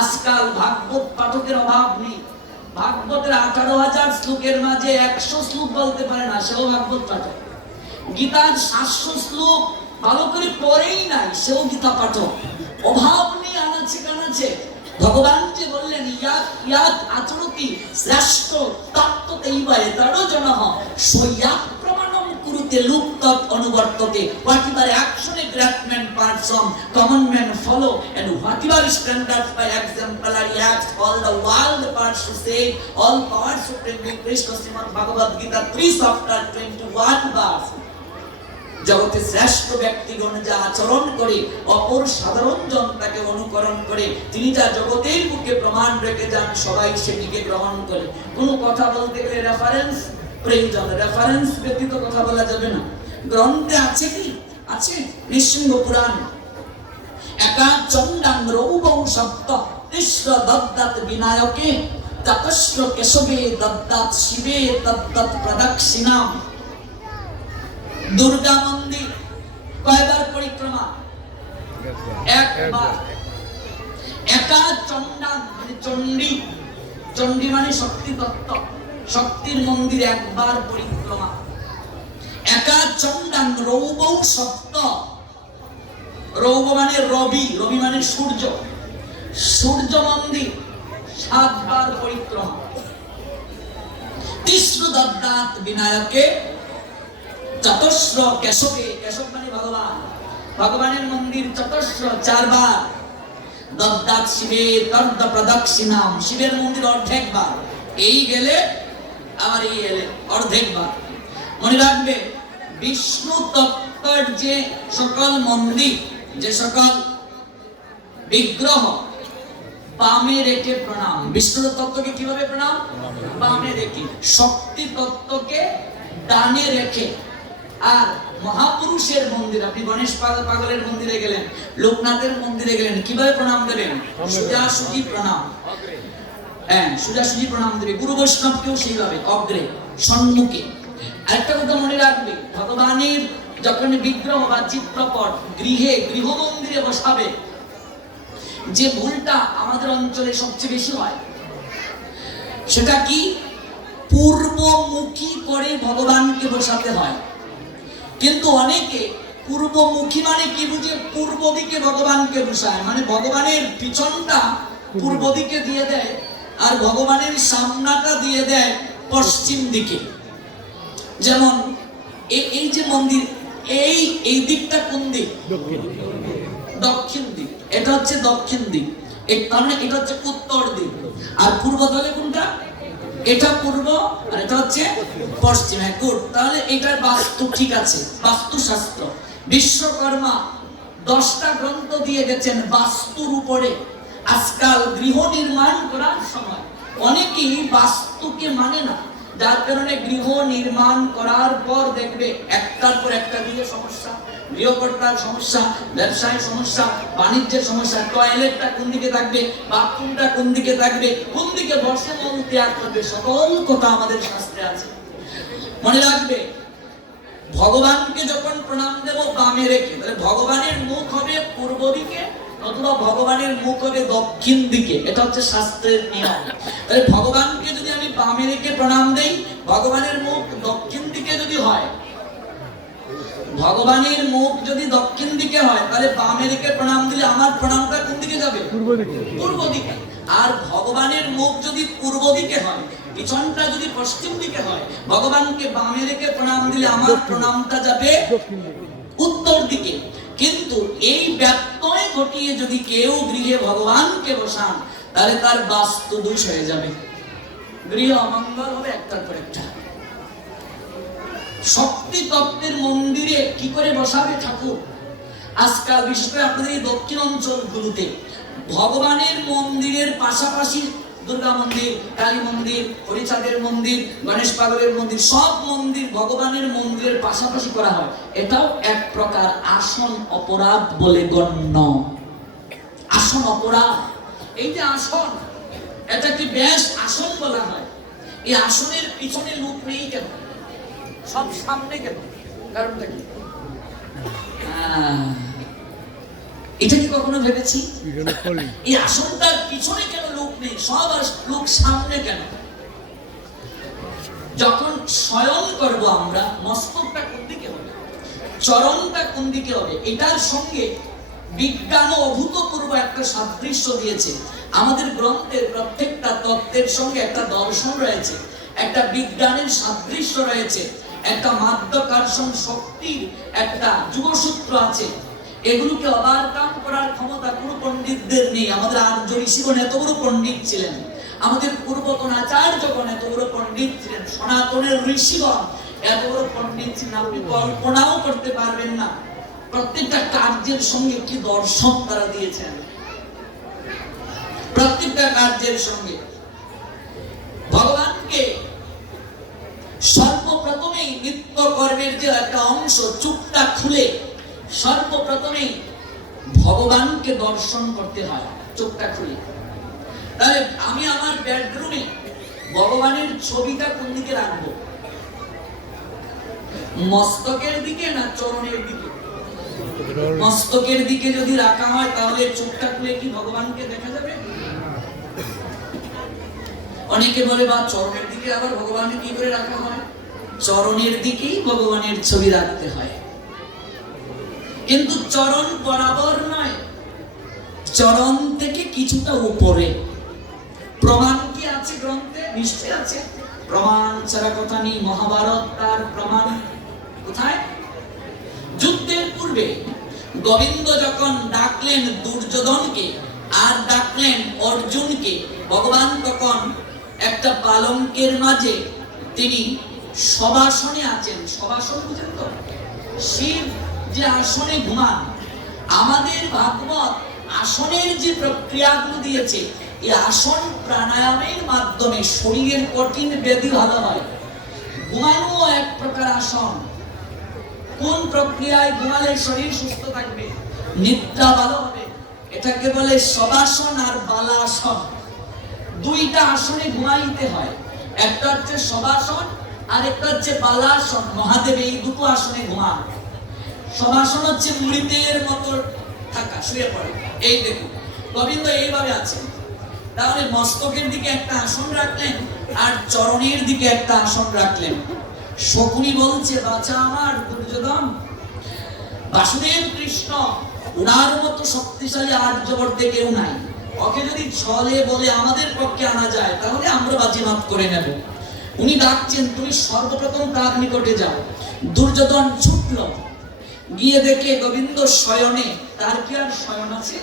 আজকাল ভাগবত পাঠকের অভাব নেই। ভাগবতের 18,000 শ্লোকের মাঝে 100 শ্লোক বলতে পারে না, সেও ভাগবত পাঠক। গীতার 700 শ্লোক ভালো করে পড়েই নাই, সেও গীতা পাঠক। অভাব নেই আনাচে কানাচে। ভগবান যে বললেন ইয়াত ইয়াত আচরতি শ্রেষ্ঠ তত্ত্বৈব এতরো জনঃ সয়াত প্রমাণম কুরুতে লুপ্তত অনুবর্ততে। Whatever action a great man perform, common men follow, and whatever standards by exemplary acts, all the world parts to say, all powers supreme in Krishna Srimad Bhagavad Gita 3 chapter 21 verse। জগতে শ্রেষ্ঠ ব্যক্তিগণ যা আচরণ করে, অপর সাধারণ জন তাকে অনুকরণ করে, তিনি যা জগতের বুকে প্রমাণ রেখে যান, সবাই সেটিকে গ্রহণ করে। কোনো কথা বলতে গেলে রেফারেন্স প্রয়োজন, রেফারেন্স ব্যতীত কথা বলা যাবে না। গ্রন্থে আছে কি? আছে নৃসিংহ পুরাণ। একা চণ্ডাং রৌবৌ শব্দ কৃষ্ণ দদ্দাত বিনায়কে ততস্র কেশবে দদ্দাত শিবে দদ্দাত প্রদক্ষিণাম। দুর্গা মন্দির কয়বার পরিক্রমা? একবার। একা চণ্ডাং মানে চণ্ডী, চণ্ডী মানে শক্তি তত্ত্ব, শক্তির মন্দির একবার পরিক্রমা। একা চণ্ডাং রৌবৌ সপ্ত, রৌব মানে রবি, রবি মানে সূর্য, সূর্য মন্দির 7 বার পরিক্রমা। তিস্র দদ্দাত বিনায়কে চতস্র কেশবে, কেশব মানে ভগবান, ভগবানের মন্দির চতস্র 4 বার। দদ্দাত শিবে তদ্দ প্রদক্ষিণাম, শিবের মন্দির অর্ধেক বার। এই গেলে আবার এই এলে অর্ধেক বার। মনে রাখবে বিষ্ণু তত্ত্বের যে সকল মন্দির, যে সকল বিগ্রহ বামে রেখে প্রণাম। বিষ্ণু তত্ত্বকে কিভাবে প্রণাম? বামে রেখে। শক্তি তত্ত্বকে ডানে রেখে। আর মহাপুরুষের মন্দির, আপনি গণেশ পাগলের মন্দিরে গেলেন, লোকনাথের মন্দিরে গেলেন, কিভাবে প্রণাম দেবেন? সোজাসুজি প্রণাম। হ্যাঁ, সোজাসুজি প্রণাম দেবে। গুরু বৈষ্ণবকেও সেইভাবে অগ্রে সম্মুখে। আরেকটা কথা মনে রাখবে, ভগবানের যখন বিগ্রহ বা চিত্রপট গৃহে, গৃহ মন্দিরে বসাবে, যে ভুলটা আমাদের অঞ্চলে সবচেয়ে বেশি হয় সেটা কি? পূর্বমুখী করে ভগবানকে বসাতে হয়। কিন্তু অনেকে পূর্বমুখী মানে কি বুঝে? পূর্ব দিকে ভগবানকে বসায়, মানে ভগবানের পিছনটা পূর্ব দিকে দিয়ে দেয় আর ভগবানের সামনাটা দিয়ে দেয় পশ্চিম দিকে। যেমন এই যে মন্দির, এই দিকটা কোন দিক? দক্ষিণ দিক। এটা হচ্ছে দক্ষিণ দিক, তার মানে এটা হচ্ছে উত্তর দিক। আর পূর্ব দলে কোনটা? এটা পূর্ব আর এটা হচ্ছে পশ্চিম। হ্যাঁ, গুড। তাহলে এটার বাস্তু ঠিক আছে, বাস্তুশাস্ত্র। বিশ্বকর্মা 10টা গ্রন্থ দিয়ে গেছেন বাস্তুর উপরে। আজকাল গৃহ নির্মাণ করার সময় অনেকেই বাস্তুকে মানে না, যার কারণে গৃহ নির্মাণ করার পর দেখবে একটার পর একটা গৃহে সমস্যা, গৃহকর্তার সমস্যা, ব্যবসায় সমস্যা, বাণিজ্যের সমস্যা। টয়লেটটা কোন দিকে থাকবে, বাথরুমটা কোন দিকে থাকবে, কোন দিকে বসে মল ত্যাগ করবে, সকল কথা আমাদের শাস্ত্রে আছে। মনে রাখবে, ভগবানকে যখন প্রণাম দেব বামে রেখে, তাহলে ভগবানের মুখ হবে পূর্ব দিকে অথবা ভগবানের মুখ হবে দক্ষিণ দিকে। এটা হচ্ছে শাস্ত্রের নিয়ম। তাহলে ভগবানকে যদি আমি বামে রেখে প্রণাম দেই, ভগবানের মুখ দক্ষিণ দিকে যদি হয়, ভগবানের মুখ যদি দক্ষিণ দিকে হয়, তাহলে বামে রেখে প্রণাম দিলে আমার প্রণামটা কোন দিকে যাবে? পূর্ব দিকে। আর ভগবানের মুখ যদি পূর্ব দিকে হয়, পিছনটা যদি পশ্চিম দিকে হয়, ভগবানকে বামে রেখে প্রণাম দিলে আমার প্রণামটা যাবে উত্তর দিকে। কিন্তু এই ব্যত্যয় ঘটিয়ে যদি কেউ গৃহে ভগবানকে বসান, তাহলে তার বাস্তু দোষ হয়ে যাবে, গৃহ অমঙ্গল হবে একটার পর একটা। শক্তি তত্ত্বের মন্দিরে কি করে বসাবে ঠাকুর? আজকাল বিশেষ করে আপনাদের এই দক্ষিণ অঞ্চলগুলোতে ভগবানের মন্দিরের পাশাপাশি দুর্গা মন্দির, কালী মন্দির, হরিচাঁদের মন্দির, গণেশ পাগলের মন্দির, সব মন্দির ভগবানের মন্দিরের পাশাপাশি করা হয়। এটাও এক প্রকার আসন অপরাধ বলে গণ্য। আসন অপরাধ। এই যে আসন, এটা কি বেশ আসন বলা হয়। এই আসনের পিছনে লোক নেই কেন, সব সামনে কেন? কারণটা কি? এটা কি কখনো ভেবেছি? এই আসনটার পিছনে কেন লোক নেই, সব লোক সামনে কেন? যখন শয়ন করব আমরা, মস্তকটা কোন দিকে হবে, চরণটা কোন দিকে হবে, এটার সঙ্গে বিজ্ঞান অভূতপূর্ব একটা সাদৃশ্য দিয়েছে। আমাদের গ্রন্থের প্রত্যেকটা তত্ত্বের সঙ্গে একটা দর্শন রয়েছে, একটা বিজ্ঞানের সাদৃশ্য রয়েছে, একটা মাধ্যাকর্ষণ শক্তির একটা যুগসূত্র আছে। এগুলোকে অবারকাম করার ক্ষমতা কোনো পণ্ডিতদের নেই। আমাদের আর্য ঋষিগণ এত বড় পণ্ডিত ছিলেন, আমাদের পূর্বতন আচার্যগণ এত বড় পণ্ডিত ছিলেন, সনাতনের ঋষিগণ এত বড় পণ্ডিত ছিলেন, আপনি কল্পনাও করতে পারবেন না প্রত্যেকটা কার্যের সঙ্গে কি দর্শন তারা দিয়েছেন। প্রত্যেকটা কার্যের সঙ্গে ভগবানকে সর্বপ্রথমেই নিত্য কর্মের যে একটা অংশ, চুপটা খুলে সর্বপ্রথমেই ভগবানকে দর্শন করতে হয় চোখটা খুলে। তাহলে আমি আমার বেডরুমে ভগবানের ছবিটা কোন দিকে রাখবো, মস্তকের দিকে না চরণের দিকে? মস্তকের দিকে যদি রাখা হয় তাহলে চোখটা খুলে কি ভগবানকে দেখা যাবে? অনেকে বলে বা চরণের দিকে আবার ভগবানকে কি করে রাখা হয়? চরণের দিকেই ভগবানের ছবি রাখতে হয়, কিন্তু চরণ বরাবর নয়, চরণ থেকে কিছুটা উপরে। প্রমাণ কি আছে গ্রন্থে? নিশ্চয় আছে। প্রমাণ ছাড়া কথা নেই। মহাভারত তার প্রমাণ। কোথায়? যুদ্ধের পূর্বে গোবিন্দ যখন ডাকলেন দুর্যোধনকে আর ডাকলেন অর্জুনকে, ভগবান তখন একটা পালঙ্কের মাঝে তিনি শবাসনে আছেন। শবাসন বুঝেন তো? শিব যে আসনে ঘুমান, আমাদের ভাগবত আসনের যে প্রক্রিয়াগুলো দিয়েছে, এই আসন প্রাণায়ামের মাধ্যমে শরীরের কঠিন ব্যাধি ভালো হয়। ঘুমানো এক প্রকার আসন। কোন প্রক্রিয়ায় ঘুমালে শরীর সুস্থ থাকবে, নিদ্রা ভালো হবে, এটাকে বলে শবাসন আর বালাসন। দুইটা আসনে ঘুমাইতে হয়, একটা হচ্ছে শবাসন আর একটা হচ্ছে বালাসন। মহাদেব এই দুটো আসনে ঘুমান। শবাসন হচ্ছে মৃতের মতো থাকা, শুয়ে পড়ে। এই দেখুন গোবিন্দ এইভাবে আছেন। তাহলে মস্তকের দিকে একটা আসন রাখলেন আর চরণের দিকে একটা আসন রাখলেন। শকুনি বলছে, বাঁচা আমার দুর্যোধন, বাসুদেব কৃষ্ণ উনার মতো শক্তিশালী আর জগতে কেউ নাই, ওকে যদি ছলে বলে আমাদের পক্ষে আনা যায় তাহলে আমরা বাজিমাত করে নেব। উনি ডাকছেন, তুমি সর্বপ্রথম তার নিকটে যাও। দুর্যোধন ছুটল, গিয়ে দেখে গোবিন্দ শয়নে। তার কি আর শয়ন আছে?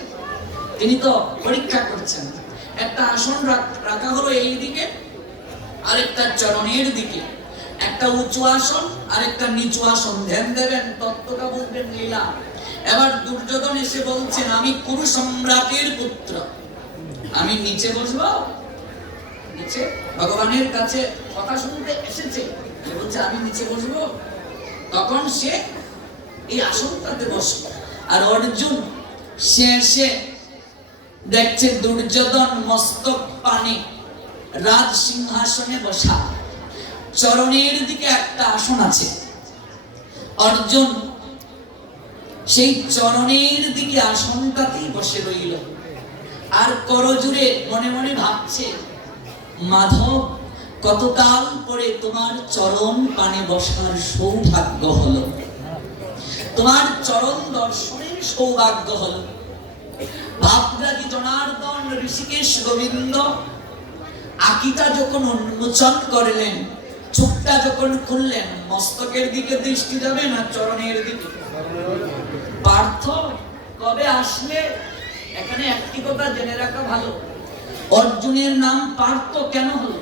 তিনি তো পরীক্ষা করছেন। একটা আসন রাখা হলো এই দিকে, আরেকটা চরণের দিকে, একটা উঁচু আসন আর একটা নিচু আসন। ধ্যান দেবেন, তত্ত্বটা বুঝবেন, লীলা। এবার দুর্যোধন এসে বলছেন, আমি কুরু সম্রাটের পুত্র, আমি নিচে বসবো। নিচে ভগবানের কাছে কথা শুনতে এসেছে, বলছে আমি নিচে বসবো। তখন সে এই আসনটাতে বসলো। আর অর্জুন সে এসে দেখছে দুর্যোধন মস্তক পানে রাজ সিংহাসনে বসা, চরণের দিকে একটা আসন আছে। অর্জুন সেই চরণের দিকে আসনটাতেই বসে রইল আর করজুড়ে মনে মনে ভাবছে, মাধব, কতকাল পরে তোমার চরণ পানে বসার সৌভাগ্য হলো, তোমার চরণ দর্শনের সৌভাগ্য হলো। ভাবরাজি জনার্দন ঋষিকেশ গোবিন্দ আকিটা যখন উন্মোচন করলেন, চোখটা যখন খুললেন, মস্তকের দিকে দৃষ্টি যাবে না চরণের দিকে? পার্থ কবে আসলে? এখানে একটি কথা জেনে রাখা ভালো, অর্জুনের নাম পার্থ কেন হলো?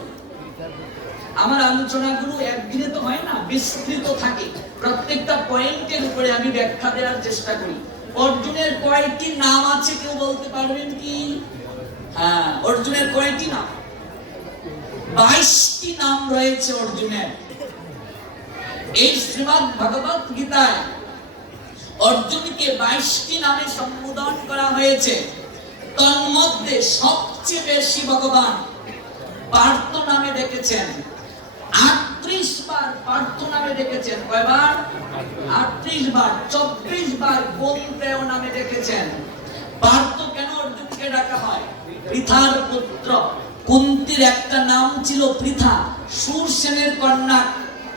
আমার আলোচনাগুলো একদিনে তো হয় না, বিস্তৃত থাকে। প্রত্যেকটা পয়েন্টের উপরে আমি ব্যাখ্যা দেওয়ার চেষ্টা করি। অর্জুনের কয়টি নাম আছে কেউ বলতে পারবেন কি? হ্যাঁ, অর্জুনের কয়টি নাম? 22টি নাম রয়েছে অর্জুনের। এই শ্রীমদ্ ভগবত গীতায় অর্জুনকে 22টি নামে সম্বোধন করা হয়েছে। তন্মধ্যে সবচেয়ে বেশি ভগবান পার্থ নামে ডেকেছেন। 38 বার পার্থ নামে ডেকেছেন। কয়বার? 38 বার। 24 বার কৌন্তেয় নামে ডেকেছেন। পার্থ কেন অর্জুনকে ডাকা হয়? পৃথার পুত্র। কুন্তির একটা নাম ছিল পৃথা। শূরসেনের কন্যা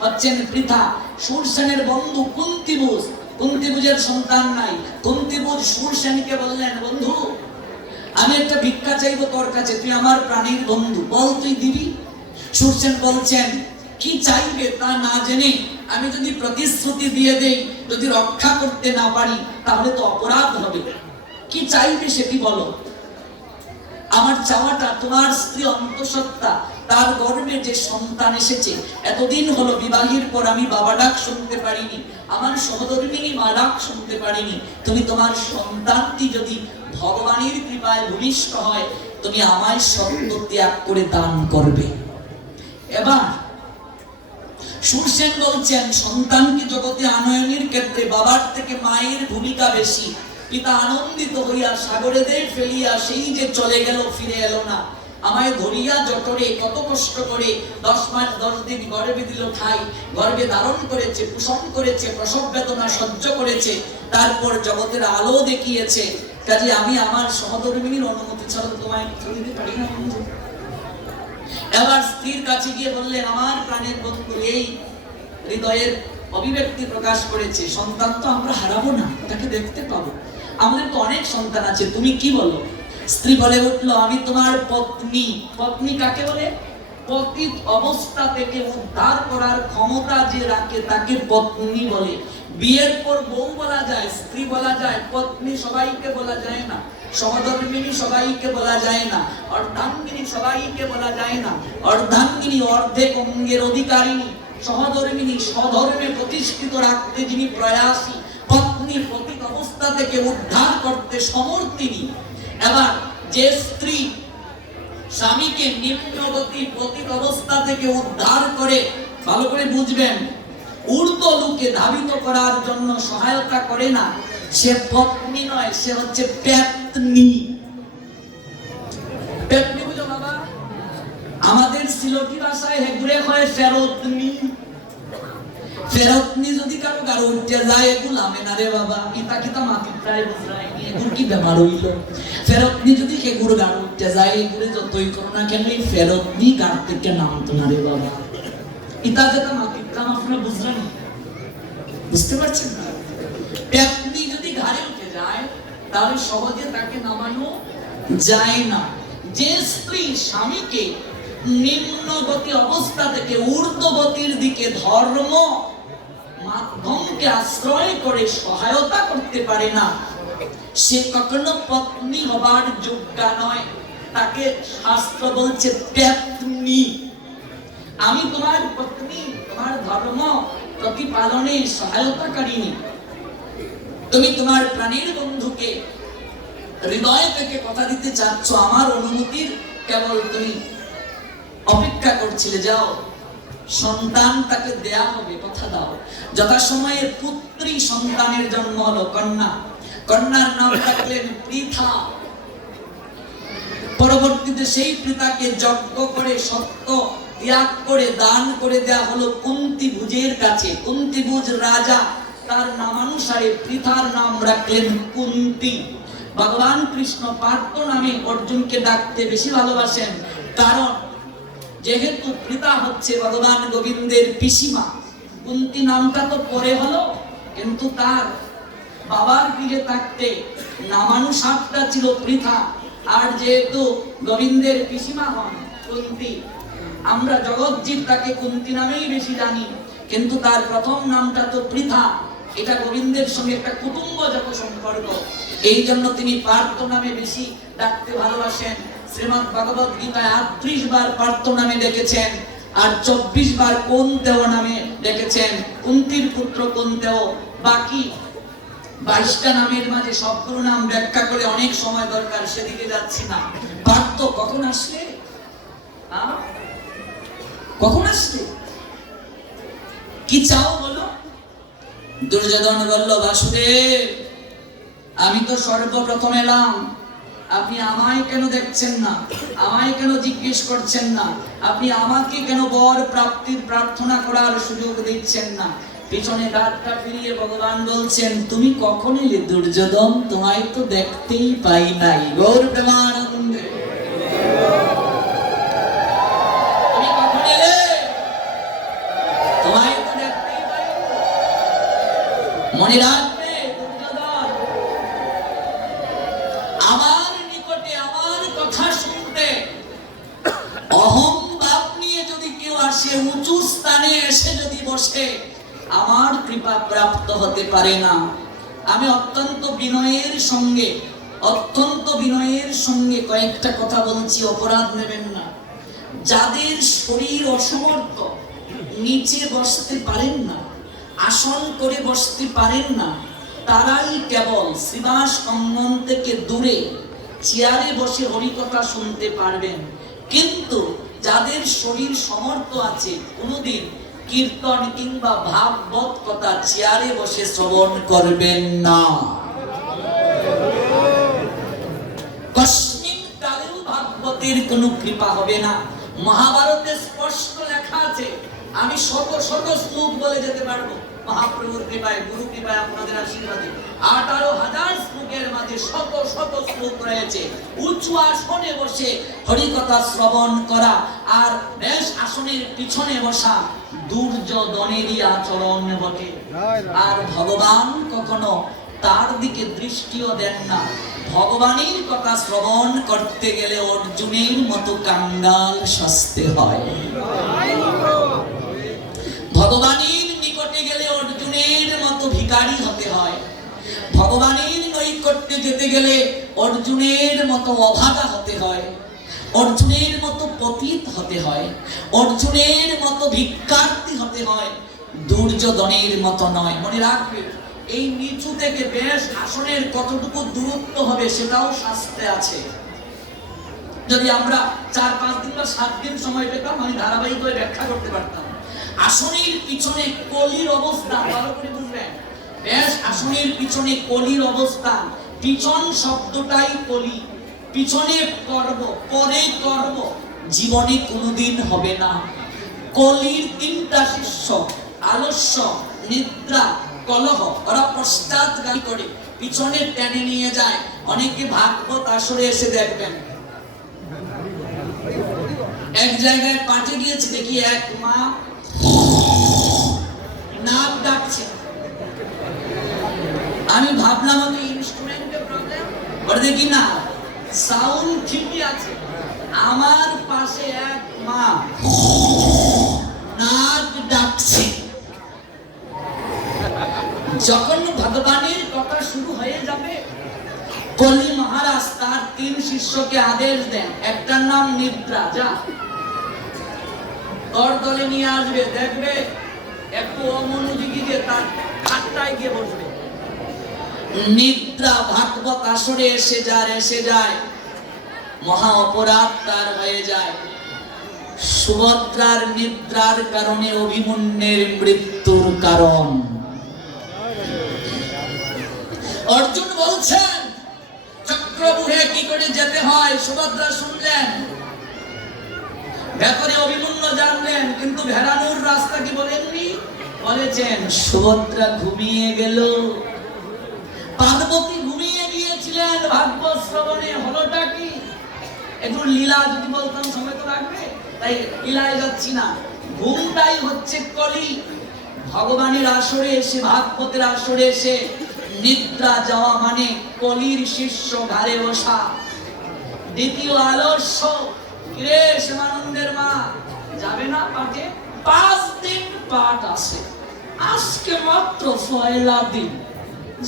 হচ্ছেন পৃথা। শূরসেনের বন্ধু কুন্তিভোজ। কুন্তিভোজের সন্তান নাই। কুন্তিভোজ শূরসেনকে বললেন, বন্ধু আমি একটা ভিক্ষা চাইবো তোর কাছে, তুই আমার প্রাণীর বন্ধু, বল তুই দিবি? শূরসেন বলছেন, কি চাইবে তা না জেনে আমি যদি প্রতিশ্রুতি দিয়ে দেই, যদি রক্ষা করতে না পারি তাহলে তো অপরাধ হবে। কি চাইবে সেটি বলো। আমার চাওয়াটা তোমার স্ত্রী অন্তঃসত্ত্বা, তার গর্ভে যে সন্তান এসেছে, এতদিন হলো বিবাহের পর আমি বাবা ডাক শুনতে পারিনি, আমার সহধর্মিনী মা ডাক শুনতে পারিনি। তুমি তোমার সন্তানটি যদি ভগবানের কৃপায় ভূমিষ্ঠ হয়, তুমি আমায় সত্য ত্যাগ করে দান করবে। এবার শূরসেন বলছেন, সন্তানকে জগতে আনয়নের ক্ষেত্রে বাবার থেকে মায়ের ভূমিকা বেশি। পিতা আনন্দিত হইয়া সাগরে দেয় ফেলিয়া সেই যে চলে গেল, ফিরে এলো না। আমায় ধরিয়া জঠরে কত কষ্ট করে 10 মাস 10 দিন গর্ভে দিল ঠাই, গর্ভে ধারণ করেছে, পোষণ করেছে, প্রসব বেদনা সহ্য করেছে, তারপর জগতের আলো দেখিয়েছে। কাজে আমি আমার সহধর্মিনীর অনুমতি ছাড়া তোমায় দিতে পারি না বন্ধু। এবার স্ত্রীর কাছে গিয়ে বললেন, আমার প্রাণের বন্ধু এই হৃদয়ের অভিব্যক্তি প্রকাশ করেছে, সন্তান তো আমরা হারাবো না, তাকে দেখতে পাবো, আমাদের তো অনেক সন্তান আছে, তুমি কি বলো? স্ত্রী বলে উঠলো, আমি তোমার পত্নী। পত্নী কাকে বলে? পতিত অবস্থা থেকে উদ্ধার করার ক্ষমতা যে রাখে তাকে পত্নী বলে। বিয়ের পর বউ বলা যায়, স্ত্রী বলা যায়, পত্নী সবাইকে বলা যায় না, সহধর্মিনী সবাইকে বলা যায় না, অর্ধাঙ্গিনী সবাইকে বলা যায় না। অর্ধাঙ্গিনী অর্ধেক অঙ্গের অধিকারিণী, সহধর্মিনী স্বধর্মে প্রতিষ্ঠিত রাখতে যিনি প্রয়াসী, পত্নী পতিত অবস্থা থেকে উদ্ধার করতে সমর্থিনী। এবার যে স্ত্রী স্বামীকে নিম্নগতি পতিত অবস্থা থেকে উদ্ধার করে, ভালো করে বুঝবেন, ঊর্ধ্ব লোকে ধাবিত করার জন্য সহায়তা করে না, সে পত্নী নয়, সে হচ্ছে পেতনি। পেতনি বুঝো বাবা? আমাদের সিলটি ভাষায় হেগুড়ে হয় ফেরতনি। ফেরতনি যদি কারো গাড়ো উঠে যায়, এগুলো আমে না রে বাবা, ইতা কিতা মাটি প্রায় বুঝরায়নি, এগুলো কি ব্যাপার হইল? ফেরতনি যদি হেগুড় গাড়ো উঠে যায়, এগুলো যতই করো না কেন, এই ফেরতনি গাড় থেকে নামতো না রে বাবা। ইতা যেটা মাটি প্রাম আপনারা বুঝলেন, বুঝতে পারছেন না? পেতনি যদি ঘাড়ে উঠে যায় তাহলে সহজে তাকে নামানো যায় না। যে স্ত্রী স্বামীকে নিম্নগতি অবস্থা থেকে ঊর্ধ্বগতির দিকে ধর্ম মাধ্যমকে আশ্রয় করে সহায়তা করতে পারে না, সে কখনো পত্নী হবার যোগ্য নয়, তাকে শাস্ত্র বলছে পেতনি। আমি তোমার পত্নী, তোমার ধর্ম প্রতিপালনে সহায়তাকারিণী। তুমি তোমার প্রাণীর বন্ধুকে হৃদয় থেকে কথা দিতে চাচ্ছ, আমার অনুমতির কেবল তুমি অপেক্ষা করছিলে, যাও সন্তান তাকে দেয়া হবে, কথা দাও। যথাসময়ে পুত্রী সন্তানের জন্ম হলো, কন্যা। কন্যার নাম রাখলেন পৃথা। পরবর্তীতে সেই পৃথাকে যজ্ঞ করে সত্য ত্যাগ করে দান করে দেয়া হলো কুন্তিভোজের কাছে। কুন্তিভোজ রাজা, তার নামানুসারে পৃথার নাম রাখলেন কুন্তি। ভগবান কৃষ্ণ পার্থ নামে অর্জুনকে ডাকতে বেশি ভালোবাসেন, কারণ যেহেতু পৃথা হচ্ছে ভগবান গোবিন্দের পিসিমা। কুন্তি নামটা তো পরে হলো, কিন্তু তার বাবার দিকে থাকতে নামানুসারটা ছিল পৃথা। আর যেহেতু গোবিন্দের পিসিমা হন কুন্তি, আমরা জগৎজিৎ তাকে কুন্তি নামেই বেশি জানি, কিন্তু তার প্রথম নামটা তো পৃথা। এটা গোবিন্দের সঙ্গে একটা কুটুম্বজাত সম্পর্ক, এই জন্য তিনি পার্থ নামে বেশি ডাকতে ভালোবাসেন। শ্রীমদ্ ভগবত গীতায় 38 বার পার্থ নামে ডেকেছেন, আর 24 বার কৌন্তেয় নামে ডেকেছেন। কুন্তির পুত্র কৌন্তেয়। বাকি 22টা নামের মাঝে সবগুলো নাম ব্যাখ্যা করে অনেক সময় দরকার, সেদিকে যাচ্ছি না। পার্থ কখন আসলে? কখন আসলে? কি চাও বলো? দুর্যোধন বলল, বাসুদেব আমি তো সর্বপ্রথম এলাম, আপনি আমায় কেন দেখছেন না, আমায় কেন জিজ্ঞেস করছেন না, আপনি আমাকে কেন বর প্রাপ্তির প্রার্থনা করার সুযোগ দিচ্ছেন না? পিছনে ঘাটটা ফিরিয়ে ভগবান বলছেন, তুমি কখন এলে দুর্যোধন? তোমায় তো দেখতেই পাই নাই। গৌর প্রেমানন্দে তুমি কখন এলে? তোমায় তো দেখতেই পাই। মনে রাখবে দুর্যোধন, আমার নিকটে আমার কথা শুনতে অহং ভাব নিয়ে যদি কেউ আসে, উঁচু স্থানে এসে যদি বসে, আমার কৃপা প্রাপ্ত হতে পারে না। আমি অত্যন্ত বিনয়ের সঙ্গে কয়েকটা কথা বলছি, অপরাধ নেবেন না। যাদের শরীর অসমর্থ, নিচে বসতে পারেন না, আসন করে বসতে পারেন না, তারাই কেবল শ্রীবাস অঙ্গন থেকে দূরে চেয়ারে বসে হরিকথা শুনতে পারবেন। কিন্তু যাদের শরীর সমর্থ আছে, কোনোদিন কীর্তন কিংবা ভাগবত কথা চেয়ারে বসে শ্রবণ করবেন না। কস্মিন কালেও ভাগবতের কোনো কৃপা হবে না। মহাভারতে স্পষ্ট লেখা আছে, আমি শত শত শ্লোক বলে যেতে পারবো মহাপ্রভুর কৃপায়, গুরু কৃপায়, আপনাদের আশীর্বাদে। 18,000 শ্লোকের মাঝে শত শত শ্লোক রয়েছে উঁচু আসনে বসে হরিকথা শ্রবণ করা আর বেশ আসনের পিছনে বসা দুর্যোধনেরই আচরণ বটে। আর ভগবান কখনো তার দিকে দৃষ্টিও দেন না। ভগবানের কথা শ্রবণ করতে গেলে অর্জুনের মতো কাঙ্গাল সাজতে হয়। ভগবানের নিকটে গেলে অর্জুনের মতো ভিখারি হতে হয়। ভগবানের নৈকট্যে যেতে গেলে অর্জুনের মতো অভাগা হতে হয়, অর্জুনের মতো পতিত হতে হয়, অর্জুনের মতো ভিক্ষার্থী হতে হয়, দুর্যোধনের মতো নয়। মনে রাখবে, এই নিচু থেকে বেশ আসনের কতটুকু দূরত্ব হবে সেটাও শাস্ত্রে আছে। যদি আমরা 4-5 দিন বা 7 দিন সময় পেতাম, আমি ধারাবাহিকভাবে ব্যাখ্যা করতে পারতাম। আসনের পিছনে কলির অবস্থান ভালো করে বুঝবেন। বেশ আসনের পিছনে কলির অবস্থান। পিছন শব্দটাই কলি। পিছনে করব, পরে করব, জীবনে কোনোদিন হবে না। কলির 3টা শিষ্য, আলস্য, নিদ্রা, কলহ। ওরা পশ্চাৎগামী করে পিছনে টেনে নিয়ে যায়। অনেকে ভাগবত আসরে এসে দেখবেন, এক জায়গায় পাঠে গিয়েছে, দেখি এক মা নাক ডাকছে। আমি ভাবলাম আমি ইনস্ট্রুমেন্টের প্রবলেম, বলে দেখি না সাউন্ড ঠিকই আছে। আমার পাশে এক মা নাক ডাকছে। যখন ভগবানের কথা শুরু হয়ে যাবে, কলি মহারাজ তার 3 শিষ্যকে আদেশ দেন, একটার নাম নিদ্রা, যা তোর দলে নিয়ে আসবে, দেখবে একটু অমনোযোগী দিয়ে তার খাটটায় গিয়ে বসবে। নিদ্রা ভাগবত আসরে এসে যায়, মহা অপরাধ তার হয়ে যায়। সুভদ্রার নিদ্রার কারণে অভিমন্যুর মৃত্যুর কারণ। অর্জুন বলছেন চক্রব্যূহে কি করে যেতে হয়, সুভদ্রা শুনলেন। ভেতরে অভিমন্যু জানলেন, কিন্তু ভেড়ানোর রাস্তা কি বলেননি, বলেছেন সুভদ্রা ঘুমিয়ে গেল। পার্বতী ঘুমিয়ে গিয়েছিলেন ভাগবত শ্রবণে, হলোটা কি? একটু লীলা যদি বলতাম সময় তো লাগবে, তাই লীলায় যাচ্ছি না। ঘুমটাই হচ্ছে কলি। ভগবানের আসরে এসে, ভাগবতের আসরে এসে নিদ্রা যাওয়া মানে কলির শিষ্য ঘাড়ে বসা। দ্বিতীয় আলস্য, রে শ্যামানন্দের মা যাবে না পাঠে? 5 দিন পাঠ আছে, আজকে মাত্র 1লা দিন,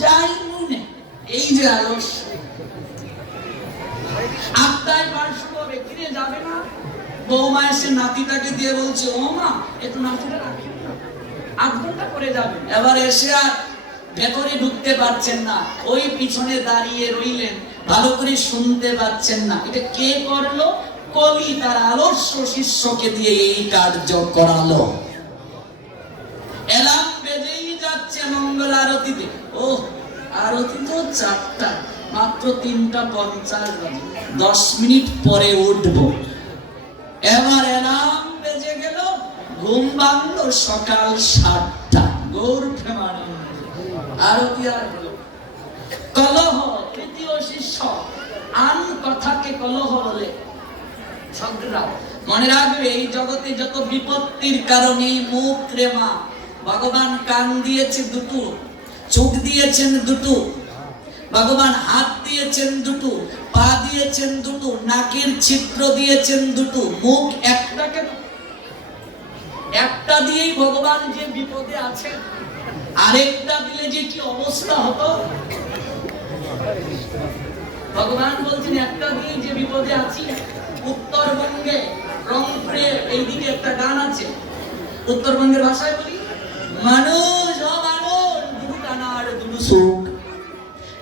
যাই মনে। এই যে আলস্য, 8টায় পাঠ শুরু হবে, কিরে যাবে না? বৌমা এসে নাতিটাকে দিয়ে বলছে, ও মা একটু নাতিটা রাখেন না, 8 ঘন্টা করে যাবে। এবার এসে আর ভেতরে ঢুকতে পারছেন না, ওই পিছনে দাঁড়িয়ে রইলেন, ভালো করে শুনতে পাচ্ছেন না। এটা কে করলো? কলি তার আলস্য শিষ্যকে দিয়ে এই কার্য করালো। এলাম বেজেই যাচ্ছে মঙ্গল আরতিতে। ও আরতি তো 4টা, মাত্র 3:50 বাজে, 10 মিনিট পরে উঠবো। এবার এলাম বেজে গেল, ঘুম ভাঙলো সকাল 7টা। গৌর প্রেমানন্দ আরতি আর হলো। কলহ, তৃতীয় শিষ্য, আন কথাকে কলহ বলে, ঝগড়া। মনে রাখবে, এই জগতে যত বিপত্তির কারণে মুখ রে মা, ভগবান কান দিয়েছে দুটো, চোখ দিয়েছেন দুটো, ভগবান হাত দিয়েছেন দুটো, পা দিয়েছেন দুটো, নাকের ছিদ্র দিয়েছেন দুটো, মুখ একটাকে, একটা দিয়েই ভগবান যে বিপদে আছেন, আরেকটা দিলে যে কি অবস্থা হতো। ভগবান বলছেন একটা দিয়েই যে বিপদে আছি। উত্তরবঙ্গে রংপুরে এইদিকে একটা গান আছে, উত্তরবঙ্গের ভাষায় বলি, মানুষ ও মানুষ, দুরু কানার দুরু সুখ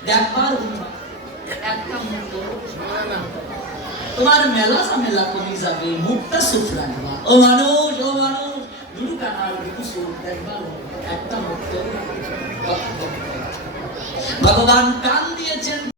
দেখবার একটা মুখ, তোমার মেলা ঝামেলা কমে যাবে, মুখটা সুখ রাখবা। ও মানুষ, ও মানুষ, দুরু কানার দুরু সুখ দেখবার একটা মুখ। ভগবান কান দিয়েছেন।